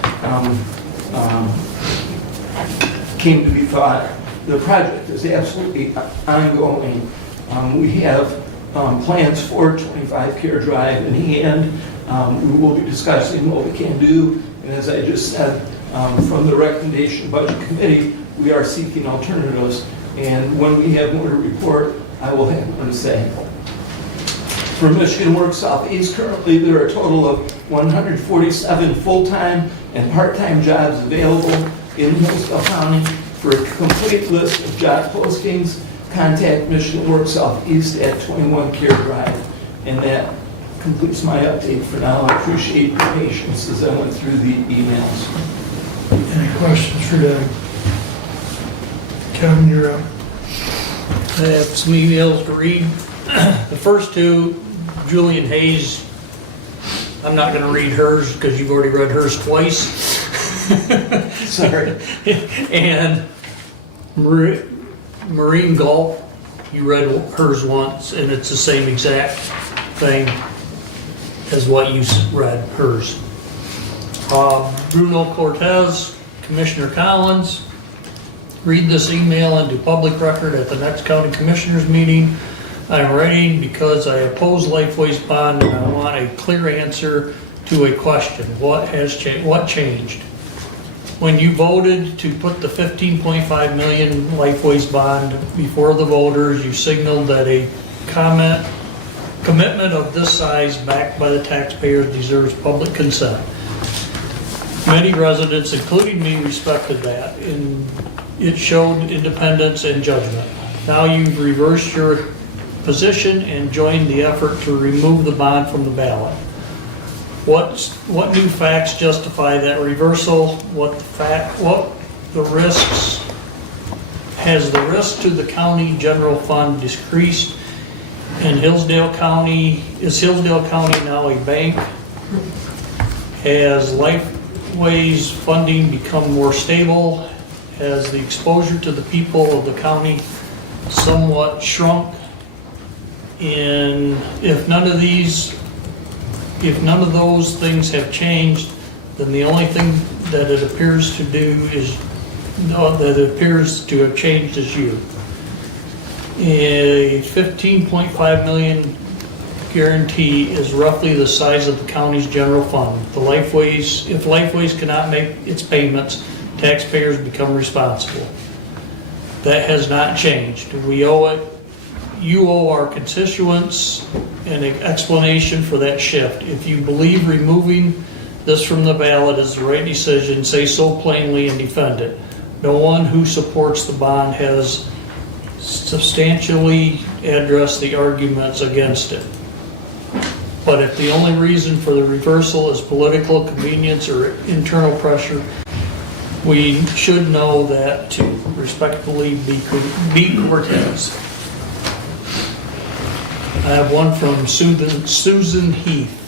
came to be thought. The project is absolutely ongoing. We have plans for 25 Care Drive in hand. We will be discussing what we can do, and as I just said, from the recommendation Budget Committee, we are seeking alternatives, and when we have more to report, I will have more to say. For Michigan Works Southeast, currently there are a total of 147 full-time and part-time jobs available in Hillsdale County. For a complete list of job postings, contact Michigan Works Southeast at 21 Care Drive. And that completes my update for now. I appreciate your patience as I went through the emails. Any questions for Doug? Kevin, you're up. I have some emails to read. The first two, Julian Hayes, I'm not going to read hers because you've already read hers twice. Sorry. And Marine Gulf, you read hers once, and it's the same exact thing as what you read, hers. Bruno Cortez, Commissioner Collins, read this email into public record at the next county commissioners meeting. I'm writing because I oppose Lifeway's bond and I want a clear answer to a question. What has changed? What changed? When you voted to put the 15.5 million Lifeway's bond before the voters, you signaled that a commitment of this size backed by the taxpayers deserves public consent. Many residents, including me, respected that, and it showed independence and judgment. Now you've reversed your position and joined the effort to remove the bond from the ballot. What new facts justify that reversal? Has the risk to the county general fund decreased? And is Hillsdale County now a bank? Has Lifeway's funding become more stable? Has the exposure to the people of the county somewhat shrunk? And if none of those things have changed, then the only thing that it appears to have changed is you. A 15.5 million guarantee is roughly the size of the county's general fund. If Lifeways cannot make its payments, taxpayers become responsible. That has not changed. You owe our constituents an explanation for that shift. If you believe removing this from the ballot is the right decision, say so plainly and defend it. No one who supports the bond has substantially addressed the arguments against it. But if the only reason for the reversal is political convenience or internal pressure, we should know that to respectfully be Cortez. I have one from Susan Heath.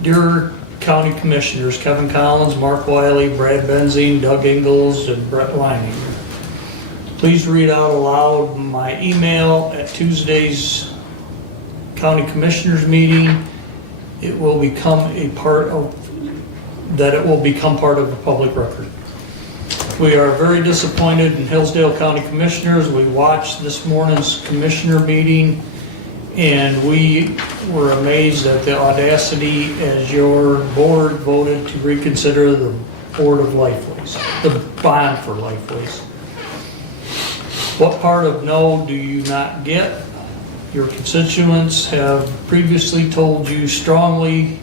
Dear County Commissioners, Kevin Collins, Mark Wiley, Brad Benzing, Doug Ingalls, and Brett Leining. Please read out aloud my email at Tuesday's County Commissioners meeting. It will become a part of that it will become part of the public record. We are very disappointed in Hillsdale County Commissioners. We watched this morning's commissioner meeting, and we were amazed at the audacity as your board voted to reconsider the Board of Lifeways, the bond for Lifeways. What part of no do you not get? Your constituents have previously told you strongly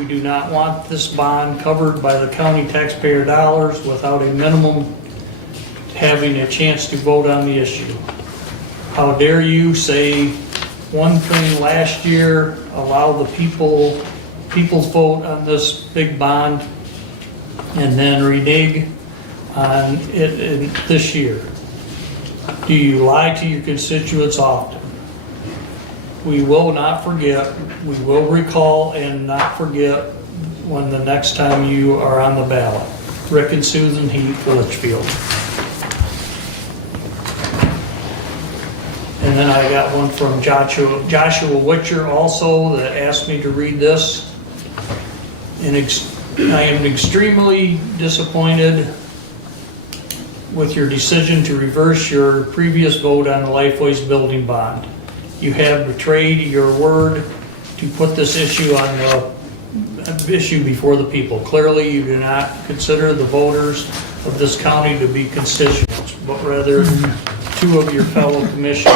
we do not want this bond covered by the county taxpayer dollars without a minimum having a chance to vote on the issue. How dare you say one thing last year, allow the people's vote on this big bond, and then renege on it this year? Do you lie to your constituents often? We will not forget, we will recall and not forget when the next time you are on the ballot. Rick and Susan Heath, Litchfield. And then I got one from Joshua Witcher also that asked me to read this. I am extremely disappointed with your decision to reverse your previous vote on the Lifeways building bond. You have betrayed your word to put this issue on the issue before the people. Clearly, you do not consider the voters of this county to be constituents, but rather two of your fellow commissioners.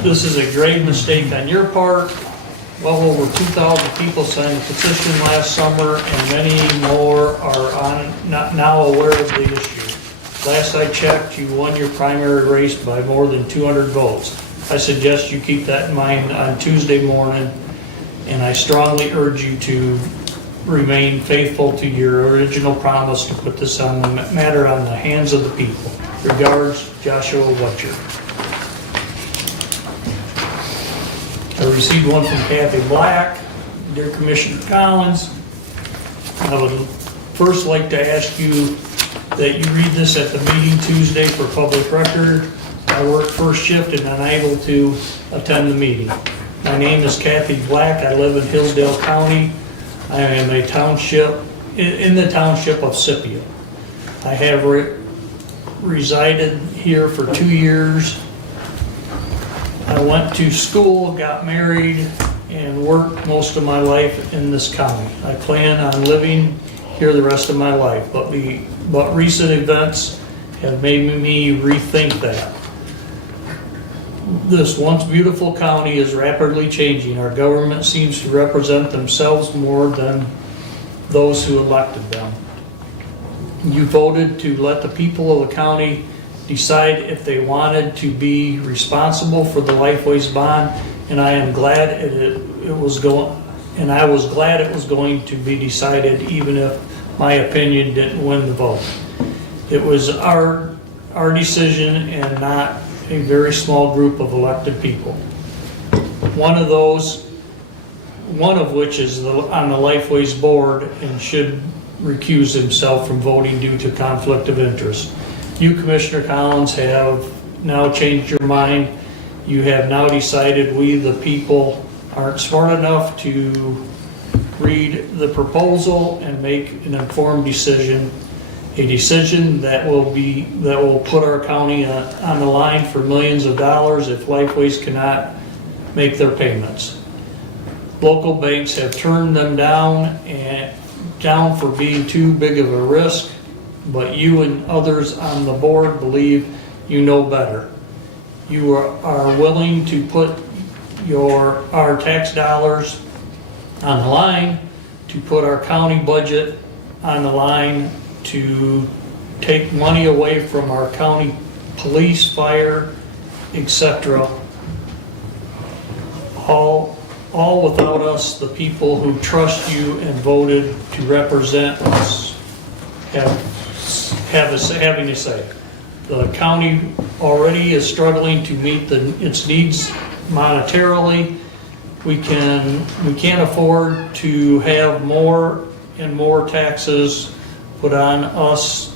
This is a grave mistake on your part. Well over 2,000 people signed a petition last summer, and many more are now aware of the issue. Last I checked, you won your primary race by more than 200 votes. I suggest you keep that in mind on Tuesday morning, and I strongly urge you to remain faithful to your original promise to put this matter on the hands of the people. Regards, Joshua Wetcher. I received one from Kathy Black. Dear Commissioner Collins, I would first like to ask you that you read this at the meeting Tuesday for public record. I work first shift and unable to attend the meeting. My name is Kathy Black. I live in Hillsdale County. I am a township, in the township of Scipio. I have resided here for 2 years. I went to school, got married, and worked most of my life in this county. I plan on living here the rest of my life, but recent events have made me rethink that. This once beautiful county is rapidly changing. Our government seems to represent themselves more than those who elected them. You voted to let the people of the county decide if they wanted to be responsible for the Lifeways bond, and I am glad it was going to be decided, even if my opinion didn't win the vote. It was our decision and not a very small group of elected people. One of which is on the Lifeways board and should recuse himself from voting due to conflict of interest. You, Commissioner Collins, have now changed your mind. You have now decided we, the people, aren't smart enough to read the proposal and make an informed decision. A decision that will put our county on the line for millions of dollars if Lifeways cannot make their payments. Local banks have turned them down for being too big of a risk, but you and others on the board believe you know better. You are willing to put our tax dollars on the line, to put our county budget on the line, to take money away from our county police, fire, etc. All without us, the people who trust you and voted to represent us, having a say. The county already is struggling to meet its needs monetarily. We can't afford to have more and more taxes put on us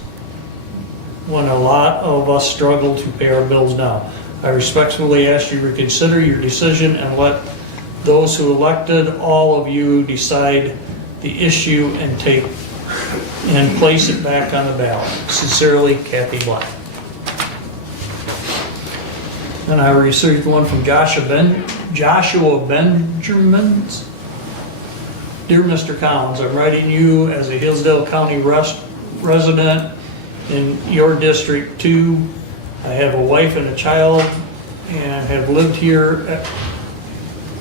when a lot of us struggle to pay our bills now. I respectfully ask you to reconsider your decision and let those who elected all of you decide the issue and place it back on the ballot. Sincerely, Kathy Black. And I received one from Joshua Benjamins. Dear Mr. Collins, I'm writing you as a Hillsdale County resident in your District 2. I have a wife and a child and have lived here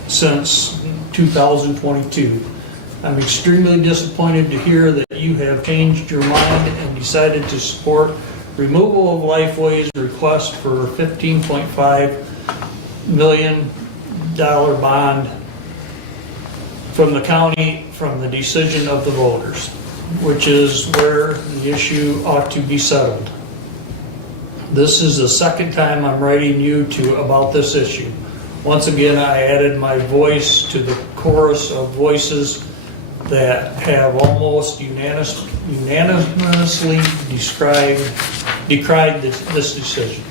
since 2022. I'm extremely disappointed to hear that you have changed your mind and decided to support removal of Lifeway's request for $15.5 million bond from the county from the decision of the voters, which is where the issue ought to be settled. This is the second time I'm writing you about this issue. Once again, I added my voice to the chorus of voices that have almost unanimously decried this decision.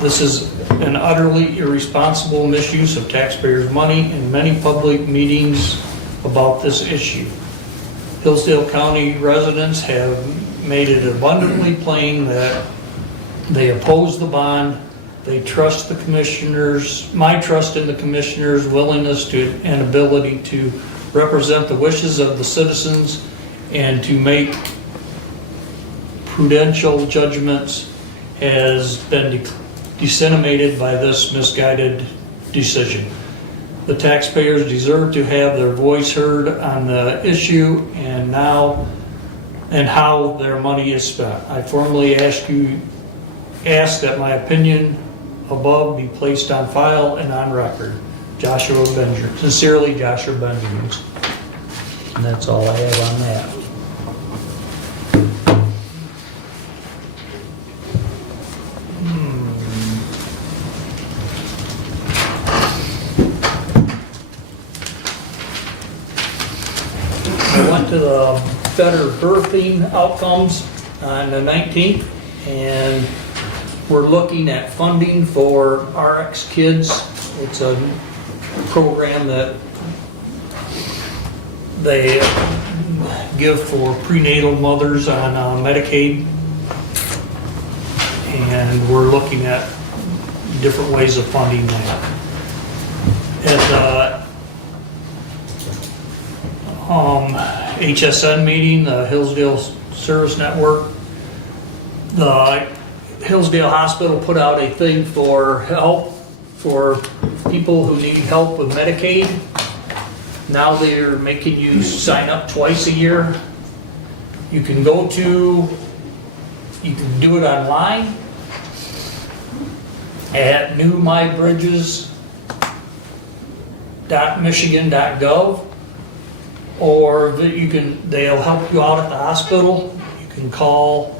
This is an utterly irresponsible misuse of taxpayers' money in many public meetings about this issue. Hillsdale County residents have made it abundantly plain that they oppose the bond. They trust the commissioners, my trust in the commissioners' willingness and ability to represent the wishes of the citizens and to make prudential judgments has been decimated by this misguided decision. The taxpayers deserve to have their voice heard on the issue and how their money is spent. I formally ask that my opinion above be placed on file and on record. Joshua Benjamin. Sincerely, Joshua Benjamin. And that's all I have on that. I went to the Better Birthing Outcomes on the 19th, and we're looking at funding for RX Kids. It's a program that they give for prenatal mothers on Medicaid, and we're looking at different ways of funding that. At the HSN meeting, the Hillsdale Service Network, the Hillsdale Hospital put out a thing for help for people who need help with Medicaid. Now they're making you sign up twice a year. You can do it online at newmybridges.michigan.gov, or they'll help you out at the hospital. You can call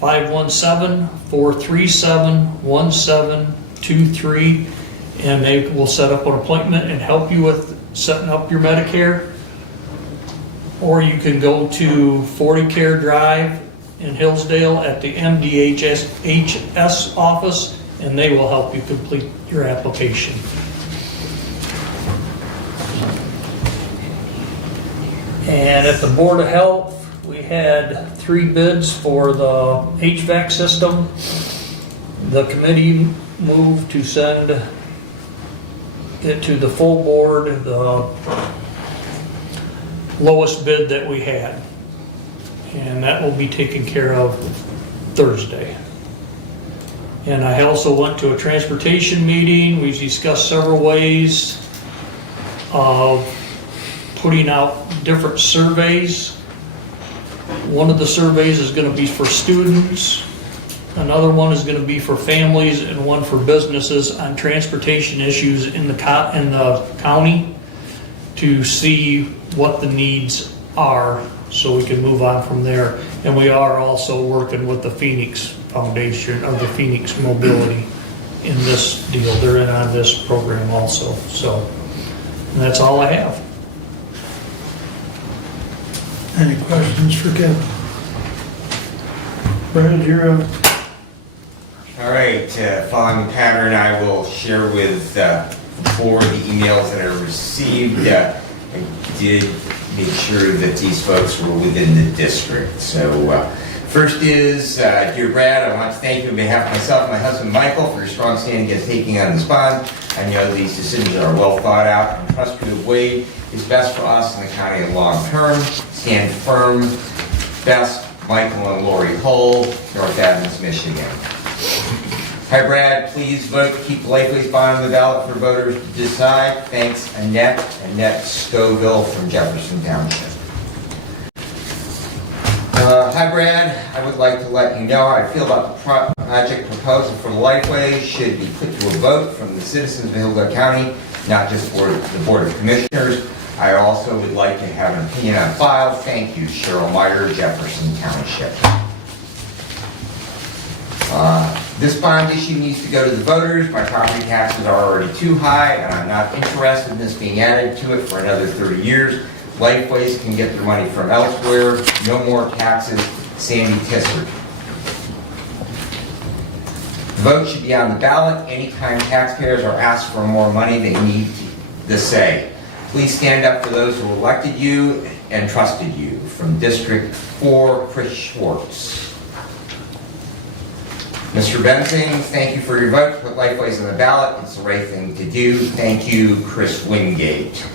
517-437-1723, and they will set up an appointment and help you with setting up your Medicare. Or you can go to 40 Care Drive in Hillsdale at the MDHS office, and they will help you complete your application. And at the Board of Health, we had 3 bids for the HVAC system. The committee moved to send it to the full board, the lowest bid that we had. And that will be taken care of Thursday. And I also went to a transportation meeting. We discussed several ways of putting out different surveys. One of the surveys is going to be for students, another one is going to be for families, and one for businesses on transportation issues in the county to see what the needs are so we can move on from there. And we are also working with the Phoenix Foundation of the Phoenix Mobility in this deal. They're in on this program also. So, and that's all I have. Any questions for Kevin? Brad, you're up. All right, following the pattern, I will share with the board the emails that I received. I did make sure that these folks were within the district. So first is, dear Brad, I want to thank you on behalf of myself and my husband Michael for your strong stand against taking on this bond. I know these decisions are well thought out and trust you have weighed is best for us in the county in the long term. Stand firm. Best, Michael and Lori Hull, North Adams, Michigan. Hi Brad, please vote to keep the Lifeways bond on the ballot for voters to decide. Thanks, Annette Scoville from Jefferson Township. Hi Brad, I would like to let you know how I feel about the project proposal for the Lifeways should be put to a vote from the citizens of Hillsdale County, not just for the Board of Commissioners. I also would like to have an opinion on file. Thank you, Cheryl Meyer, Jefferson Township. This bond issue needs to go to the voters. My property taxes are already too high, and I'm not interested in this being added to it for another 30 years. Lifeways can get their money from elsewhere. No more taxes. Sandy Tissert. The vote should be on the ballot. Anytime taxpayers are asked for more money, they need the say. Please stand up for those who elected you and trusted you. From District 4, Chris Schwartz. Mr. Benzing, thank you for your vote to put Lifeways on the ballot. It's the right thing to do. Thank you, Chris Wingate.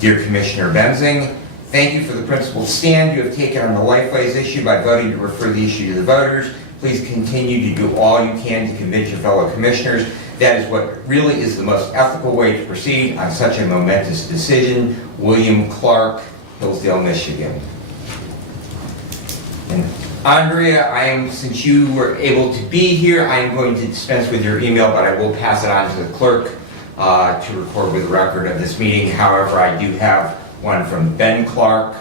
Dear Commissioner Benzing, thank you for the principled stand you have taken on the Lifeways issue by voting to refer the issue to the voters. Please continue to do all you can to convince your fellow commissioners. That is what really is the most ethical way to proceed on such a momentous decision. William Clark, Hillsdale, Michigan. And Andrea, since you were able to be here, I am going to dispense with your email, but I will pass it on to the clerk to record with the record of this meeting. However, I do have one from Ben Clark.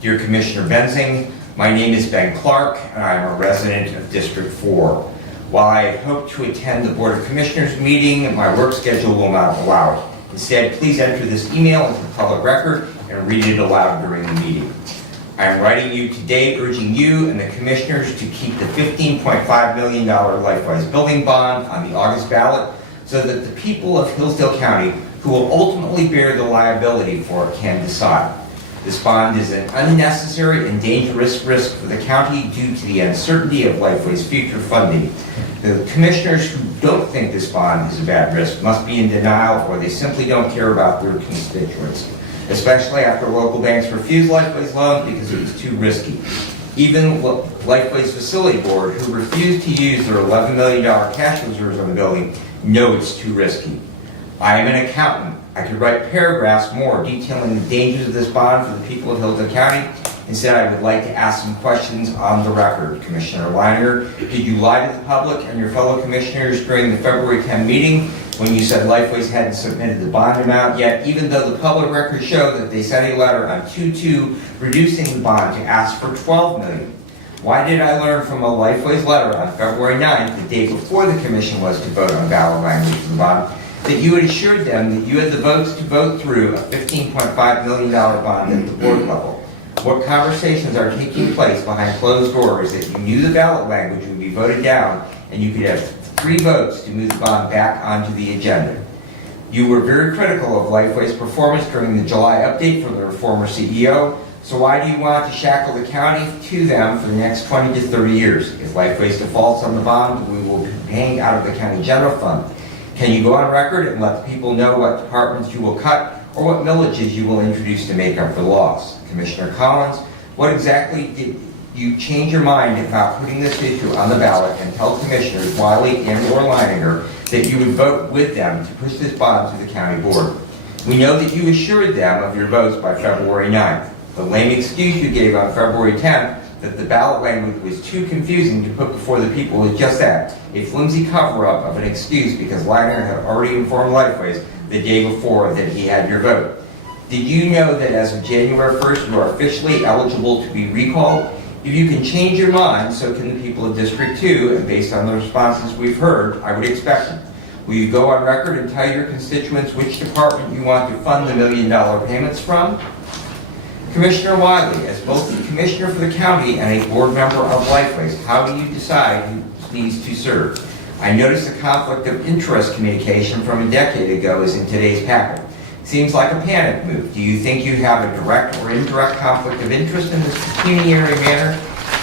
Dear Commissioner Benzing, my name is Ben Clark, and I am a resident of District 4. While I hope to attend the Board of Commissioners meeting, my work schedule will not allow it. Instead, please enter this email into the public record and read it aloud during the meeting. I am writing you today urging you and the Commissioners to keep the $15.5 million Lifeways building bond on the August ballot so that the people of Hillsdale County, who will ultimately bear the liability for it, can decide. This bond is an unnecessary and dangerous risk for the county due to the uncertainty of Lifeways' future funding. The Commissioners who don't think this bond is a bad risk must be in denial, or they simply don't care about their constituents, especially after local banks refused Lifeways loans because it was too risky. Even Lifeways Facility Board, who refused to use their $11 million cash reserves on the building, know it's too risky. I am an accountant. I could write paragraphs more detailing the dangers of this bond for the people of Hillsdale County. Instead, I would like to ask some questions on the record. Commissioner Leiner, did you lie to the public and your fellow commissioners during the February 10 meeting when you said Lifeways hadn't submitted the bond amount yet, even though the public records show that they sent a letter on 2/2 reducing the bond to ask for $12 million? Why did I learn from a Lifeways letter on February 9th, the day before the commission was to vote on ballot language for the bond, that you had assured them that you had the votes to vote through a $15.5 million bond at the board level? What conversations are taking place behind closed doors that you knew the ballot language would be voted down and you could have 3 votes to move the bond back onto the agenda? You were very critical of Lifeway's performance during the July update from their former CEO, so why do you want to shackle the county to them for the next 20 to 30 years? If Lifeways defaults on the bond, we will be paying out of the county general fund. Can you go on record and let the people know what departments you will cut or what millages you will introduce to make up for the loss? Commissioner Collins, what exactly did you change your mind about putting this issue on the ballot and tell Commissioners Wiley and or Leininger that you would vote with them to push this bond to the county board? We know that you assured them of your votes by February 9th. The lame excuse you gave on February 10th that the ballot language was too confusing to put before the people was just that, a flimsy cover-up of an excuse because Leiner had already informed Lifeways the day before that he had your vote. Did you know that as of January 1st, you are officially eligible to be recalled? If you can change your mind, so can the people of District 2, and based on the responses we've heard, I would expect it. Will you go on record and tell your constituents which department you want to fund the $1 million payments from? Commissioner Wiley, as both the commissioner for the county and a board member of Lifeways, how do you decide who needs to serve? I noticed the conflict of interest communication from a decade ago is in today's packet. Seems like a panic move. Do you think you have a direct or indirect conflict of interest in this pecuniary matter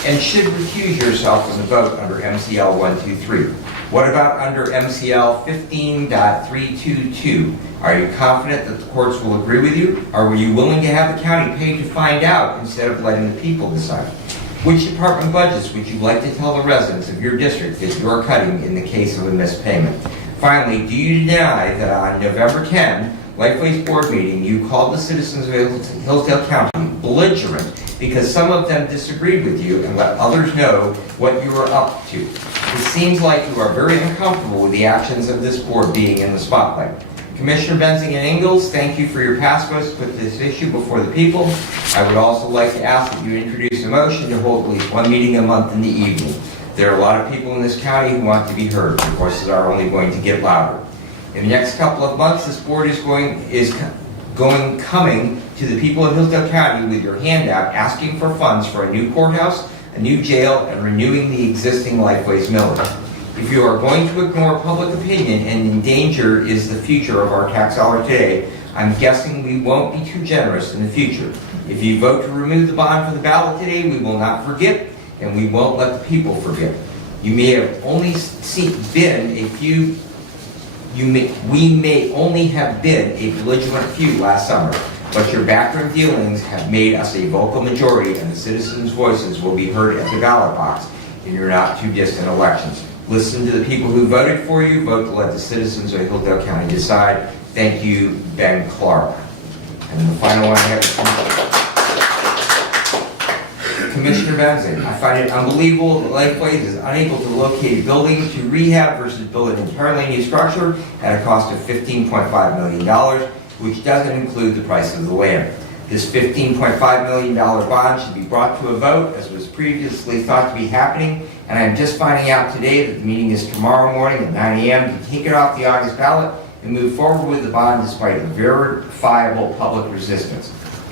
and should recuse yourself from the vote under MCL 123? What about under MCL 15.322? Are you confident that the courts will agree with you? Or were you willing to have the county pay to find out instead of letting the people decide? Which department budgets would you like to tell the residents of your district that you are cutting in the case of a missed payment? Finally, do you deny that on November 10, Lifeway's board meeting, you called the citizens of Hillsdale County belligerent because some of them disagreed with you and let others know what you were up to? It seems like you are very uncomfortable with the actions of this board being in the spotlight. Commissioner Benzing and Ingalls, thank you for your past votes to put this issue before the people. I would also like to ask that you introduce a motion to hold at least one meeting a month in the evening. There are a lot of people in this county who want to be heard. Your voices are only going to get louder. In the next couple of months, this board is coming to the people of Hillsdale County with your handout asking for funds for a new courthouse, a new jail, and renewing the existing Lifeways millage. If you are going to ignore public opinion and in danger is the future of our tax dollar today, I'm guessing we won't be too generous in the future. If you vote to remove the bond from the ballot today, we will not forget, and we won't let the people forget. You may have only been a few. We may only have been a belligerent few last summer, but your backroom dealings have made us a vocal majority, and the citizens' voices will be heard at the ballot box in your not too distant elections. Listen to the people who voted for you. Vote to let the citizens of Hillsdale County decide. Thank you, Ben Clark. And then the final one I have is Commissioner Benzing. I find it unbelievable that Lifeways is unable to locate a building to rehab versus build an entirely new structure at a cost of $15.5 million, which doesn't include the price of the land. This $15.5 million bond should be brought to a vote, as was previously thought to be happening, and I'm just finding out today that the meeting is tomorrow morning at 9 a.m. to take it off the August ballot and move forward with the bond despite verifiable public resistance.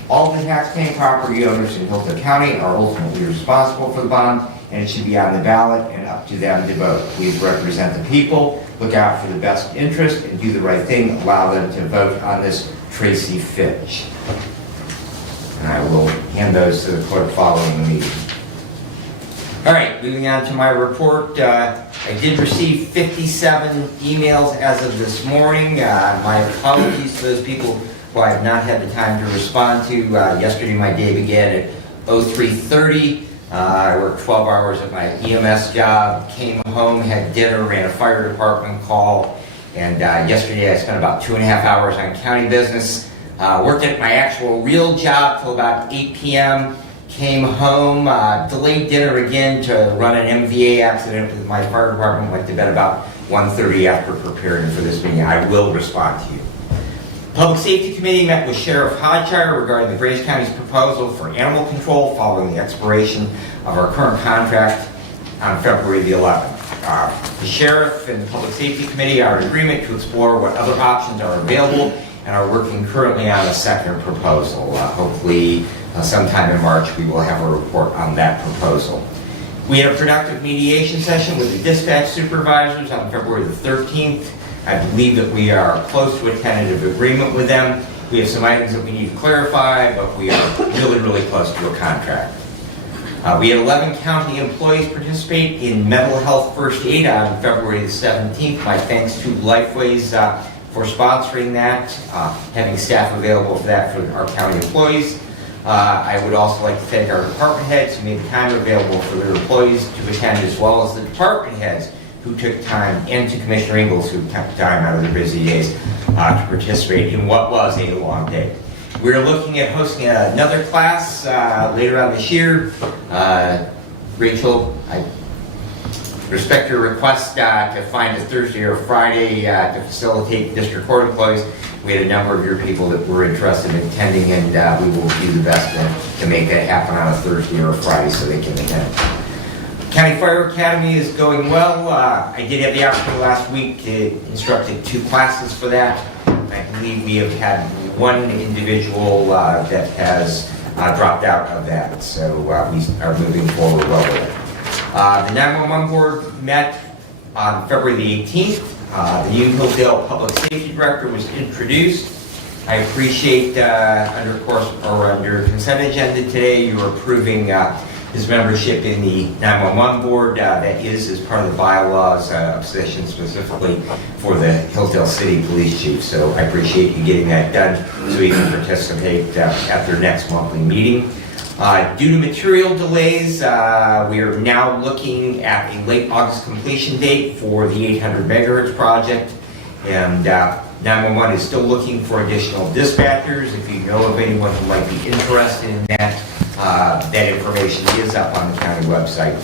All the taxpaying property owners in Hillsdale County are ultimately responsible for the bond, and it should be on the ballot and up to them to vote. Please represent the people, look out for the best interest, and do the right thing. Allow them to vote on this Tracy Fitch. And I will hand those to the clerk following the meeting. All right, moving on to my report. I did receive 57 emails as of this morning. My apologies to those people who I have not had the time to respond to. Yesterday my day began at 03:30. I worked 12 hours at my EMS job, came home, had dinner, ran a fire department call, and yesterday I spent about 2.5 hours on county business. Worked at my actual real job till about 8 p.m., came home, delayed dinner again to run an MVA accident with my fire department, went to bed about 1:30 after preparing for this meeting. I will respond to you. Public Safety Committee met with Sheriff Hodgshire regarding the Grace County's proposal for animal control following the expiration of our current contract on February the 11th. The Sheriff and the Public Safety Committee are in agreement to explore what other options are available and are working currently on a second proposal. Hopefully sometime in March we will have a report on that proposal. We had a productive mediation session with the dispatch supervisors on February the 13th. I believe that we are close to a tentative agreement with them. We have some items that we need to clarify, but we are really, really close to a contract. We had 11 county employees participate in mental health first aid on February the 17th. My thanks to Lifeways for sponsoring that, having staff available for that for our county employees. I would also like to thank our department heads who made the time available for their employees to attend, as well as the department heads who took time, and to Commissioner Ingalls who took time out of their busy days to participate in what was a long day. We're looking at hosting another class later on this year. Rachel, I respect your request to find a Thursday or Friday to facilitate district court employees. We had a number of your people that were interested in attending, and we will do the best to make that happen on a Thursday or a Friday so they can attend. County Fire Academy is going well. I did have the opportunity last week to instruct in 2 classes for that. I believe we have had one individual that has dropped out of that, so we are moving forward well with it. The 911 board met on February the 18th. The new Hillsdale Public Safety Director was introduced. I appreciate under consent agenda today, you're approving his membership in the 911 board. That is as part of the bylaws, a position specifically for the Hillsdale City Police Chief. So I appreciate you getting that done so he can participate at their next monthly meeting. Due to material delays, we are now looking at a late August completion date for the 800 megahertz project. And 911 is still looking for additional dispatchers. If you know of anyone who might be interested in that, that information is up on the county website.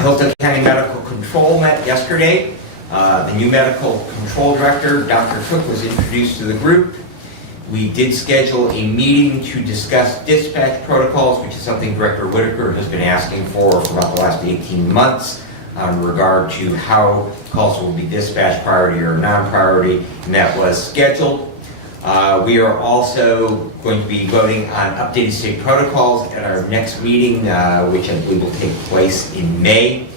Hillsdale County Medical Control met yesterday. The new medical control director, Dr. Cook, was introduced to the group. We did schedule a meeting to discuss dispatch protocols, which is something Director Whitaker has been asking for about the last 18 months in regard to how calls will be dispatched, priority or non-priority, and that was scheduled. We are also going to be voting on updated state protocols at our next meeting, which I believe will take place in May.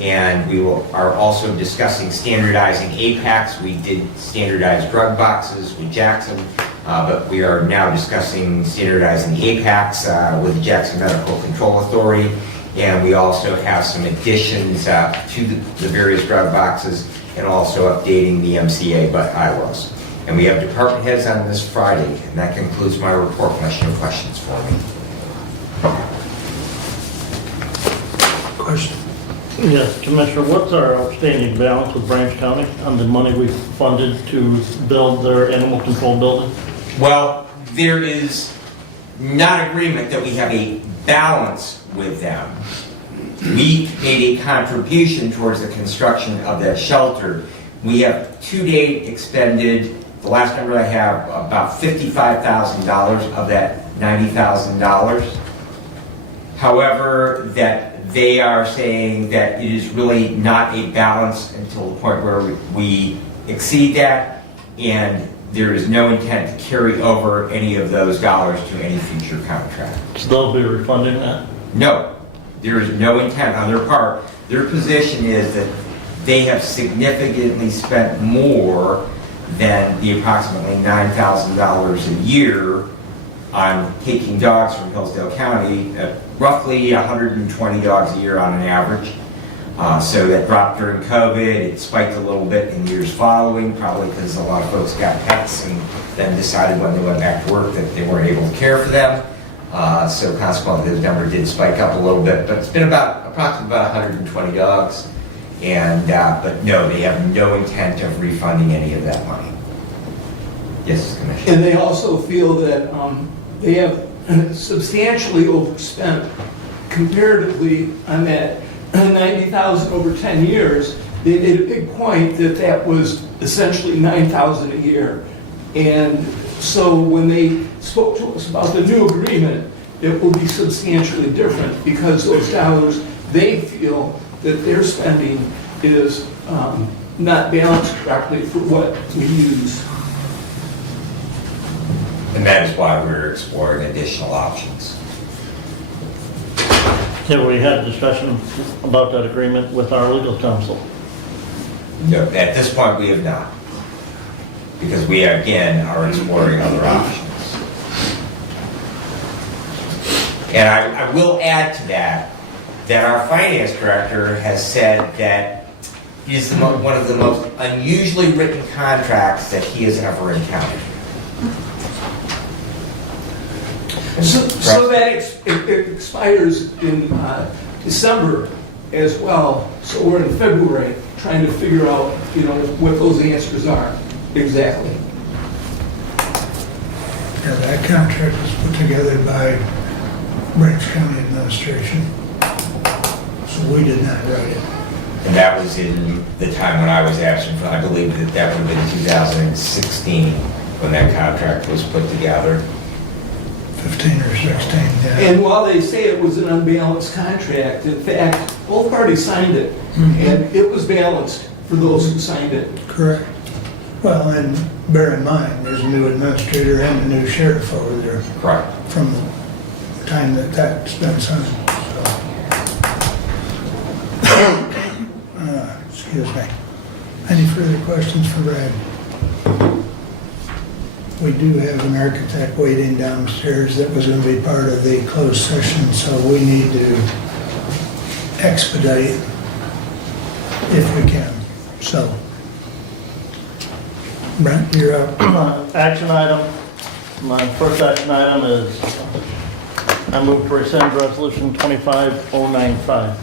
And we are also discussing standardizing APACs. We did standardized drug boxes with Jackson, but we are now discussing standardizing APACs with the Jackson Medical Control Authority. And we also have some additions to the various drug boxes and also updating the MCA bylaws. And we have department heads on this Friday, and that concludes my report unless you have questions for me. Question. Yes, Commissioner, what's our outstanding balance with Branch County on the money we funded to build their animal control building? Well, there is not agreement that we have a balance with them. We made a contribution towards the construction of that shelter. We have to date expended, the last number I have, about $55,000 of that $90,000. However, that they are saying that it is really not a balance until the point where we exceed that, and there is no intent to carry over any of those dollars to any future contract. So they'll be refunding that? No, there is no intent on their part. Their position is that they have significantly spent more than the approximately $9,000 a year on taking dogs from Hillsdale County, roughly 120 dogs a year on an average. So that dropped during COVID. It spiked a little bit in years following, probably because a lot of folks got pets and then decided when they went back to work that they weren't able to care for them. So consequently, the number did spike up a little bit, but it's been approximately about 120 dogs. And but no, they have no intent of refunding any of that money. Yes, Commissioner. And they also feel that they have substantially overspent comparatively on that 90,000 over 10 years. They made a big point that that was essentially 9,000 a year. And so when they spoke to us about the new agreement, it will be substantially different because those dollars, they feel that their spending is not balanced correctly for what we use. And that is why we're exploring additional options. Yeah, we had a discussion about that agreement with our legal counsel. No, at this point we have not. Because we, again, are exploring other options. And I will add to that our finance director has said that it is one of the most unusually written contracts that he has ever encountered. So that it expires in December as well. So we're in February trying to figure out, what those answers are exactly. Yeah, that contract was put together by Branch County Administration, so we did not write it. And that was in the time when I was absent. I believe that would have been 2016 when that contract was put together. 15 or 16, yeah. And while they say it was an unbalanced contract, in fact, both parties signed it, and it was balanced for those who signed it. Correct. Well, and bear in mind, there's a new administrator and a new sheriff over there. Correct. From the time that's been signed. So. Excuse me. Any further questions for Brad? we do have an architect waiting downstairs that was gonna be part of the closed session, so we need to expedite if we can, so. Brent, you're up. Action item, my first action item is I move to rescind resolution 25095.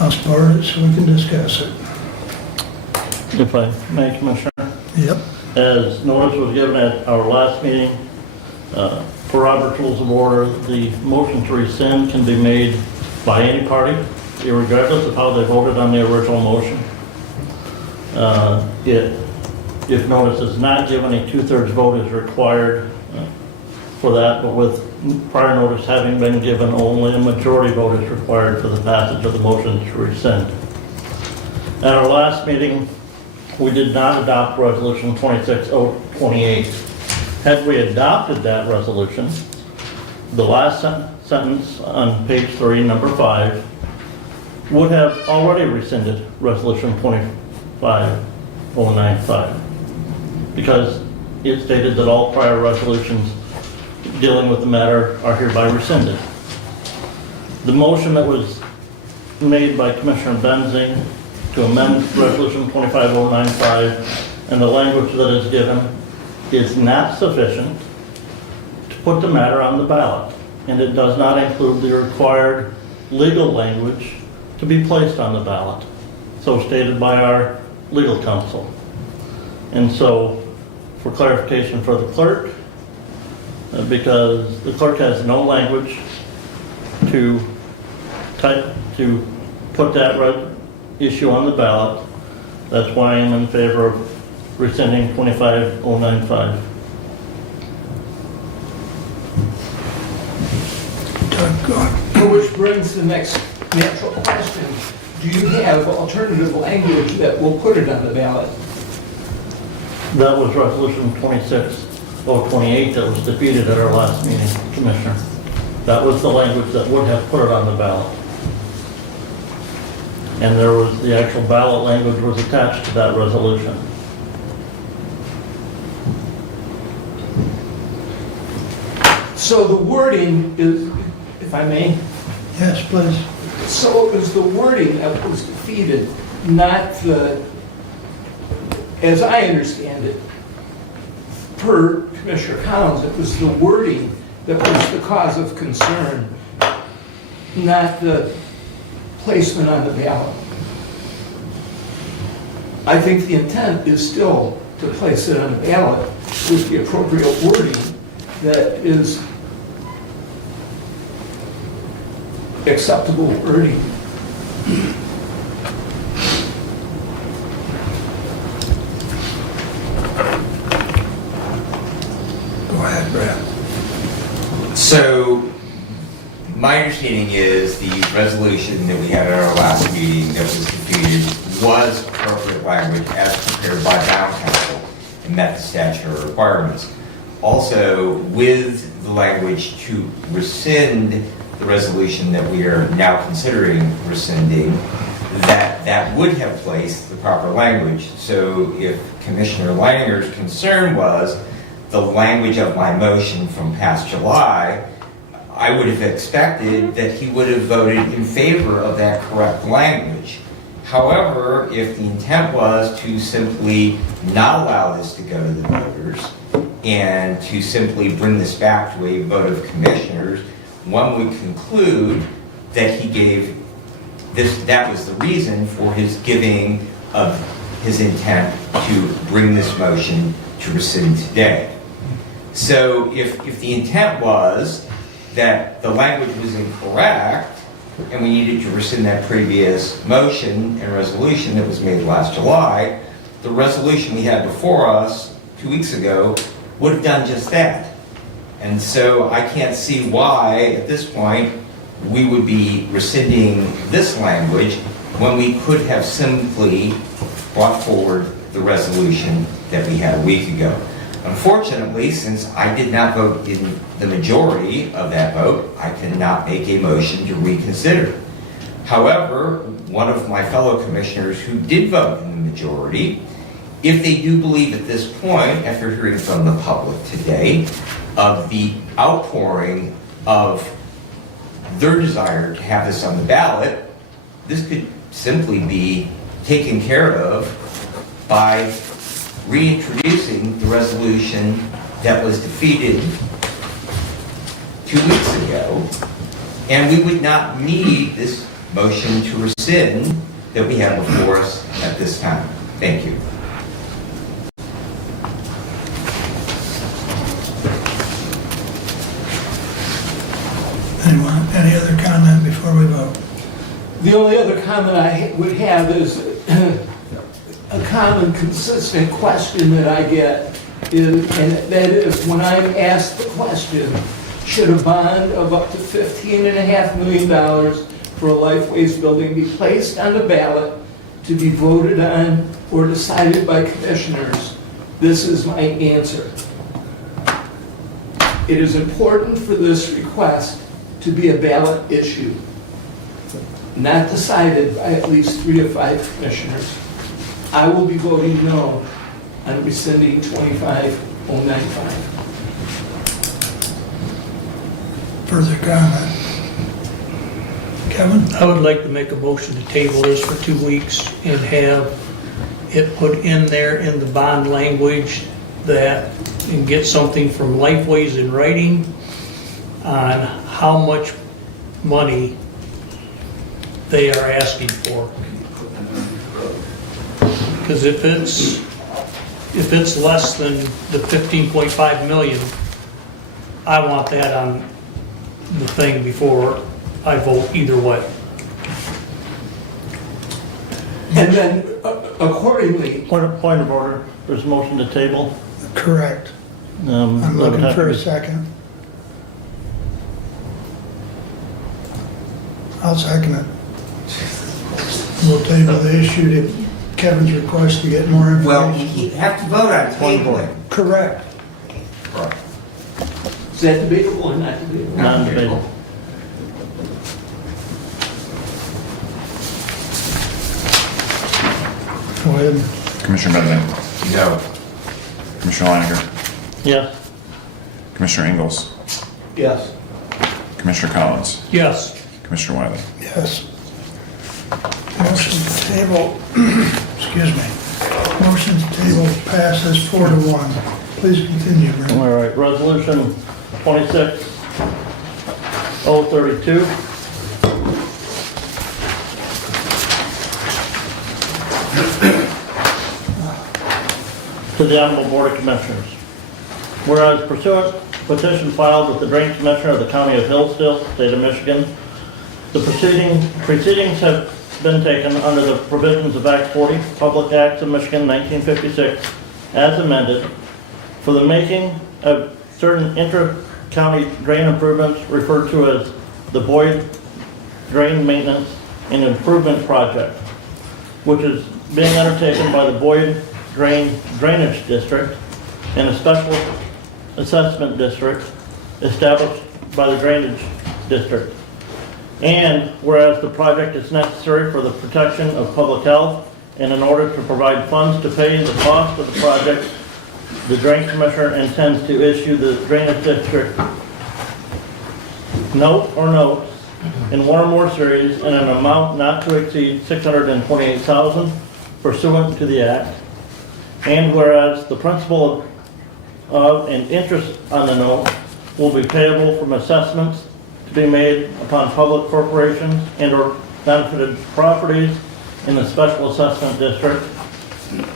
I'll support it so we can discuss it. If I may, Commissioner. Yep. As notice was given at our last meeting, for Robert Rules of Order, the motion to rescind can be made by any party, regardless of how they voted on the original motion. If notice is not given, a 2/3 vote is required for that, but with prior notice having been given, only a majority vote is required for the passage of the motion to rescind. At our last meeting, we did not adopt Resolution 26028. Had we adopted that resolution, the last sentence on page 3, number 5, would have already rescinded Resolution 25095, because it stated that all prior resolutions dealing with the matter are hereby rescinded. The motion that was made by Commissioner Benzing to amend Resolution 25095 and the language that is given is not sufficient to put the matter on the ballot, and it does not include the required legal language to be placed on the ballot, so stated by our legal counsel. And so, for clarification for the clerk, because the clerk has no language to put that issue on the ballot, that's why I'm in favor of rescinding 25095. Which brings the next natural question. Do you have alternative language that will put it on the ballot? That was Resolution 26028 that was defeated at our last meeting, Commissioner. That was the language that would have put it on the ballot. And there was, the actual ballot language was attached to that resolution. So the wording is, if I may? Yes, please. So it was the wording that was defeated, not the, as I understand it, per Commissioner Collins, it was the wording that was the cause of concern, not the placement on the ballot. I think the intent is still to place it on the ballot with the appropriate wording that is acceptable wording. Go ahead, Brad. So, my understanding is the resolution that we had at our last meeting that was defeated was appropriate language as prepared by town council and met the statutory requirements. Also, with the language to rescind the resolution that we are now considering rescinding, that would have placed the proper language. So if Commissioner Leininger's concern was the language of my motion from past July, I would have expected that he would have voted in favor of that correct language. However, if the intent was to simply not allow this to go to the voters and to simply bring this back to a vote of commissioners, one would conclude that he gave this, that was the reason for his giving of his intent to bring this motion to rescind today. So if the intent was that the language was incorrect and we needed to rescind that previous motion and resolution that was made last July, the resolution we had before us 2 weeks ago would have done just that. And so I can't see why, at this point, we would be rescinding this language when we could have simply brought forward the resolution that we had a week ago. Unfortunately, since I did not vote in the majority of that vote, I cannot make a motion to reconsider. However, one of my fellow commissioners who did vote in the majority, if they do believe at this point, after hearing from the public today, of the outpouring of their desire to have this on the ballot, this could simply be taken care of by reintroducing the resolution that was defeated 2 weeks ago, and we would not need this motion to rescind that we have before us at this time. Thank you. Anyone, any other comment before we vote? The only other comment I would have is a common, consistent question that I get is, and that is, when I'm asked the question, should a bond of up to $15.5 million for a Lifeways building be placed on the ballot to be voted on or decided by commissioners? This is my answer. It is important for this request to be a ballot issue, not decided by at least 3 to 5 commissioners. I will be voting no on rescinding 25095. Further comment? Kevin? I would like to make a motion to table this for 2 weeks and have it put in there in the bond language that, and get something from Lifeways in writing on how much money they are asking for. Because if it's less than the 15.5 million, I want that on the thing before I vote either way. And then accordingly. Point of order, there's a motion to table. Correct. I'm looking for a second. I'll second it. We'll table the issue to Kevin's request to get more information. Well, you have to vote on tabling. Correct. Is that debatable or not debatable? Non-debatable. Go ahead. Commissioner Medley? No. Commissioner Leininger? Yes. Commissioner Ingalls? Yes. Commissioner Collins? Yes. Commissioner Wiley? Yes. Motion to table, excuse me. Motion to table passes 4-1. Please continue, Brent. All right, resolution 26032. To the Honorable Board of Commissioners. Whereas pursuant to petition filed with the Drain Commissioner of the County of Hillsdale, State of Michigan, the proceedings have been taken under the provisions of Act 40, Public Acts of Michigan 1956, as amended, for the making of certain intra-county drain improvements referred to as the Boyd Drain Maintenance and Improvement Project, which is being undertaken by the Boyd Drainage District and a special assessment district established by the Drainage District. And whereas the project is necessary for the protection of public health and in order to provide funds to pay the cost of the project, the Drain Commissioner intends to issue the Drainage District note or notes in one or more series in an amount not to exceed $628,000 pursuant to the Act. And whereas the principal of and interest on the note will be payable from assessments to be made upon public corporations and or benefited properties in the Special Assessment District.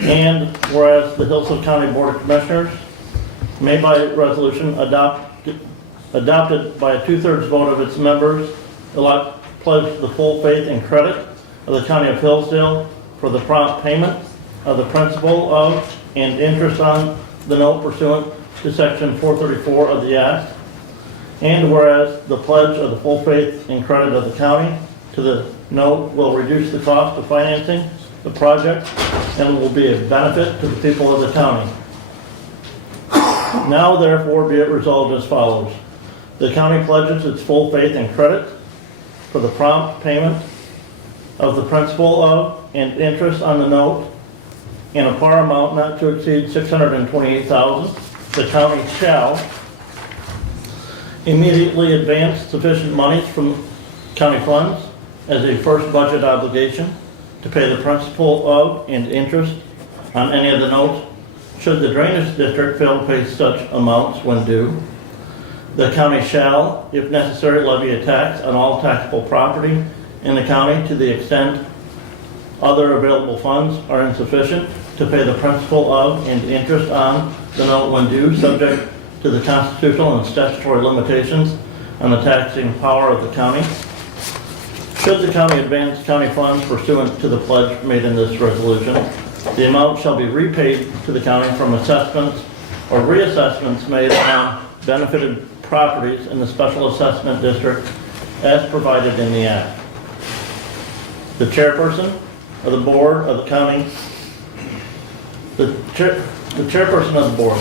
And whereas the Hillsdale County Board of Commissioners may by resolution adopted by a 2/3 vote of its members, pledge the full faith and credit of the County of Hillsdale for the prompt payment of the principal of and interest on the note pursuant to Section 434 of the Act. And whereas the pledge of the full faith and credit of the county to the note will reduce the cost of financing the project and will be a benefit to the people of the county. Now therefore be it resolved as follows. The county pledges its full faith and credit for the prompt payment of the principal of and interest on the note in a par amount not to exceed $628,000. The county shall immediately advance sufficient monies from county funds as a first budget obligation to pay the principal of and interest on any of the notes should the drainage district fail to pay such amounts when due. The county shall, if necessary, levy a tax on all taxable property in the county to the extent other available funds are insufficient to pay the principal of and interest on the note when due, subject to the constitutional and statutory limitations on the taxing power of the county. Should the county advance county funds pursuant to the pledge made in this resolution, the amount shall be repaid to the county from assessments or reassessments made on benefited properties in the special assessment district as provided in the act. The chairperson of the board of the county, the chairperson of the board,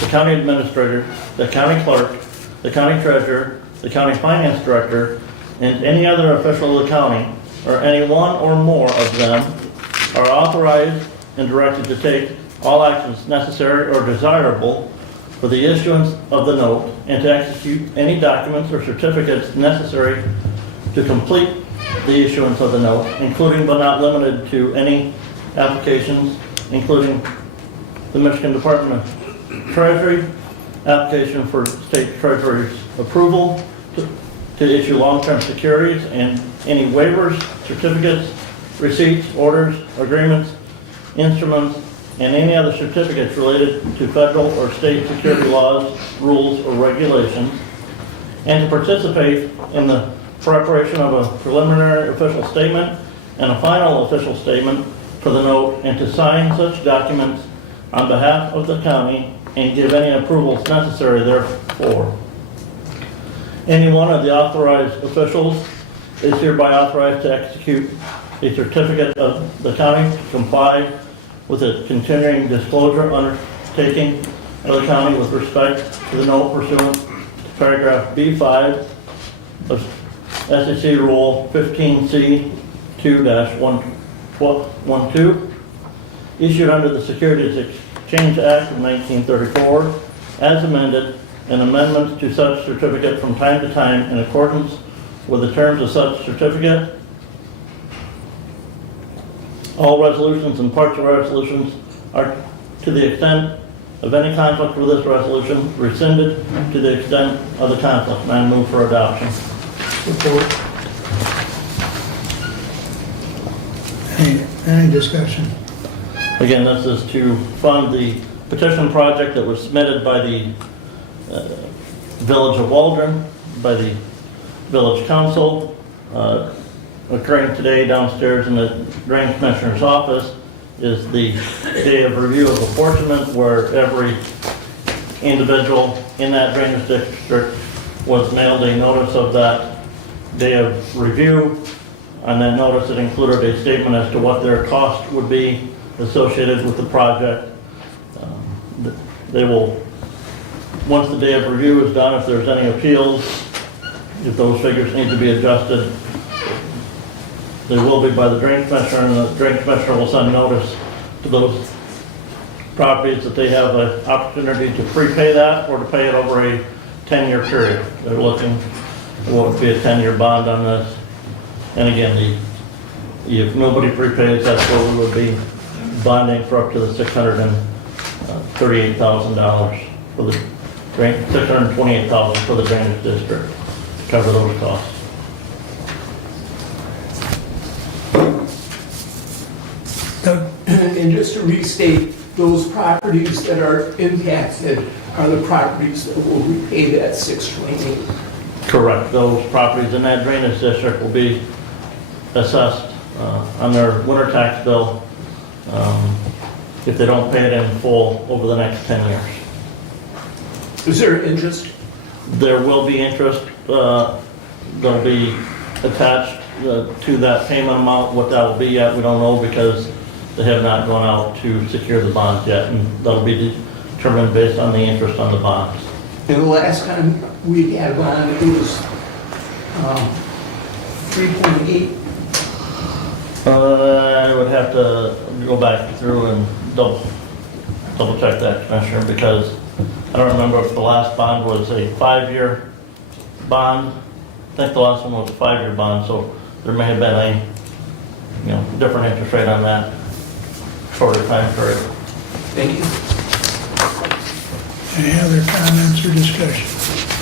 the county administrator, the county clerk, the county treasurer, the county finance director, and any other official of the county, or any one or more of them, are authorized and directed to take all actions necessary or desirable for the issuance of the note and to execute any documents or certificates necessary to complete the issuance of the note, including but not limited to any applications, including the Michigan Department of Treasury, application for state treasury's approval to issue long-term securities, and any waivers, certificates, receipts, orders, agreements, instruments, and any other certificates related to federal or state security laws, rules, or regulations, and to participate in the preparation of a preliminary official statement and a final official statement for the note, and to sign such documents on behalf of the county and give any approvals necessary therefor. Any one of the authorized officials is hereby authorized to execute a certificate of the county to comply with a continuing disclosure undertaking of the county with respect to the note pursuant to paragraph B5 of SEC Rule 15C2-12, issued under the Securities Exchange Act of 1934, as amended, and amendments to such certificate from time to time in accordance with the terms of such certificate. All resolutions and parts of resolutions are, to the extent of any conflict with this resolution, rescinded to the extent of the conflict. And I move for adoption. Support. Any discussion? Again, this is to fund the petition project that was submitted by the Village of Waldron, by the Village Council, occurring today downstairs in the Drainage Commissioner's office is the day of review of apportionment, where every individual in that drainage district was mailed a notice of that day of review. On that notice, it included a statement as to what their cost would be associated with the project. They will, once the day of review is done, if there's any appeals, if those figures need to be adjusted, they will be by the Drainage Commissioner, and the Drainage Commissioner will send notice to those properties that they have an opportunity to prepay that or to pay it over a 10-year period. They're looking, what would be a 10-year bond on this. And again, if nobody prepays, that's where we would be bonding for up to the $638,000 for the $628,000 for the drainage district to cover those costs. And just to restate, those properties that are impacted are the properties that will repay that $628,000. Correct. Those properties in that drainage district will be assessed on their winter tax bill if they don't pay it in full over the next 10 years. Is there interest? There will be interest. They'll be attached to that payment amount. What that will be yet, we don't know, because they have not gone out to secure the bonds yet, and that'll be determined based on the interest on the bonds. And the last time we had a bond, it was 3.8. I would have to go back through and double check that, Commissioner, because I don't remember if the last bond was a 5-year bond. I think the last one was a 5-year bond, so there may have been a, different interest rate on that shorter time period. Thank you. Any other comments or discussion?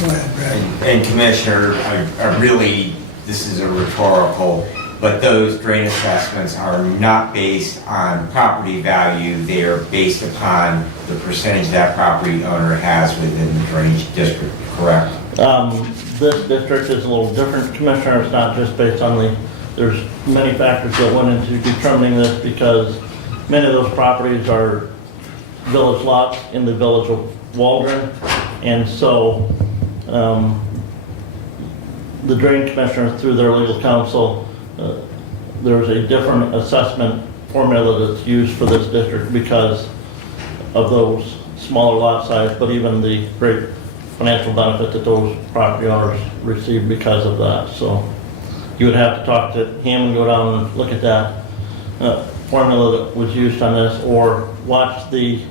Go ahead, Brad. And Commissioner, I really, this is a rhetorical, but those drain assessments are not based on property value. They are based upon the percentage that property owner has within the drainage district, correct? This district is a little different, Commissioner. It's not just based on there's many factors that went into determining this because many of those properties are village lots in the village of Waldron. And so the drain commissioner, through their legal counsel, there's a different assessment formula that's used for this district because of those smaller lot size, but even the great financial benefit that those property owners receive because of that. So you would have to talk to him and go down and look at that formula that was used on this, or watch they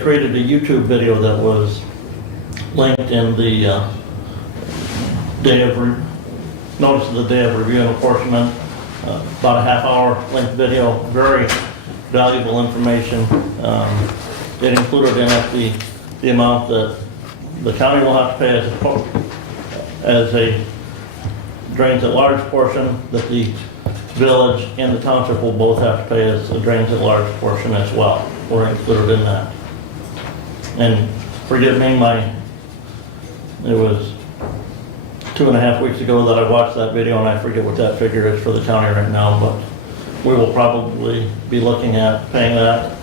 created a YouTube video that was linked in the notice of the day of review and apportionment, about a half-hour length video, very valuable information. It included in it the amount that the county will have to pay as a drains at large portion, that the village and the township will both have to pay as a drains at large portion as well. We're included in that. And forgive me, it was 2.5 weeks ago that I watched that video, and I forget what that figure is for the county right now, but we will probably be looking at paying that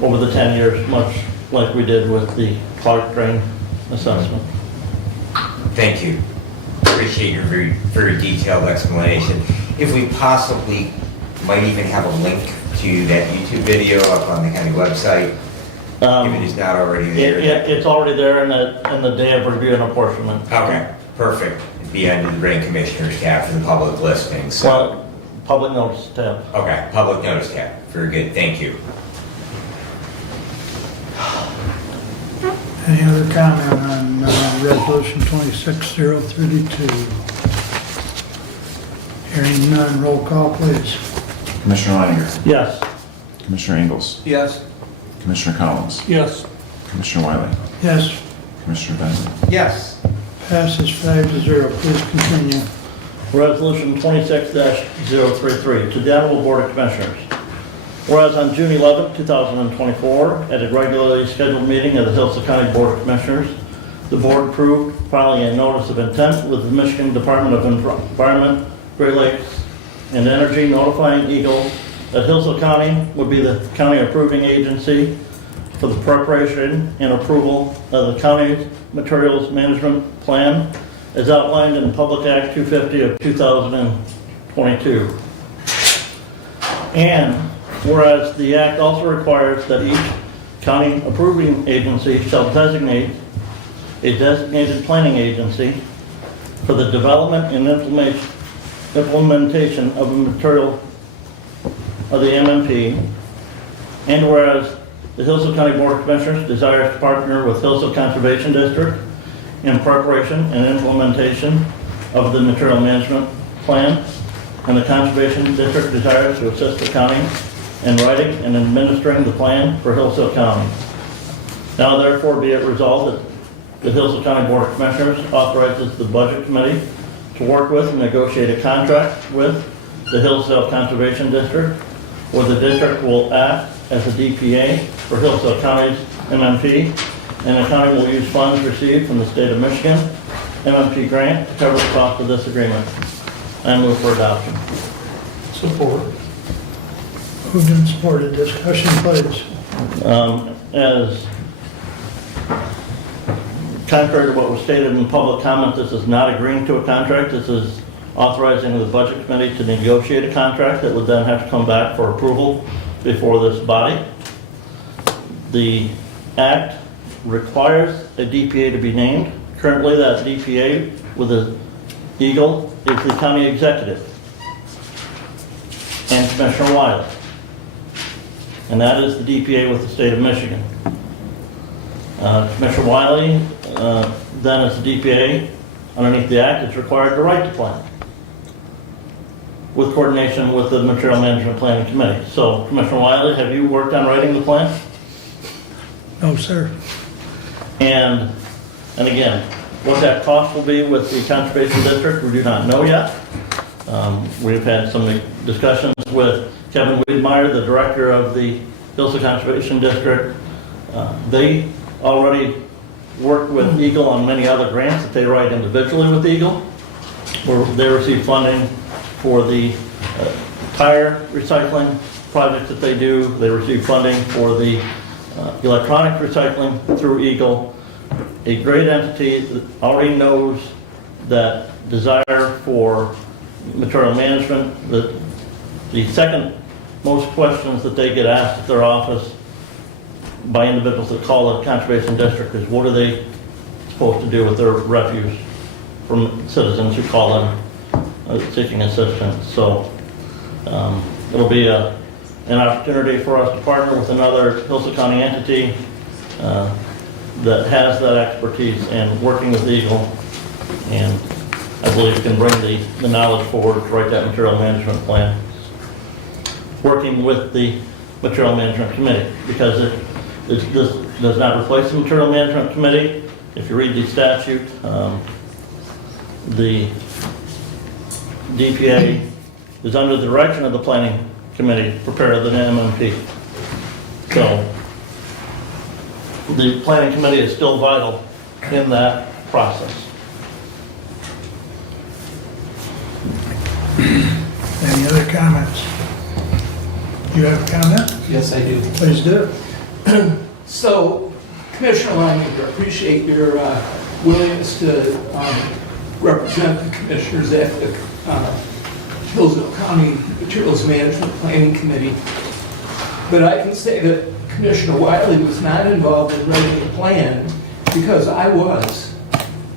over the 10 years, much like we did with the Clark drain assessment. Thank you. Appreciate your very, very detailed explanation. If we possibly might even have a link to that YouTube video up on the county website, if it is not already there. It's already there in the day of review and apportionment. Okay, perfect. It'd be under the drain commissioners tab for the public listings. So. Well, public notice tab. Okay, public notice tab. Very good, thank you. Any other comment on resolution 26032? Hearing none, roll call please. Commissioner Leininger. Yes. Commissioner Ingalls. Yes. Commissioner Collins. Yes. Commissioner Wiley. Yes, Commissioner Benson. Yes. passes 5-0. Please continue. Resolution 26-033 to the Honorable Board of Commissioners. Whereas on June 11, 2024, at a regularly scheduled meeting of the Hillsdale County Board of Commissioners, the board approved filing a notice of intent with the Michigan Department of Environment, Great Lakes, and Energy notifying Eagle that Hillsdale County would be the county approving agency for the preparation and approval of the county's materials management plan as outlined in Public Act 250 of 2022. And whereas the act also requires that each county approving agency shall designate a designated planning agency for the development and implementation of a material of the MMP, and whereas the Hillsdale County Board of Commissioners desires to partner with Hillsdale Conservation District in preparation and implementation of the material management plan, and the Conservation District desires to assist the county in writing and administering the plan for Hillsdale County. Now therefore be it resolved that the Hillsdale County Board of Commissioners authorizes the Budget Committee to work with and negotiate a contract with the Hillsdale Conservation District, where the district will act as a DPA for Hillsdale County's MMP, and the county will use funds received from the state of Michigan MMP grant to cover the cost of this agreement. I move for adoption. Support. Moved and supported. Discussion please. As contrary to what was stated in public comment, this is not agreeing to a contract. This is authorizing the Budget Committee to negotiate a contract that would then have to come back for approval before this body. The Act requires a DPA to be named. Currently, that DPA with an eagle is the county executive and Commissioner Wiley. And that is the DPA with the state of Michigan. Commissioner Wiley, then as the DPA, underneath the Act, is required to write the plan with coordination with the Material Management Planning Committee. So, Commissioner Wiley, have you worked on writing the plan? No, sir. And again, what that cost will be with the Conservation District, we do not know yet. We've had some discussions with Kevin Wiedemeyer, the director of the Hillsdale Conservation District. They already work with Eagle on many other grants that they write individually with Eagle, where they receive funding for the tire recycling projects that they do. They receive funding for the electronic recycling through Eagle. A great entity that already knows that desire for material management. The second most questions that they get asked at their office by individuals that call the Conservation District is, what are they supposed to do with their refuse from citizens who call them seeking assistance? So it'll be an opportunity for us to partner with another Hillsdale County entity that has that expertise and working with Eagle, and I believe can bring the knowledge forward to write that material management plan, working with the Material Management Committee, because this does not replace the Material Management Committee. If you read the statute, the DPA is under the direction of the Planning Committee, prepared the MMP. So the Planning Committee is still vital in that process. Any other comments? You have a comment? Yes, I do. Please do. So, Commissioner Lyman, I appreciate your willingness to represent the commissioners at the Hillsdale County Materials Management Planning Committee. But I can say that Commissioner Wiley was not involved in writing the plan, because I was.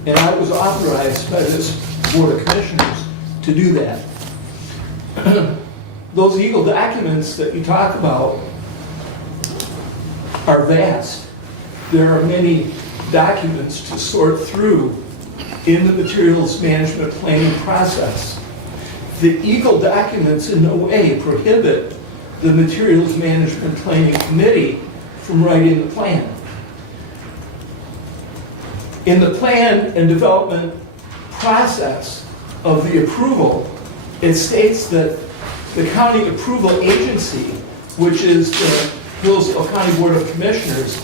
And I was authorized by this Board of Commissioners to do that. Those Eagle documents that you talk about are vast. There are many documents to sort through in the materials management planning process. The Eagle documents in no way prohibit the Materials Management Planning Committee from writing the plan. In the plan and development process of the approval, it states that the county approval agency, which is the Hillsdale County Board of Commissioners,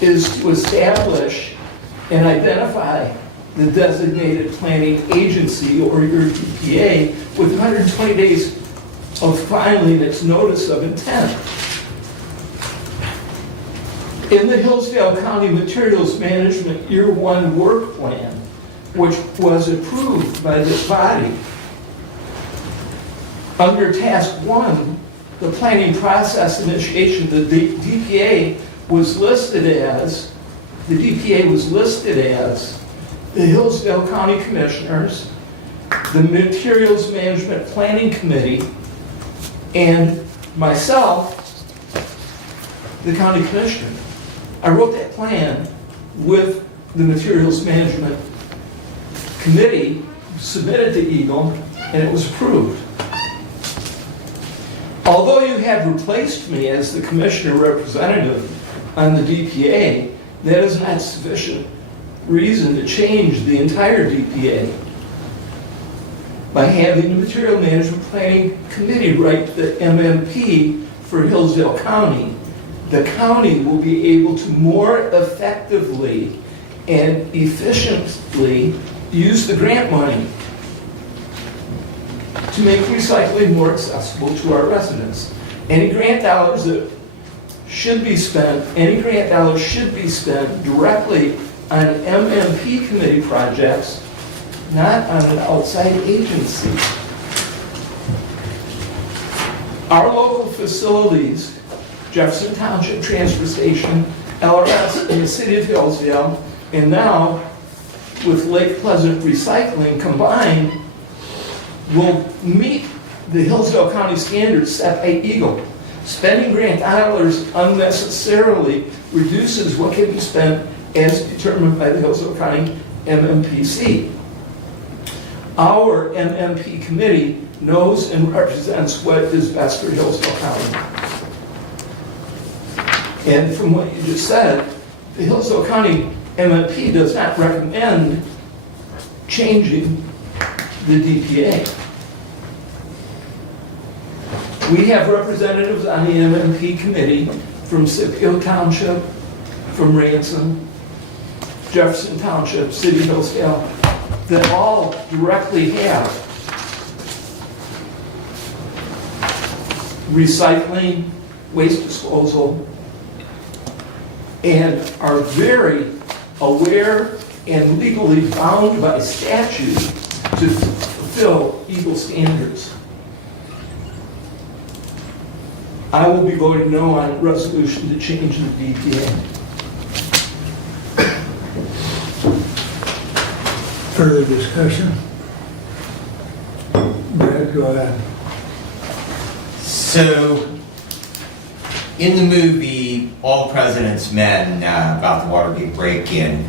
is to establish and identify the designated planning agency, or your DPA, with 120 days of filing its notice of intent. In the Hillsdale County Materials Management Year 1 Work Plan, which was approved by this body, under Task 1, the planning process initiation, the DPA was listed as the Hillsdale County Commissioners, the Materials Management Planning Committee, and myself, the county commissioner. I wrote that plan with the Materials Management Committee, submitted to Eagle, and it was approved. Although you have replaced me as the commissioner representative on the DPA, that is not sufficient reason to change the entire DPA. By having the Material Management Planning Committee write the MMP for Hillsdale County, the county will be able to more effectively and efficiently use the grant money to make recycling more accessible to our residents. Any grant dollars should be spent directly on MMP committee projects, not on an outside agency. Our local facilities, Jefferson Township Transfer Station, LRS in the city of Hillsdale, and now with Lake Pleasant Recycling combined, will meet the Hillsdale County standards set by Eagle. Spending grant dollars unnecessarily reduces what can be spent as determined by the Hillsdale County MMPC. Our MMP committee knows and represents what is best for Hillsdale County. And from what you just said, the Hillsdale County MMP does not recommend changing the DPA. We have representatives on the MMP committee from Scipio Township, from Ransom, Jefferson Township, City of Hillsdale, that all directly have recycling, waste disposal, and are very aware and legally bound by statute to fulfill Eagle standards. I will be voting no on a resolution to change the DPA. Further discussion? Brad, go ahead. So, in the movie All President's Men, about the Watergate break-in,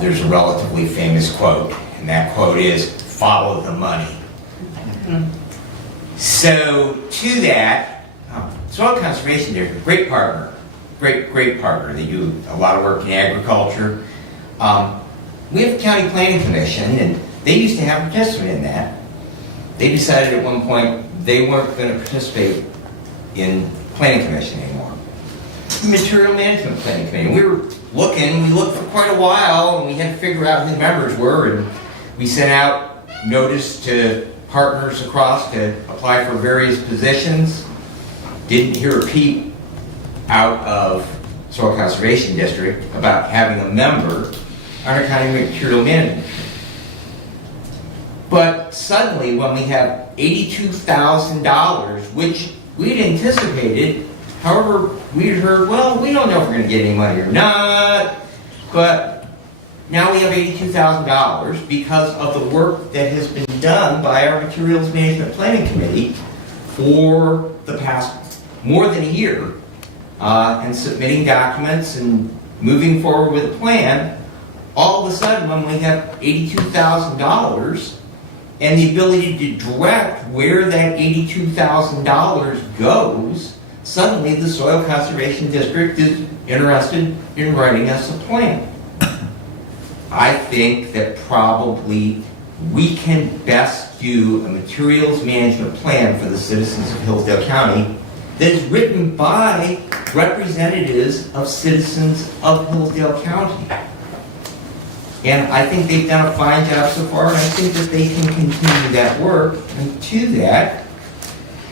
there's a relatively famous quote, and that quote is, "Follow the money." So, to that, Soil Conservation District, great partner, great partner. They do a lot of work in agriculture. We have a county planning commission, and they used to have a participant in that. They decided at one point they weren't going to participate in planning commission anymore. The material management planning committee. We looked for quite a while, and we had to figure out who the members were, and we sent out notice to partners across to apply for various positions. Didn't hear a peep out of Soil Conservation District about having a member on our county material management. But suddenly, when we have $82,000, which we'd anticipated, however, we'd heard, well, we don't know if we're going to get any money or not, but now we have $82,000 because of the work that has been done by our Materials Management Planning Committee for the past more than a year, and submitting documents and moving forward with a plan. All of a sudden, when we have $82,000 and the ability to direct where that $82,000 goes, suddenly the Soil Conservation District is interested in writing us a plan. I think that probably we can best do a materials management plan for the citizens of Hillsdale County that is written by representatives of citizens of Hillsdale County. And I think they've done a fine job so far, and I think that they can continue that work. And to that,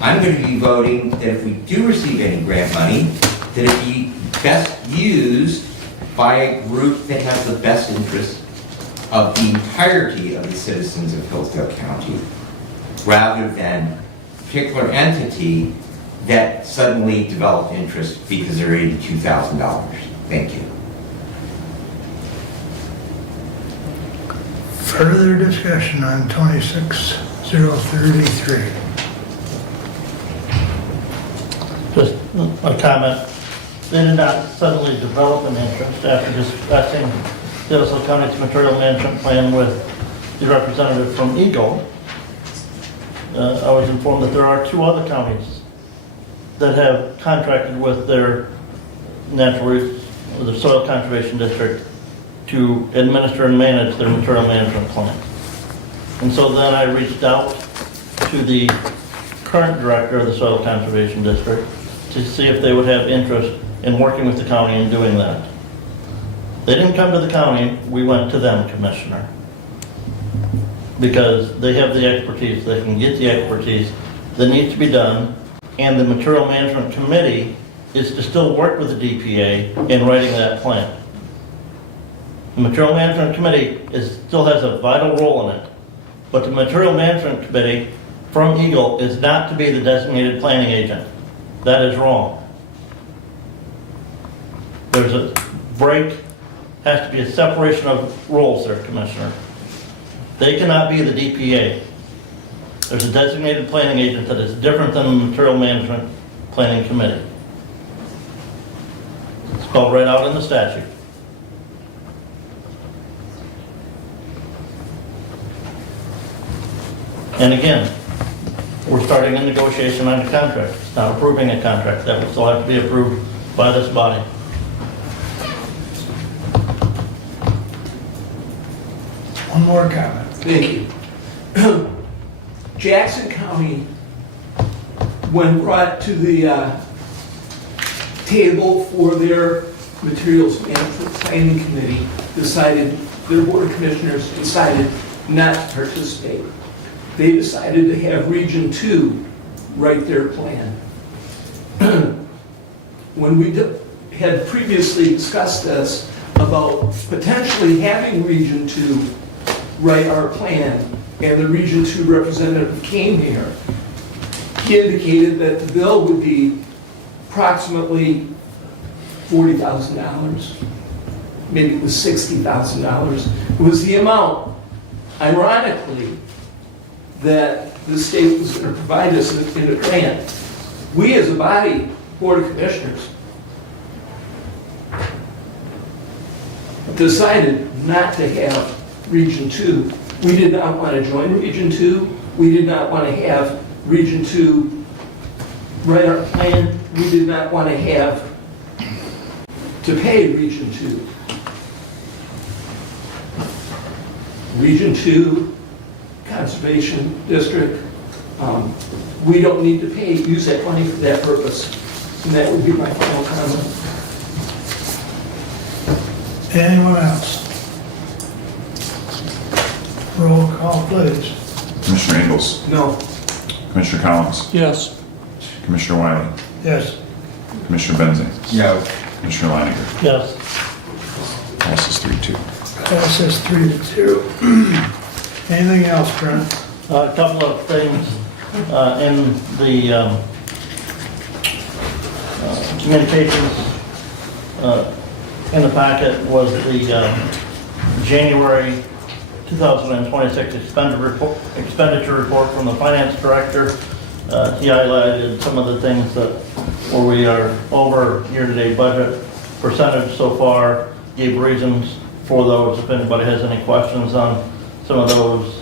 I'm going to be voting that if we do receive any grant money, that it be best used by a group that has the best interest of the entirety of the citizens of Hillsdale County, rather than a particular entity that suddenly developed interest because they're $82,000. Thank you. Further discussion on 26033. Just a comment. They did not suddenly develop an interest after discussing the Hillsdale County's material management plan with the representative from Eagle. I was informed that there are 2 other counties that have contracted with their the Soil Conservation District to administer and manage their material management plan. And so then I reached out to the current director of the Soil Conservation District to see if they would have interest in working with the county and doing that. They didn't come to the county, we went to them, Commissioner. Because they have the expertise, they can get the expertise that needs to be done, and the Material Management Committee is to still work with the DPA in writing that plan. The Material Management Committee still has a vital role in it, but the Material Management Committee from Eagle is not to be the designated planning agent. That is wrong. There's a break, has to be a separation of roles there, Commissioner. They cannot be the DPA. There's a designated planning agent that is different than the Material Management Planning Committee. It's spelled right out in the statute. And again, we're starting a negotiation on a contract. It's not approving a contract. That will still have to be approved by this body. One more comment. Thank you. Jackson County, when brought to the table for their Materials Management Planning Committee, their Board of Commissioners decided not to participate. They decided to have Region 2 write their plan. When we had previously discussed this about potentially having Region 2 write our plan, and the Region 2 representative came here, he indicated that the bill would be approximately $40,000. Maybe it was $60,000. It was the amount, ironically, that the state was going to provide us in a grant. We as a body, Board of Commissioners, decided not to have Region 2. We did not want to join Region 2. We did not want to have Region 2 write our plan. We did not want to have to pay Region 2. Region 2, Conservation District, we don't need to use that money for that purpose. And that would be my final comment. Anyone else? Roll call, please. Commissioner Ingalls? No. Commissioner Collins? Yes. Commissioner Wiley? Yes. Commissioner Benzing? Yes. Commissioner Leininger? Yes. Passes 3-2. Passes 3-2. Anything else, Brent? A couple of things in the communications in the packet was the January 2026 expenditure report from the finance director. He highlighted some of the things that where we are over year-to-date budget percentage so far, gave reasons for those. If anybody has any questions on some of those,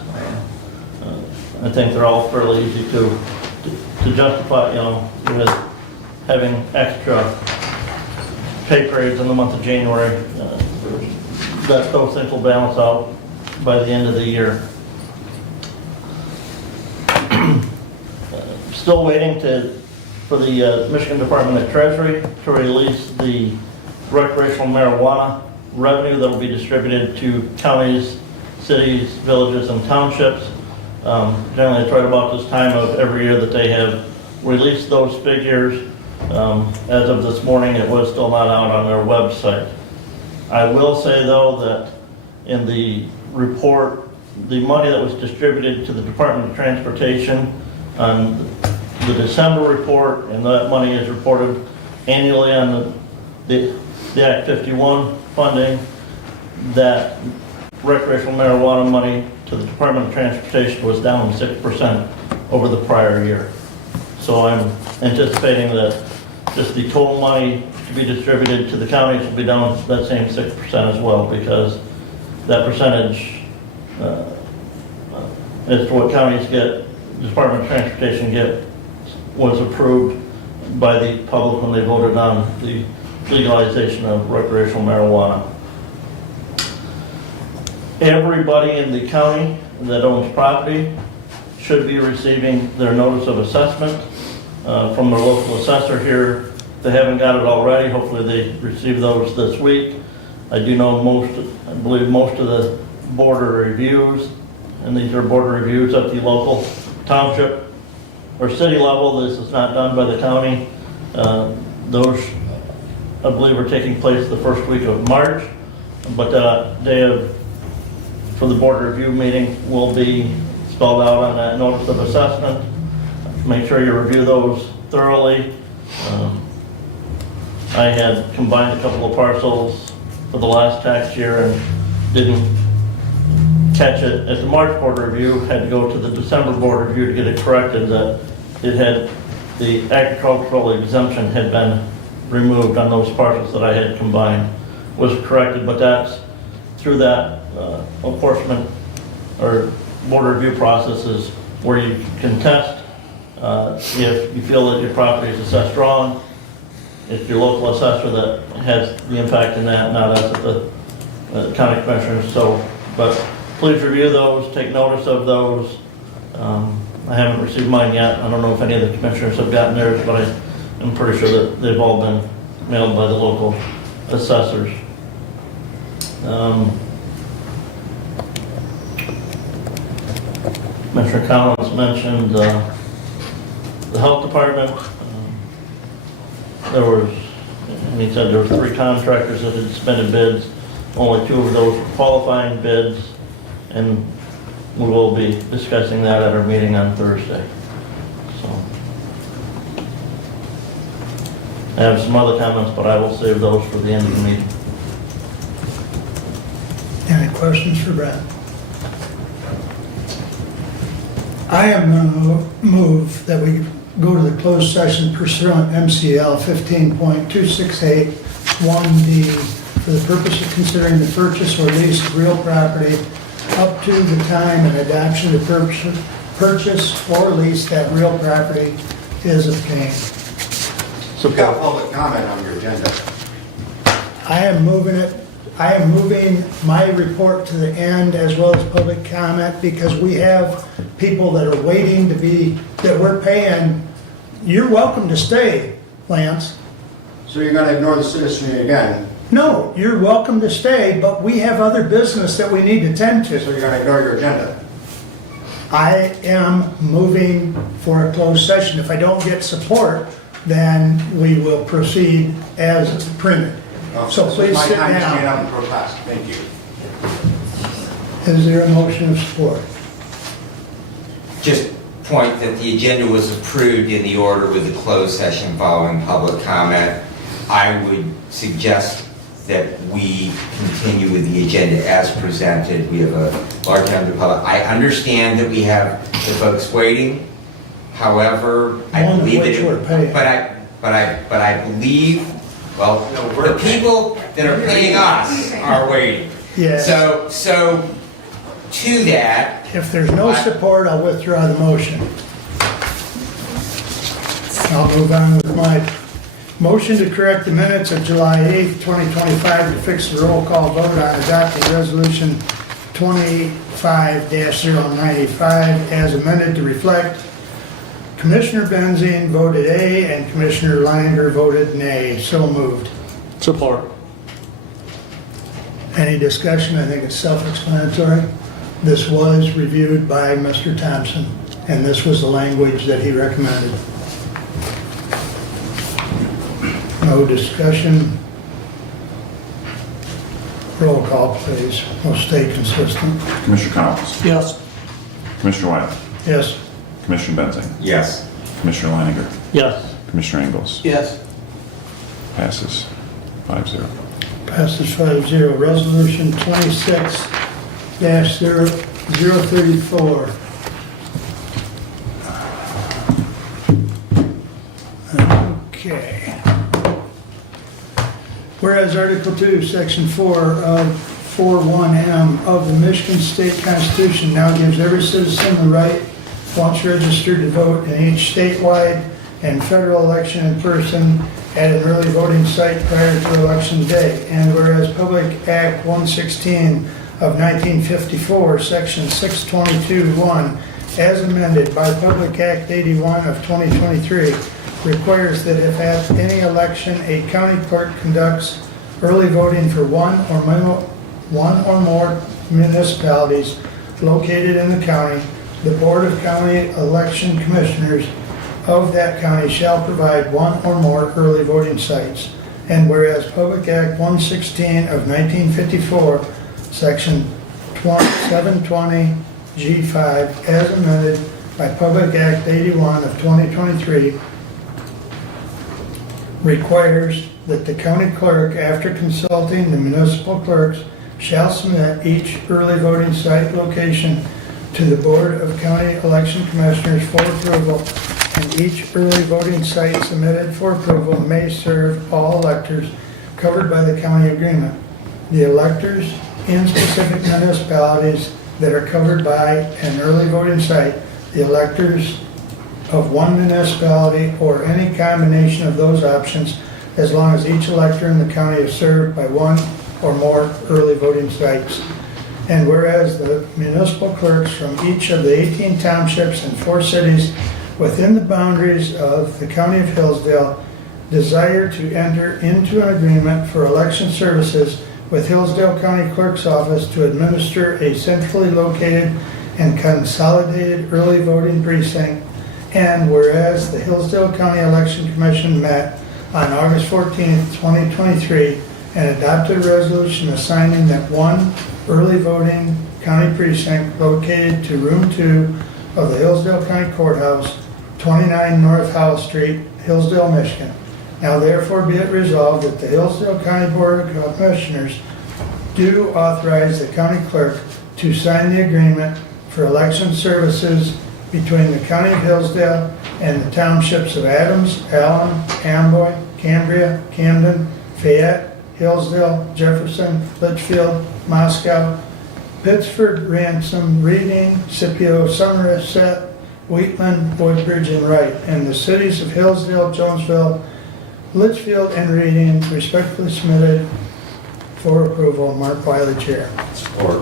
I think they're all fairly easy to justify, with having extra pay periods in the month of January. That those things will balance out by the end of the year. Still waiting for the Michigan Department of Treasury to release the recreational marijuana revenue that will be distributed to counties, cities, villages, and townships. Generally, it's right about this time of every year that they have released those figures. As of this morning, it was still not out on their website. I will say, though, that in the report, the money that was distributed to the Department of Transportation on the December report, and that money is reported annually on the Act 51 funding, that recreational marijuana money to the Department of Transportation was down 6% over the prior year. So I'm anticipating that just the total money to be distributed to the counties will be down that same 6% as well, because that percentage as to what counties get, the Department of Transportation get, was approved by the public when they voted on the legalization of recreational marijuana. Everybody in the county that owns property should be receiving their notice of assessment from their local assessor here. If they haven't got it already, hopefully they receive those this week. I do know I believe most of the border reviews, and these are border reviews at the local township or city level. This is not done by the county. Those, I believe, are taking place the first week of March, but that day for the board review meeting will be spelled out on that notice of assessment. Make sure you review those thoroughly. I had combined a couple of parcels for the last tax year and didn't catch it at the March board review, had to go to the December board review to get it corrected, that it had, the agricultural exemption had been removed on those parcels that I had combined, was corrected, but that's through that enforcement or board review processes where you can test if you feel that your property is assessed wrong, it's your local assessor that has the impact in that, not us at the county commissioners. So, but please review those, take notice of those. I haven't received mine yet. I don't know if any of the commissioners have gotten theirs, but I'm pretty sure that they've all been mailed by the local assessors. Commissioner Collins mentioned the health department. There was, and he said there were 3 contractors that had submitted bids. Only 2 of those were qualifying bids, and we will be discussing that at our meeting on Thursday. So, I have some other comments, but I will save those for the end of the meeting. Any questions for Brad? I am going to move that we go to the closed session pursuant MCL 15.268 1D for the purpose of considering the purchase or lease of real property up to the time and adoption of purchase or lease that real property is obtained. You've got public comment on your agenda. I am moving my report to the end as well as public comment because we have people that are waiting to be, that we're paying. You're welcome to stay, Lance. So you're gonna ignore the citizenry again? No, you're welcome to stay, but we have other business that we need to tend to. So you're gonna ignore your agenda? I am moving for a closed session. If I don't get support, then we will proceed as printed. So please sit My time to stand down. up and protest. Thank you. Is there a motion of support? Just point that the agenda was approved in the order with the closed session following public comment. I would suggest that we continue with the agenda as presented. We have a large number of public. I understand that we have the folks waiting. However, I believe that, but I believe, well, the people that are paying us are waiting. Yes. So to that, If there's no support, I'll withdraw the motion. I'll move on with my motion to correct the minutes of July 8th, 2025 to fix the roll call vote on adopting resolution 25-095 as amended to reflect Commissioner Benzine voted A and Commissioner Langer voted nay. So moved. Support. Any discussion? I think it's self-explanatory. This was reviewed by Mr. Thompson, and this was the language that he recommended. No discussion. Roll call, please. We'll stay consistent. Commissioner Collins. Yes. Commissioner Wiley. Yes. Commissioner Benzing. yes. Commissioner Leininger. Yes. Commissioner Ingles. Yes. Passes 5-0. Passes 5-0. Resolution 26-034. Okay. Whereas Article 2, Section 4 of 41M of the Michigan State Constitution now gives every citizen the right, once registered, to vote in each statewide and federal election in person at an early voting site prior to election day. And whereas Public Act 116 of 1954, Section 622-1, as amended by Public Act 81 of 2023, requires that if at any election a county clerk conducts early voting for one or more municipalities located in the county, the Board of County Election Commissioners of that county shall provide one or more early voting sites. And whereas Public Act 116 of 1954, Section 720 G5, as amended by Public Act 81 of 2023, requires that the county clerk, after consulting the municipal clerks, shall submit each early voting site location to the Board of County Election Commissioners for approval, and each early voting site submitted for approval may serve all electors covered by the county agreement. The electors in specific municipalities that are covered by an early voting site, the electors of one municipality or any combination of those options, as long as each elector in the county is served by one or more early voting sites. And whereas the municipal clerks from each of the 18 townships and 4 cities within the boundaries of the county of Hillsdale desire to enter into an agreement for election services with Hillsdale County Clerk's Office to administer a centrally located and consolidated early voting precinct. And whereas the Hillsdale County Election Commission met on August 14th, 2023 and adopted a resolution assigning that one early voting county precinct located to room 2 of the Hillsdale County Courthouse, 29 North Howell Street, Hillsdale, Michigan. Now therefore be it resolved that the Hillsdale County Board of Commissioners do authorize the county clerk to sign the agreement for election services between the county of Hillsdale and the townships of Adams, Allen, Amboy, Cambria, Camden, Fayette, Hillsdale, Jefferson, Litchfield, Moscow, Pittsford, Ransom, Reading, Scipio, Somerset, Wheatland, Woodbridge, and Wright, and the cities of Hillsdale, Jonesville, Litchfield, and Reading respectfully submitted for approval. Mark Wiley, Chair. Support.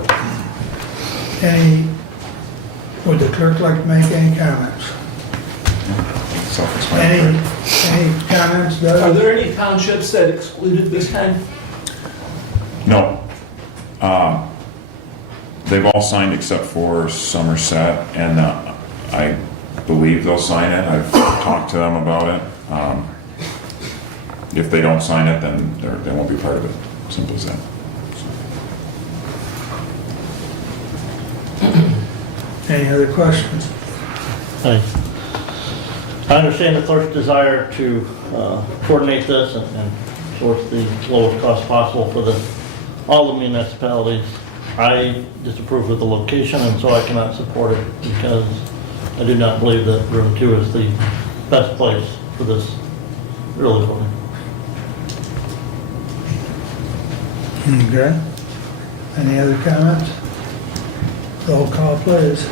Would the clerk like to make any comments? Self-explanatory. Any comments, Doug? Are there any townships that excluded this time? No. They've all signed except for Somerset, and I believe they'll sign it. I've talked to them about it. If they don't sign it, then they won't be part of it. Simple as that. Any other questions? I understand the clerk's desire to coordinate this and source the lowest cost possible for all the municipalities. I disapprove of the location, and so I cannot support it because I do not believe that room 2 is the best place for this early voting. Okay. Any other comments? Roll call, please.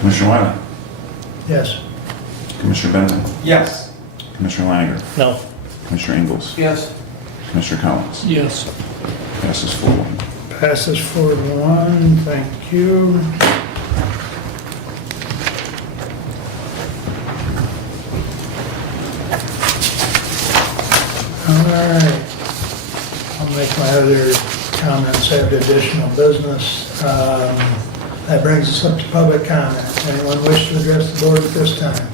Commissioner Wiley? Yes. Commissioner Benson? Yes. Commissioner Langer? No. Commissioner Ingalls? Yes. Commissioner Collins? Yes. Passes 4-1. Passes 4-1. Thank you. All right. I'll make my other comments after additional business. That brings us up to public comment. Anyone wish to address the board at this time?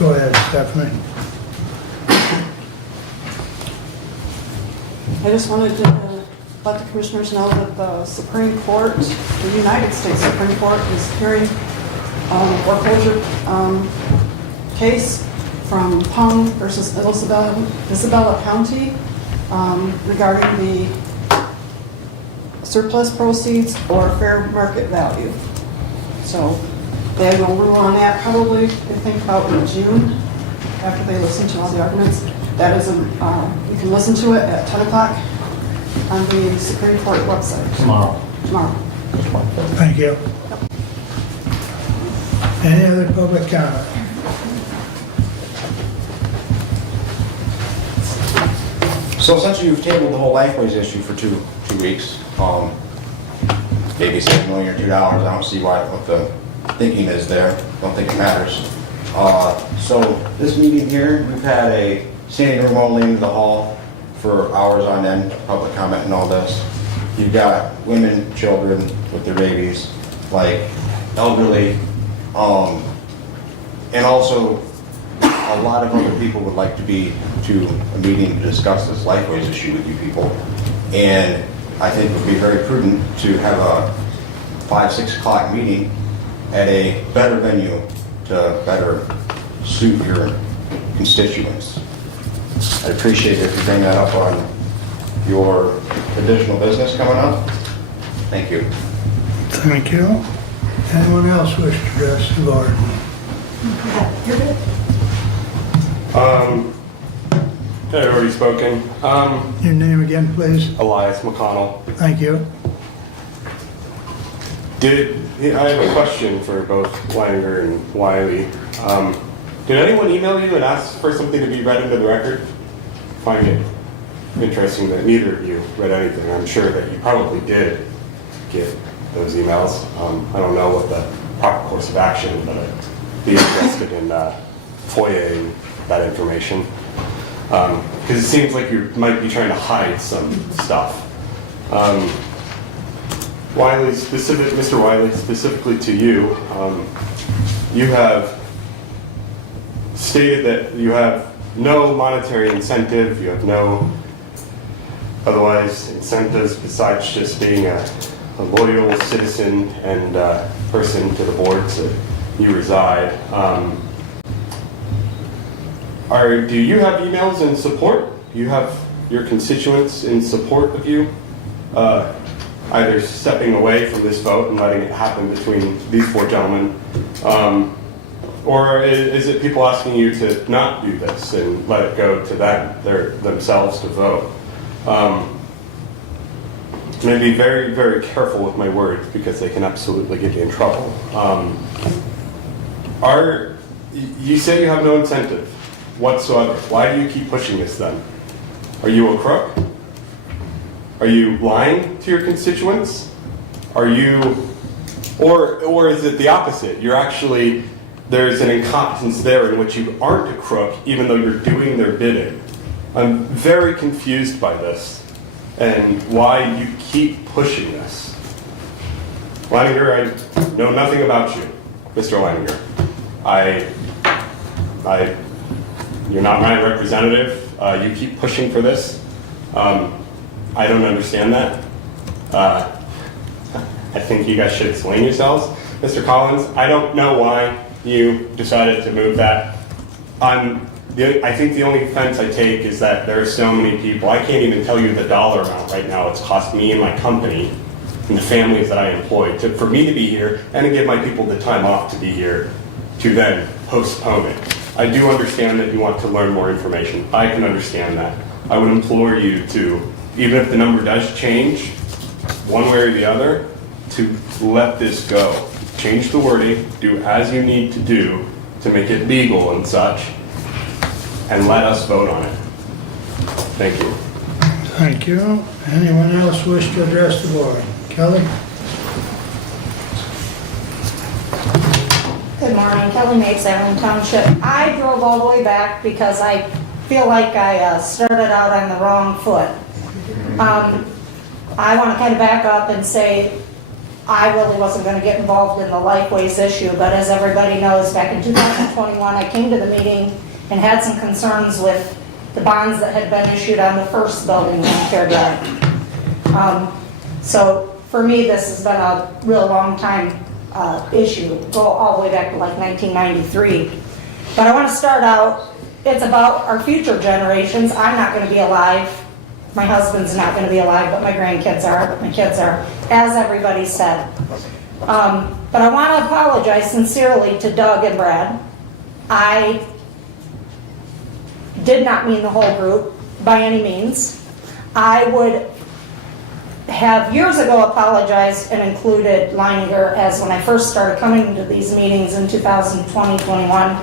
Go ahead, Stephanie. I just wanted to let the commissioners know that the Supreme Court, the United States Supreme Court, is hearing a foreclosure case from Pung versus Isabella County regarding the surplus proceeds or fair market value. So they will rule on that probably, I think, about in June, after they listen to all the arguments. That is, you can listen to it at 10 o'clock on the Supreme Court website. Tomorrow. Tomorrow. Thank you. Any other public comment? So essentially, you've tabled the whole Lifeways issue for two weeks. Maybe $6 million or $2. I don't see what the thinking is there. Don't think it matters. So this meeting here, we've had a standing room only in the hall for hours on end, public comment and all this. You've got women, children with their babies, like elderly, and also a lot of other people would like to be to a meeting to discuss this Lifeways issue with you people. And I think it would be very prudent to have a 5-6 o'clock meeting at a better venue to better suit your constituents. I appreciate if you bring that up on your additional business coming up. Thank you. Thank you. Anyone else wish to address the board? I've already spoken. Your name again, please? Elias McConnell. Thank you. I have a question for both Leininger and Wiley. Did anyone email you and ask for something to be read into the record? I find it interesting that neither of you read anything. I'm sure that you probably did get those emails. I don't know what the proper course of action, but I'd be interested in FOIA-ing that information. Because it seems like you might be trying to hide some stuff. Mr. Wiley, specifically to you, you have stated that you have no monetary incentive, you have no otherwise incentives besides just being a loyal citizen and person to the boards that you reside. Do you have emails in support? Do you have your constituents in support of you? Either stepping away from this vote and letting it happen between these four gentlemen, or is it people asking you to not do this and let it go to themselves to vote? I'm going to be very, very careful with my words because they can absolutely get you in trouble. You say you have no incentive whatsoever. Why do you keep pushing this then? Are you a crook? Are you lying to your constituents? Or is it the opposite? You're actually, there's an incompetence there in which you aren't a crook even though you're doing their bidding. I'm very confused by this and why you keep pushing this. Leininger, I know nothing about you, Mr. Leininger. You're not my representative. You keep pushing for this. I don't understand that. I think you guys should explain yourselves. Mr. Collins, I don't know why you decided to move that. I think the only offense I take is that there are so many people. I can't even tell you the dollar amount right now it's cost me and my company and the families that I employ for me to be here and to give my people the time off to be here to then postpone it. I do understand that you want to learn more information. I can understand that. I would implore you to, even if the number does change, one way or the other, to let this go. Change the wording, do as you need to do to make it legal and such, and let us vote on it. Thank you. Thank you. Anyone else wish to address the board? Kelly? Good morning, Kelly Mapes, Allen Township. I drove all the way back because I feel like I started out on the wrong foot. I want to kind of back up and say I really wasn't going to get involved in the Lifeways issue, but as everybody knows, back in 2021, I came to the meeting and had some concerns with the bonds that had been issued on the first building on Care Drive. So for me, this has been a real long time issue, go all the way back to like 1993. But I want to start out, it's about our future generations. I'm not going to be alive. My husband's not going to be alive, but my grandkids are, my kids are, as everybody said. But I want to apologize sincerely to Doug and Brad. I did not mean the whole group by any means. I would have years ago apologized and included Leininger as when I first started coming to these meetings in 2020-21.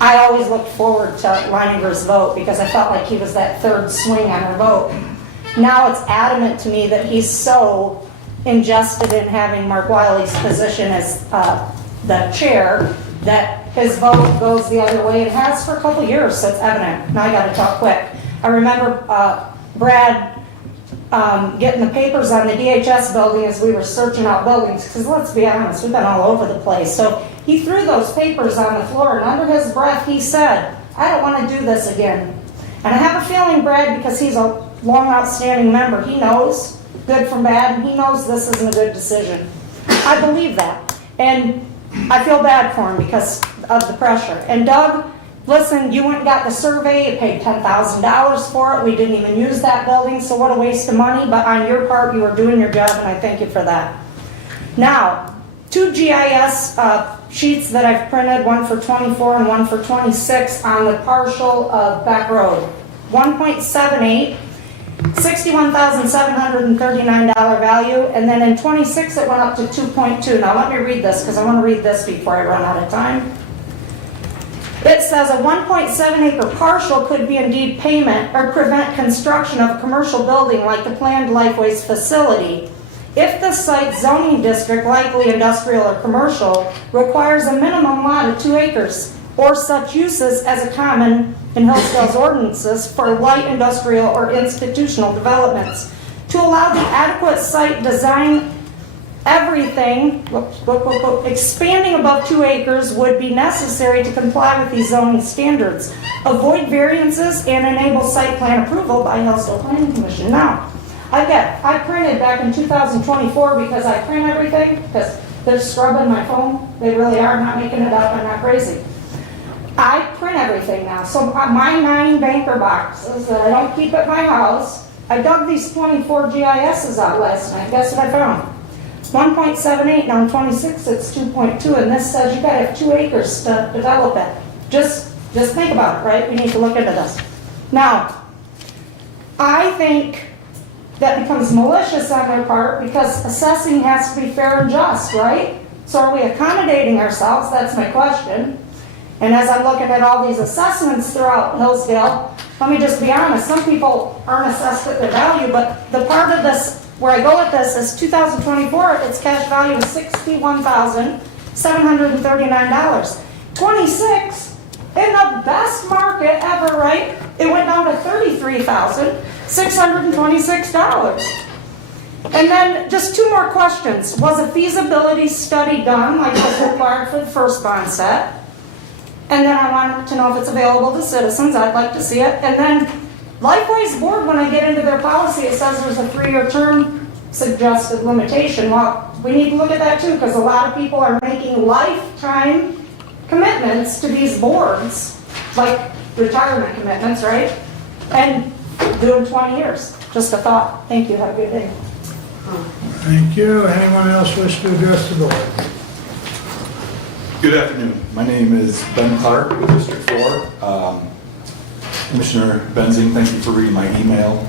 I always looked forward to Leininger's vote because I felt like he was that third swing on our vote. Now it's adamant to me that he's so ingested in having Mark Wiley's position as the chair that his vote goes the other way. It has for a couple of years, so it's evident. Now I got to talk quick. I remember Brad getting the papers on the DHS building as we were searching out buildings, because let's be honest, we've been all over the place. So he threw those papers on the floor, and under his breath he said, I don't want to do this again. And I have a feeling, Brad, because he's a long outstanding member, he knows good from bad, and he knows this isn't a good decision. I believe that. And I feel bad for him because of the pressure. And Doug, listen, you went and got the survey, you paid $10,000 for it, we didn't even use that building, so what a waste of money, but on your part, you were doing your job, and I thank you for that. Now, 2 GIS sheets that I've printed, one for 24 and one for 26 on the partial of Back Road. 1.78, $61,739 value, and then in 26 it went up to 2.2. Now let me read this, because I want to read this before I run out of time. It says a 1.7 acre partial could be indeed payment or prevent construction of a commercial building like the planned Lifeways facility if the site zoning district, likely industrial or commercial, requires a minimum lot of 2 acres or such uses as a common in Hillsdale's ordinances for light industrial or institutional developments. To allow the adequate site design, everything, expanding above 2 acres would be necessary to comply with these zoning standards, avoid variances, and enable site plan approval by Hillsdale Planning Commission. Now, I printed back in 2024 because I print everything, because they're scrubbing my phone. They really are, I'm not making it up, I'm not crazy. I print everything now. So my 9 banker boxes that I don't keep at my house, I dug these 24 GISs out last night. Guess what I found? 1.78, now in 26 it's 2.2, and this says you gotta have 2 acres to develop it. Just think about it, right? We need to look into this. Now, I think that becomes malicious on their part because assessing has to be fair and just, right? So are we accommodating ourselves? That's my question. And as I'm looking at all these assessments throughout Hillsdale, let me just be honest, some people aren't assessed at their value, but the part of this, where I go with this is 2024, its cash value is $61,739. 26, in the best market ever, right? It went down to $33,626. And then just 2 more questions. Was a feasibility study done, like was required for the first bond set? And then I wanted to know if it's available to citizens. I'd like to see it. And then Lifeways Board, when I get into their policy, it says there's a 3-year term suggested limitation. Well, we need to look at that too, because a lot of people are making lifetime commitments to these boards, like retirement commitments, right? And doing 20 years. Just a thought. Thank you. Have a good day. Thank you. Anyone else wish to address the board? Good afternoon. My name is Ben Clark with District 4. Commissioner Benzing, thank you for reading my email.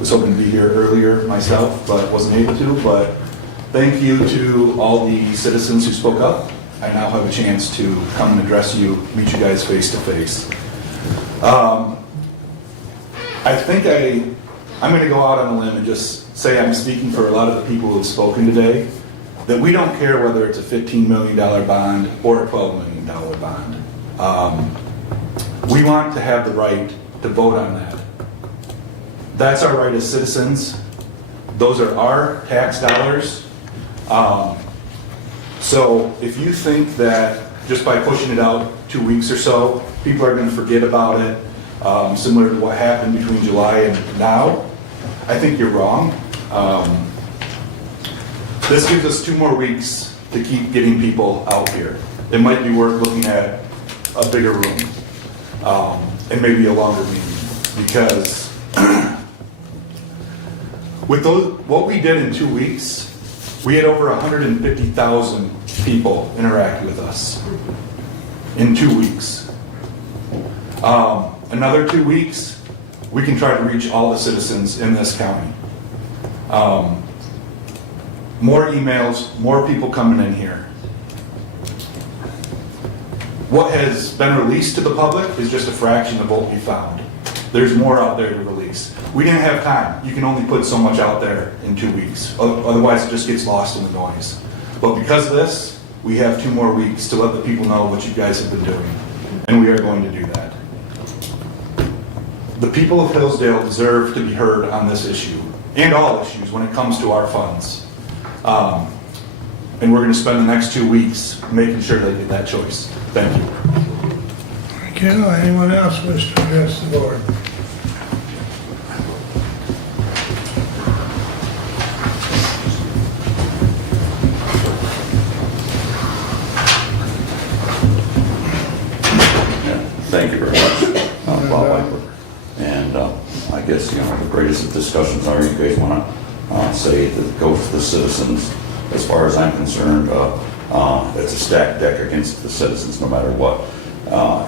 Was hoping to be here earlier myself, but wasn't able to. But thank you to all the citizens who spoke up. I now have a chance to come and address you, meet you guys face to face. I think I'm going to go out on a limb and just say I'm speaking for a lot of the people who have spoken today, that we don't care whether it's a $15 million bond or a $12 million bond. We want to have the right to vote on that. That's our right as citizens. Those are our tax dollars. So if you think that just by pushing it out 2 weeks or so, people are going to forget about it, similar to what happened between July and now, I think you're wrong. This gives us 2 more weeks to keep getting people out here. It might be worth looking at a bigger room and maybe a longer meeting, because with what we did in 2 weeks, we had over 150,000 people interact with us in 2 weeks. Another 2 weeks, we can try to reach all the citizens in this county. More emails, more people coming in here. What has been released to the public is just a fraction of what we found. There's more out there to release. We didn't have time. You can only put so much out there in 2 weeks. Otherwise, it just gets lost in the noise. But because of this, we have 2 more weeks to let the people know what you guys have been doing. And we are going to do that. The people of Hillsdale deserve to be heard on this issue, and all issues when it comes to our funds. And we're going to spend the next 2 weeks making sure they get that choice. Thank you. Thank you. Anyone else wish to address the board? guys, the greatest of discussions are, you guys want to say that go to the citizens. As far as I'm concerned, it's a stacked deck against the citizens, no matter what.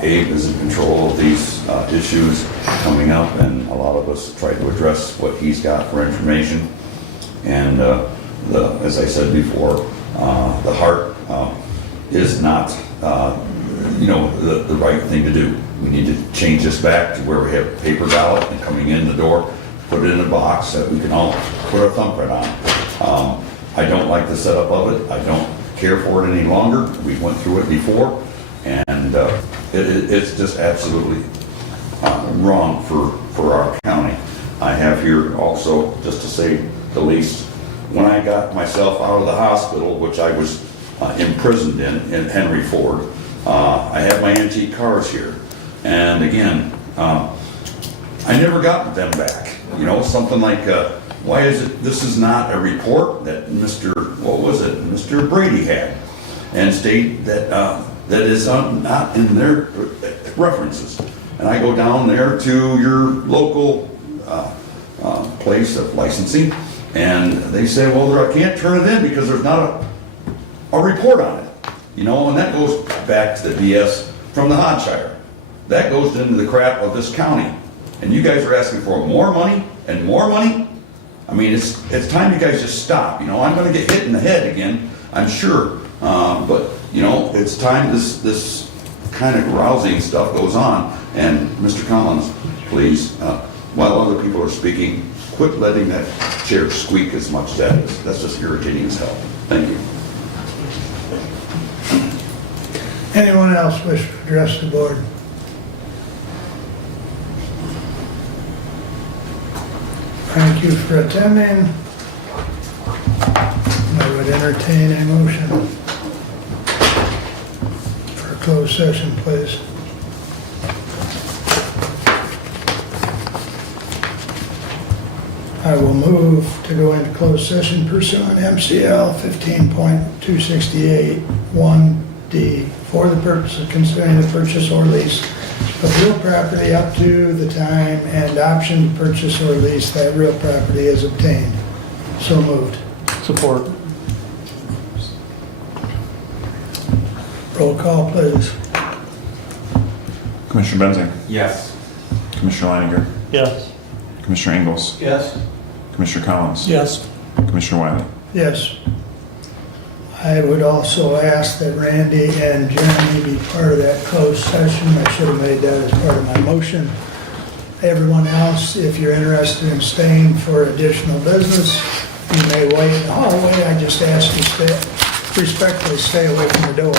Abe is in control of these issues coming up, and a lot of us try to address what he's got for information. And as I said before, the heart is not, the right thing to do. We need to change this back to where we have paper ballot and coming in the door, put it in a box that we can all put our thumbprint on. I don't like the setup of it. I don't care for it any longer. We went through it before, and it's just absolutely wrong for our county. I have here also, just to say the least, when I got myself out of the hospital, which I was imprisoned in Henry Ford, I had my antique cars here. And again, I never got them back. Something like, why is it, this is not a report that Mr. Brady had, and state that that is not in their references. And I go down there to your local place of licensing, and they say, well, I can't turn it in because there's not a report on it. And that goes back to the BS from the Hodshire. That goes into the crap of this county. And you guys are asking for more money and more money? I mean, it's time you guys just stop. I'm going to get hit in the head again, I'm sure. But, it's time this kind of rousing stuff goes on. And Mr. Collins, please, while other people are speaking, quit letting that chair squeak as much as that is. That's just irritating as hell. Thank you. Anyone else wish to address the board? Thank you for attending. I would entertain a motion for a closed session, please. I will move to go into closed session pursuant to MCL 15.268 1D for the purpose of considering the purchase or lease of real property up to the time and option to purchase or lease that real property is obtained. So moved. Support. Roll call, please. Commissioner Benzing? Yes. Commissioner Leininger? Yes. Commissioner Ingles? Yes. Commissioner Collins? Yes. Commissioner Wiley? Yes. I would also ask that Randy and Jeremy be part of that closed session. I should have made that as part of my motion. Everyone else, if you're interested in staying for additional business, you may wait in the hallway. I just ask you respectfully stay away from the door.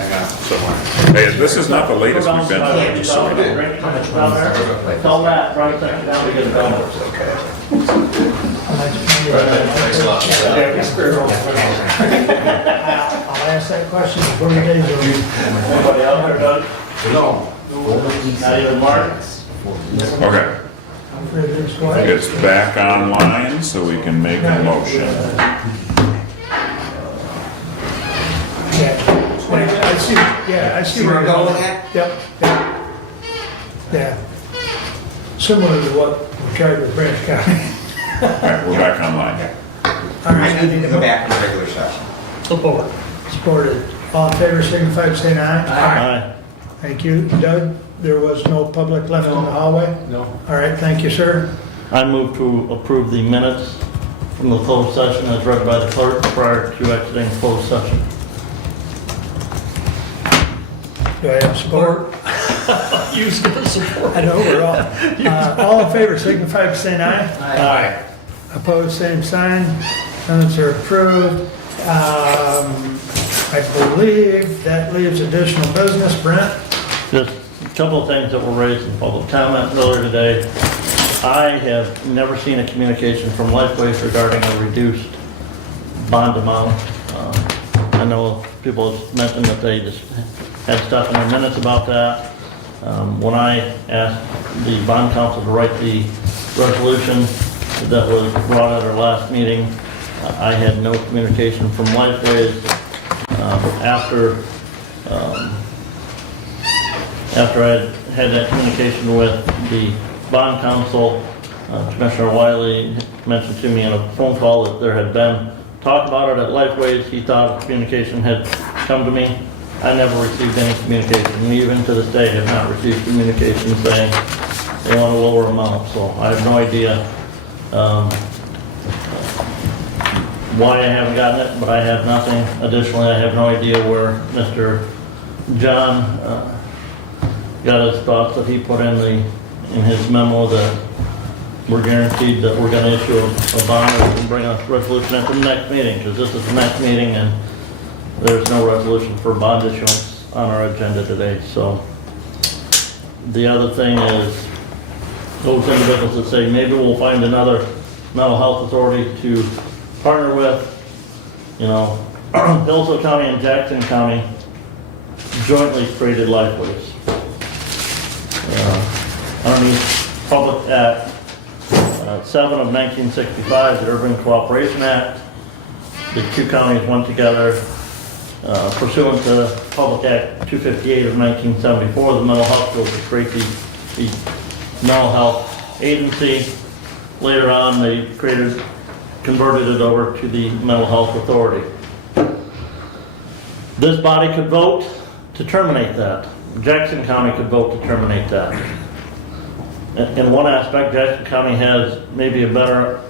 Hang on, somewhere. Hey, this is not the latest we've been to, just so we know. Tell Matt, right second down to get a donut. Thanks a lot. I'll ask that question before we get into it. Anybody out there, Doug? No. Not even Mark? Okay, it's back online, so we can make a motion. I see, I see where you're going. Yep, yeah. Similar to what we tried with Branch County. Alright, we're back online. All right, I need to go back to regular session. Support. Supported. All in favor, signify by saying aye. Aye. Thank you. Doug, there was no public left in the hallway? No. All right, thank you, sir. I move to approve the minutes from the closed session as read by the clerk prior to exiting closed session. Do I have support? You was gonna support. I know, we're all in favor, signify by saying aye. Aye. Opposed, same sign. Minutes are approved. I believe that leaves additional business. Brent? Just a couple of things that were raised in public comment earlier today. I have never seen a communication from Lifeways regarding a reduced bond amount. I know people have mentioned that they just had stuff in their minutes about that. When I asked the bond council to write the resolution that was brought at our last meeting, I had no communication from Lifeways. After I had that communication with the bond council, Commissioner Wiley mentioned to me in a phone call that there had been talk about it at Lifeways. He thought communication had come to me. I never received any communication, and even to this day have not received communication saying they want a lower amount. So I have no idea why I haven't gotten it, but I have nothing. Additionally, I have no idea where Mr. John got his thoughts that he put in his memo that we're guaranteed that we're going to issue a bond and we can bring a resolution at the next meeting, because this is the next meeting and there's no resolution for bond issuance on our agenda today. So the other thing is those individuals that say maybe we'll find another mental health authority to partner with. You know, Hillsdale County and Jackson County jointly created Lifeways. Underneath Public Act 7 of 1965, the Urban Cooperation Act, the two counties went together pursuant to Public Act 258 of 1974, the mental health bill to create the mental health agency. Later on, they converted it over to the mental health authority. This body could vote to terminate that. Jackson County could vote to terminate that. In one aspect, Jackson County has maybe a better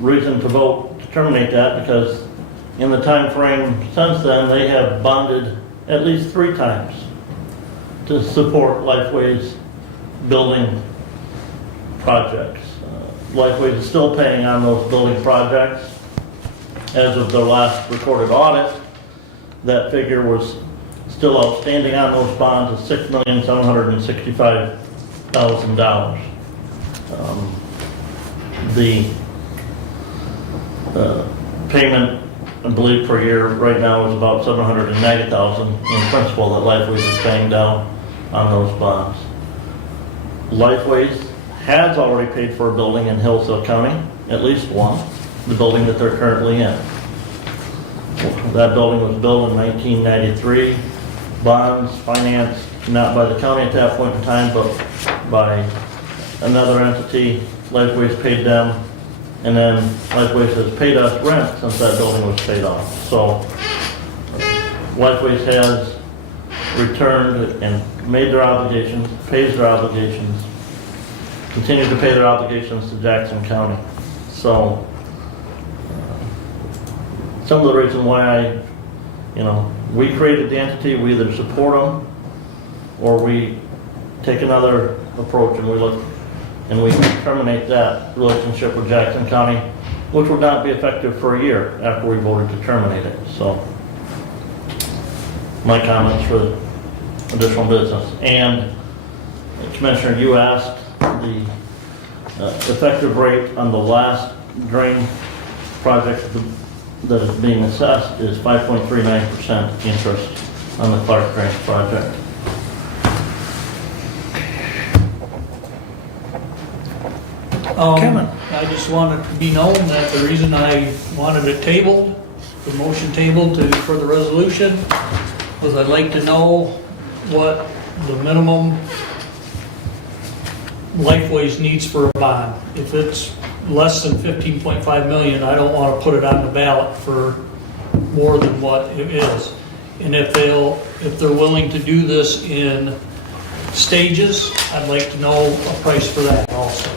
reason to vote to terminate that, because in the time frame since then, they have bonded at least 3 times to support Lifeways building projects. Lifeways is still paying on those building projects. As of their last recorded audit, that figure was still outstanding on those bonds of $6,765,000. The payment, I believe, per year right now is about $790,000 in principal that Lifeways is paying down on those bonds. Lifeways has already paid for a building in Hillsdale County, at least one, the building that they're currently in. That building was built in 1993. Bonds financed not by the county at that point in time, but by another entity. Lifeways paid them, and then Lifeways has paid us rent since that building was paid off. So Lifeways has returned and made their obligations, pays their obligations, continue to pay their obligations to Jackson County. So some of the reason why we created the entity, we either support them or we take another approach and we look and we terminate that relationship with Jackson County, which would not be effective for a year after we voted to terminate it. So my comments for additional business. And Commissioner, you asked the effective rate on the last drain project that is being assessed is 5.39% interest on the Clark Drain project. Kevin. I just wanted to be known that the reason I wanted it tabled, the motion tabled for the resolution, was I'd like to know what the minimum Lifeways needs for a bond. If it's less than 15.5 million, I don't want to put it on the ballot for more than what it is. And if they're willing to do this in stages, I'd like to know a price for that also.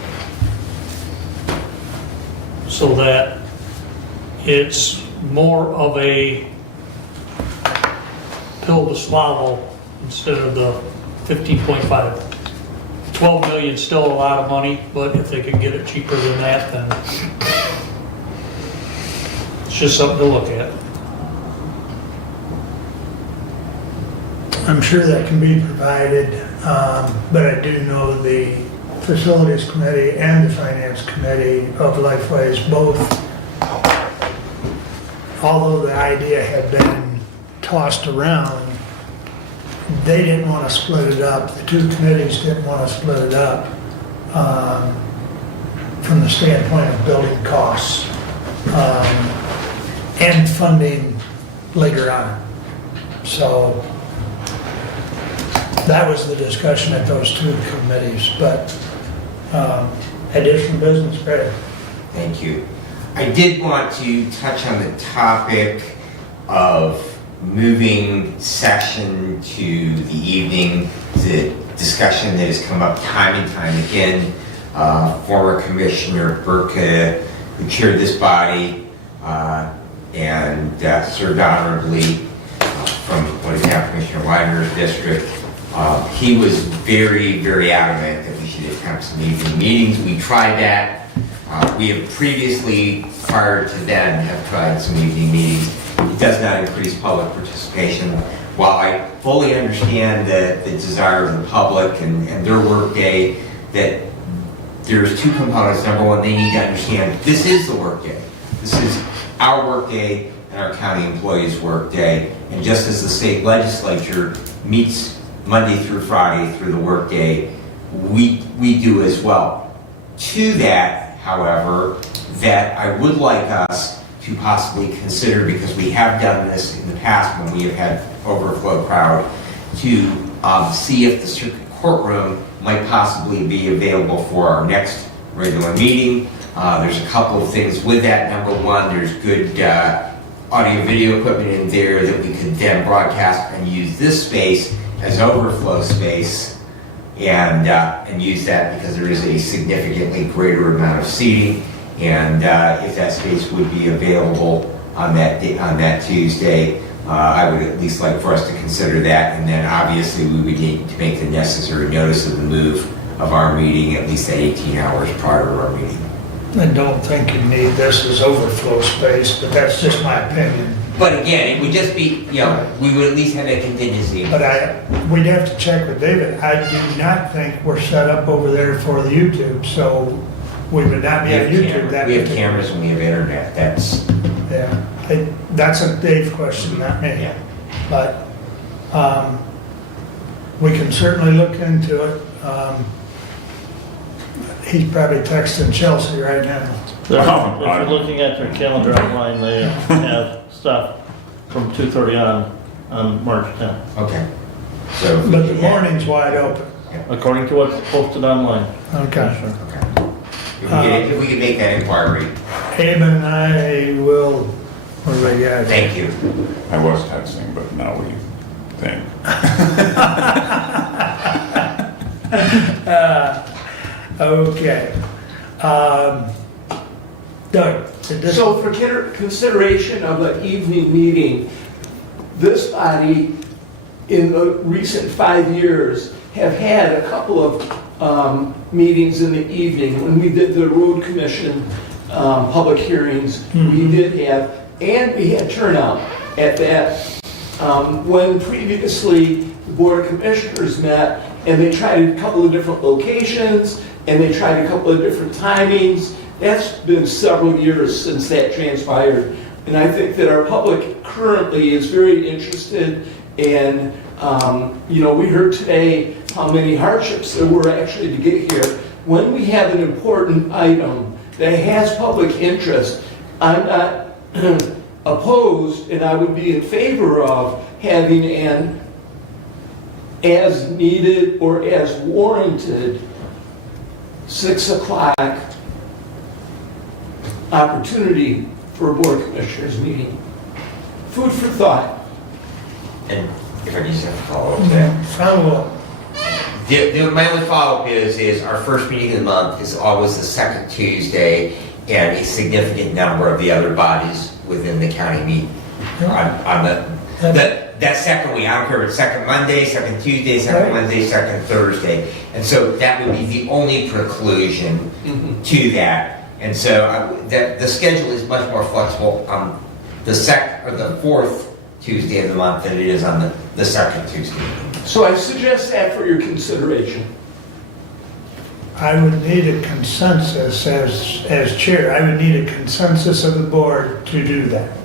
So that it's more of a pill to swallow instead of the 15.5. 12 million is still a lot of money, but if they could get it cheaper than that, then it's just something to look at. I'm sure that can be provided, but I do know the Facilities Committee and the Finance Committee of Lifeways both, although the idea had been tossed around, they didn't want to split it up. The two committees didn't want to split it up from the standpoint of building costs and funding later on. So that was the discussion at those two committees, but additional business, Greg. Thank you. I did want to touch on the topic of moving session to the evening. The discussion that has come up time and time again. Former Commissioner Burka, who chaired this body and served honorably from what is now Commissioner Widener's district, he was very, very adamant that we should have some evening meetings. We tried that. We have previously, prior to then, have tried some evening meetings. It does not increase public participation. While I fully understand the desire of the public and their work day, that there's two components. Number one, they need to understand this is the work day. This is our work day and our county employees' work day. And just as the state legislature meets Monday through Friday through the work day, we do as well. To that, however, that I would like us to possibly consider, because we have done this in the past when we have had overflow crowd, to see if the circuit courtroom might possibly be available for our next regular meeting. There's a couple of things with that. Number one, there's good audio video equipment in there that we could then broadcast and use this space as overflow space and use that because there is a significantly greater amount of seating. And if that space would be available on that Tuesday, I would at least like for us to consider that. And then obviously we would need to make the necessary notice of the move of our meeting at least 18 hours prior to our meeting. I don't think you need this as overflow space, but that's just my opinion. But again, it would just be, we would at least have a contingency. But we'd have to check with David. I do not think we're set up over there for the YouTube, so we would not be on YouTube. We have cameras and we have internet. That's That's a Dave question, not me. Yeah. But we can certainly look into it. He's probably texting Chelsea right now. If you're looking at their calendar online, they have stuff from 2:30 on March 10th. Okay. So, but the morning's wide open. According to what's posted online. Okay. Sure. If we could make that inquiry. Abe and I will. What do we got? Thank you. I was texting, but now we think. Okay. Doug. So for consideration of an evening meeting, this body in the recent 5 years have had a couple of meetings in the evening. When we did the road commission public hearings, we did have, and we had turnout at that when previously the Board of Commissioners met and they tried a couple of different locations and they tried a couple of different timings. That's been several years since that transpired. And I think that our public currently is very interested in, we heard today how many hardships there were actually to get here. When we have an important item that has public interest, I'm not opposed, and I would be in favor of having an as needed or as warranted 6 o'clock opportunity for a Board of Commissioners meeting. Food for thought. And if I just have to follow up to that. Follow up. My only follow-up is our first meeting of the month is always the second Tuesday, and a significant number of the other bodies within the county meet on that second week. I don't care if it's second Monday, second Tuesday, second Wednesday, second Thursday. And so that would be the only preclusion to that. And so the schedule is much more flexible on the fourth Tuesday of the month than it is on the second Tuesday. So I suggest that for your consideration. I would need a consensus as chair. I would need a consensus of the board to do that.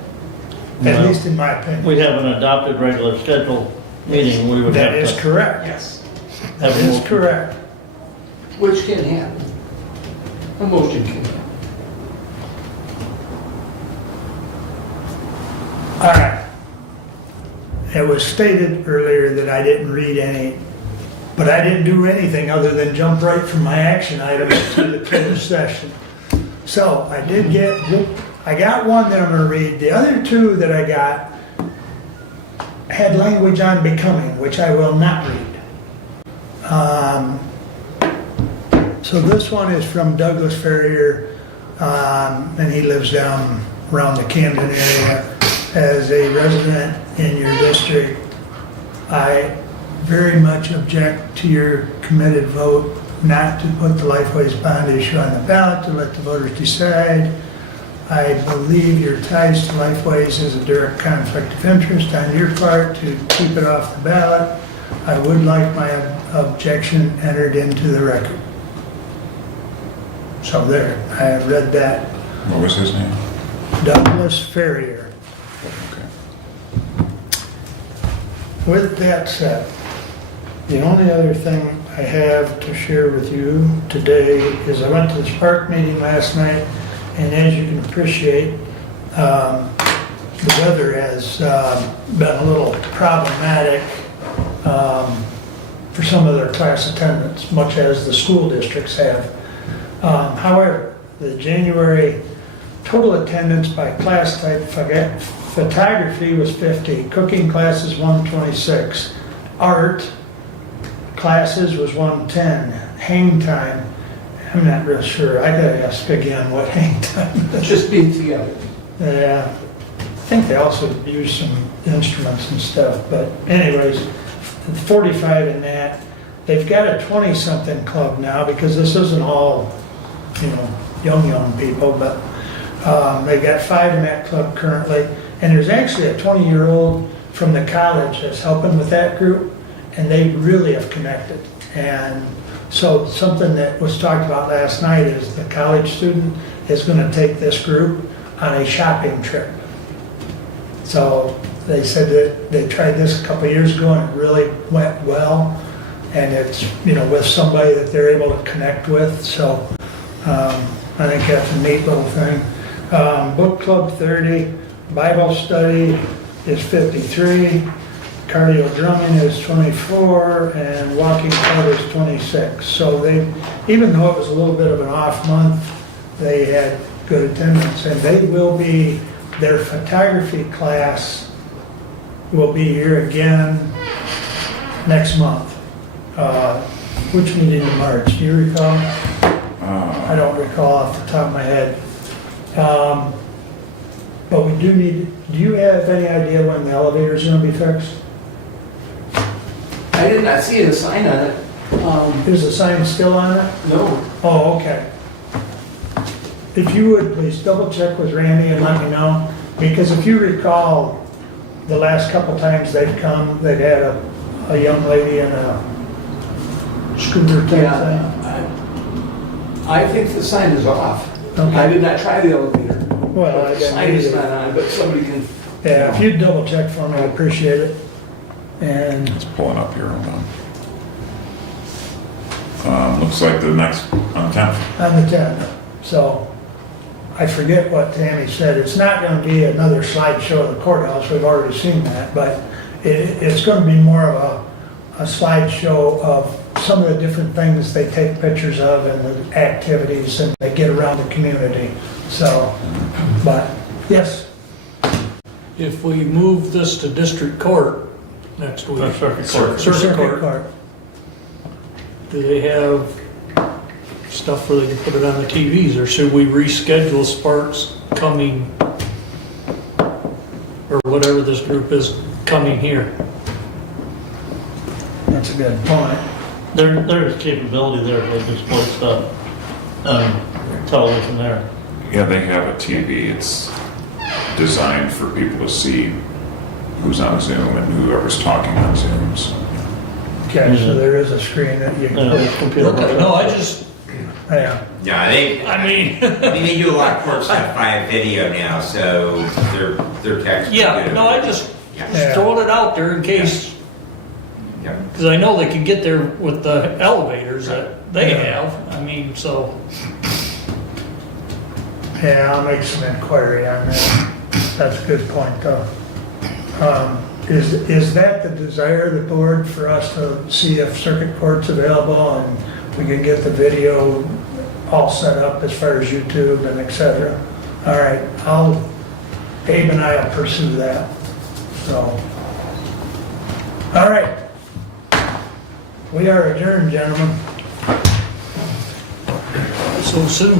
At least in my opinion. We have an adopted regular schedule meeting, we would have That is to. correct. Yes. That is correct. Which can happen. A motion can happen. All right. It was stated earlier that I didn't read any, but I didn't do anything other than jump right from my action items to the closed session. So I got one that I'm gonna read. The other two that I got had language on becoming, which I will not read. So this one is from Douglas Ferrier, and he lives down around the Camden area. As a resident in your district, I very much object to your committed vote not to put the Lifeways bond issue on the ballot to let the voters decide. I believe your ties to Lifeways is a direct conflict of interest on your part to keep it off the ballot. I would like my objection entered into the record. So there, I have read that. What was his name? Douglas Ferrier. With that said, the only other thing I have to share with you today is I went to the Spark meeting last night, and as you can appreciate, the weather has been a little problematic for some of their class attendance, much as the school districts have. However, the January total attendance by class type, photography was 50, cooking classes 126, art classes was 110, hang time, I'm not real sure, I gotta ask again what hang time is. Just being together. Yeah, I think they also use some instruments and stuff, but anyways, 45 in that. They've got a 20-something club now, because this isn't all, young people, but they've got 5 in that club currently. And there's actually a 20-year-old from the college that's helping with that group, and they really have connected. And so something that was talked about last night is the college student is going to take this group on a shopping trip. So they said that they tried this a couple of years ago and it really went well. And it's, with somebody that they're able to connect with. So I think that's a neat little thing. Book club 30. Bible study is 53, cardio drumming is 24, and walking club is 26. So even though it was a little bit of an off month, they had good attendance, and their photography class will be here again next month. Which meeting in March, do you recall? I don't recall off the top of my head. But we do you have any idea when the elevator's gonna be fixed? I did not see a sign on it. Is the sign still on it? No. Oh, okay. If you would, please double check with Randy and let me know, because if you recall, the last couple times they've come, they've had a young lady in a scooter type thing. I think the sign is off. Okay. I did not try the elevator. Well, I The didn't sign is either. not on, but somebody can. Yeah, if you'd double check for me, I'd appreciate it. And It's pulling up here, hold on. Looks like the next, on 10th. on the 10th, so I forget what Tammy said. It's not gonna be another slideshow of the courthouse, we've already seen that, but it's gonna be more of a slideshow of some of the different things they take pictures of and the activities and they get around the community, so, but, yes. If we move this to district court next week. Circuit court. Circuit court. Do they have stuff where they can put it on the TVs, or should we reschedule Sparks coming, or whatever this group is coming here? That's a good point. There's capability there, they just put stuff on television there. Yeah, they have a TV. It's designed for people to see who's on Zoom and whoever's talking on Zooms. Okay, so there is a screen that you can put. Okay, no, I just, Yeah, Yeah, they, I mean, they do a lot of court stuff via video now, so their text. yeah, no, I just throwing it out there in case, Yeah. because I know they can get there with the elevators that they have, I mean, so. yeah, I'll make some inquiry on that. That's a good point, though. Is that the desire of the board for us to see if circuit court's available and we can get the video all set up as far as YouTube and et cetera? All right, Abe and I will pursue that, so. All right. We are adjourned, gentlemen. So soon.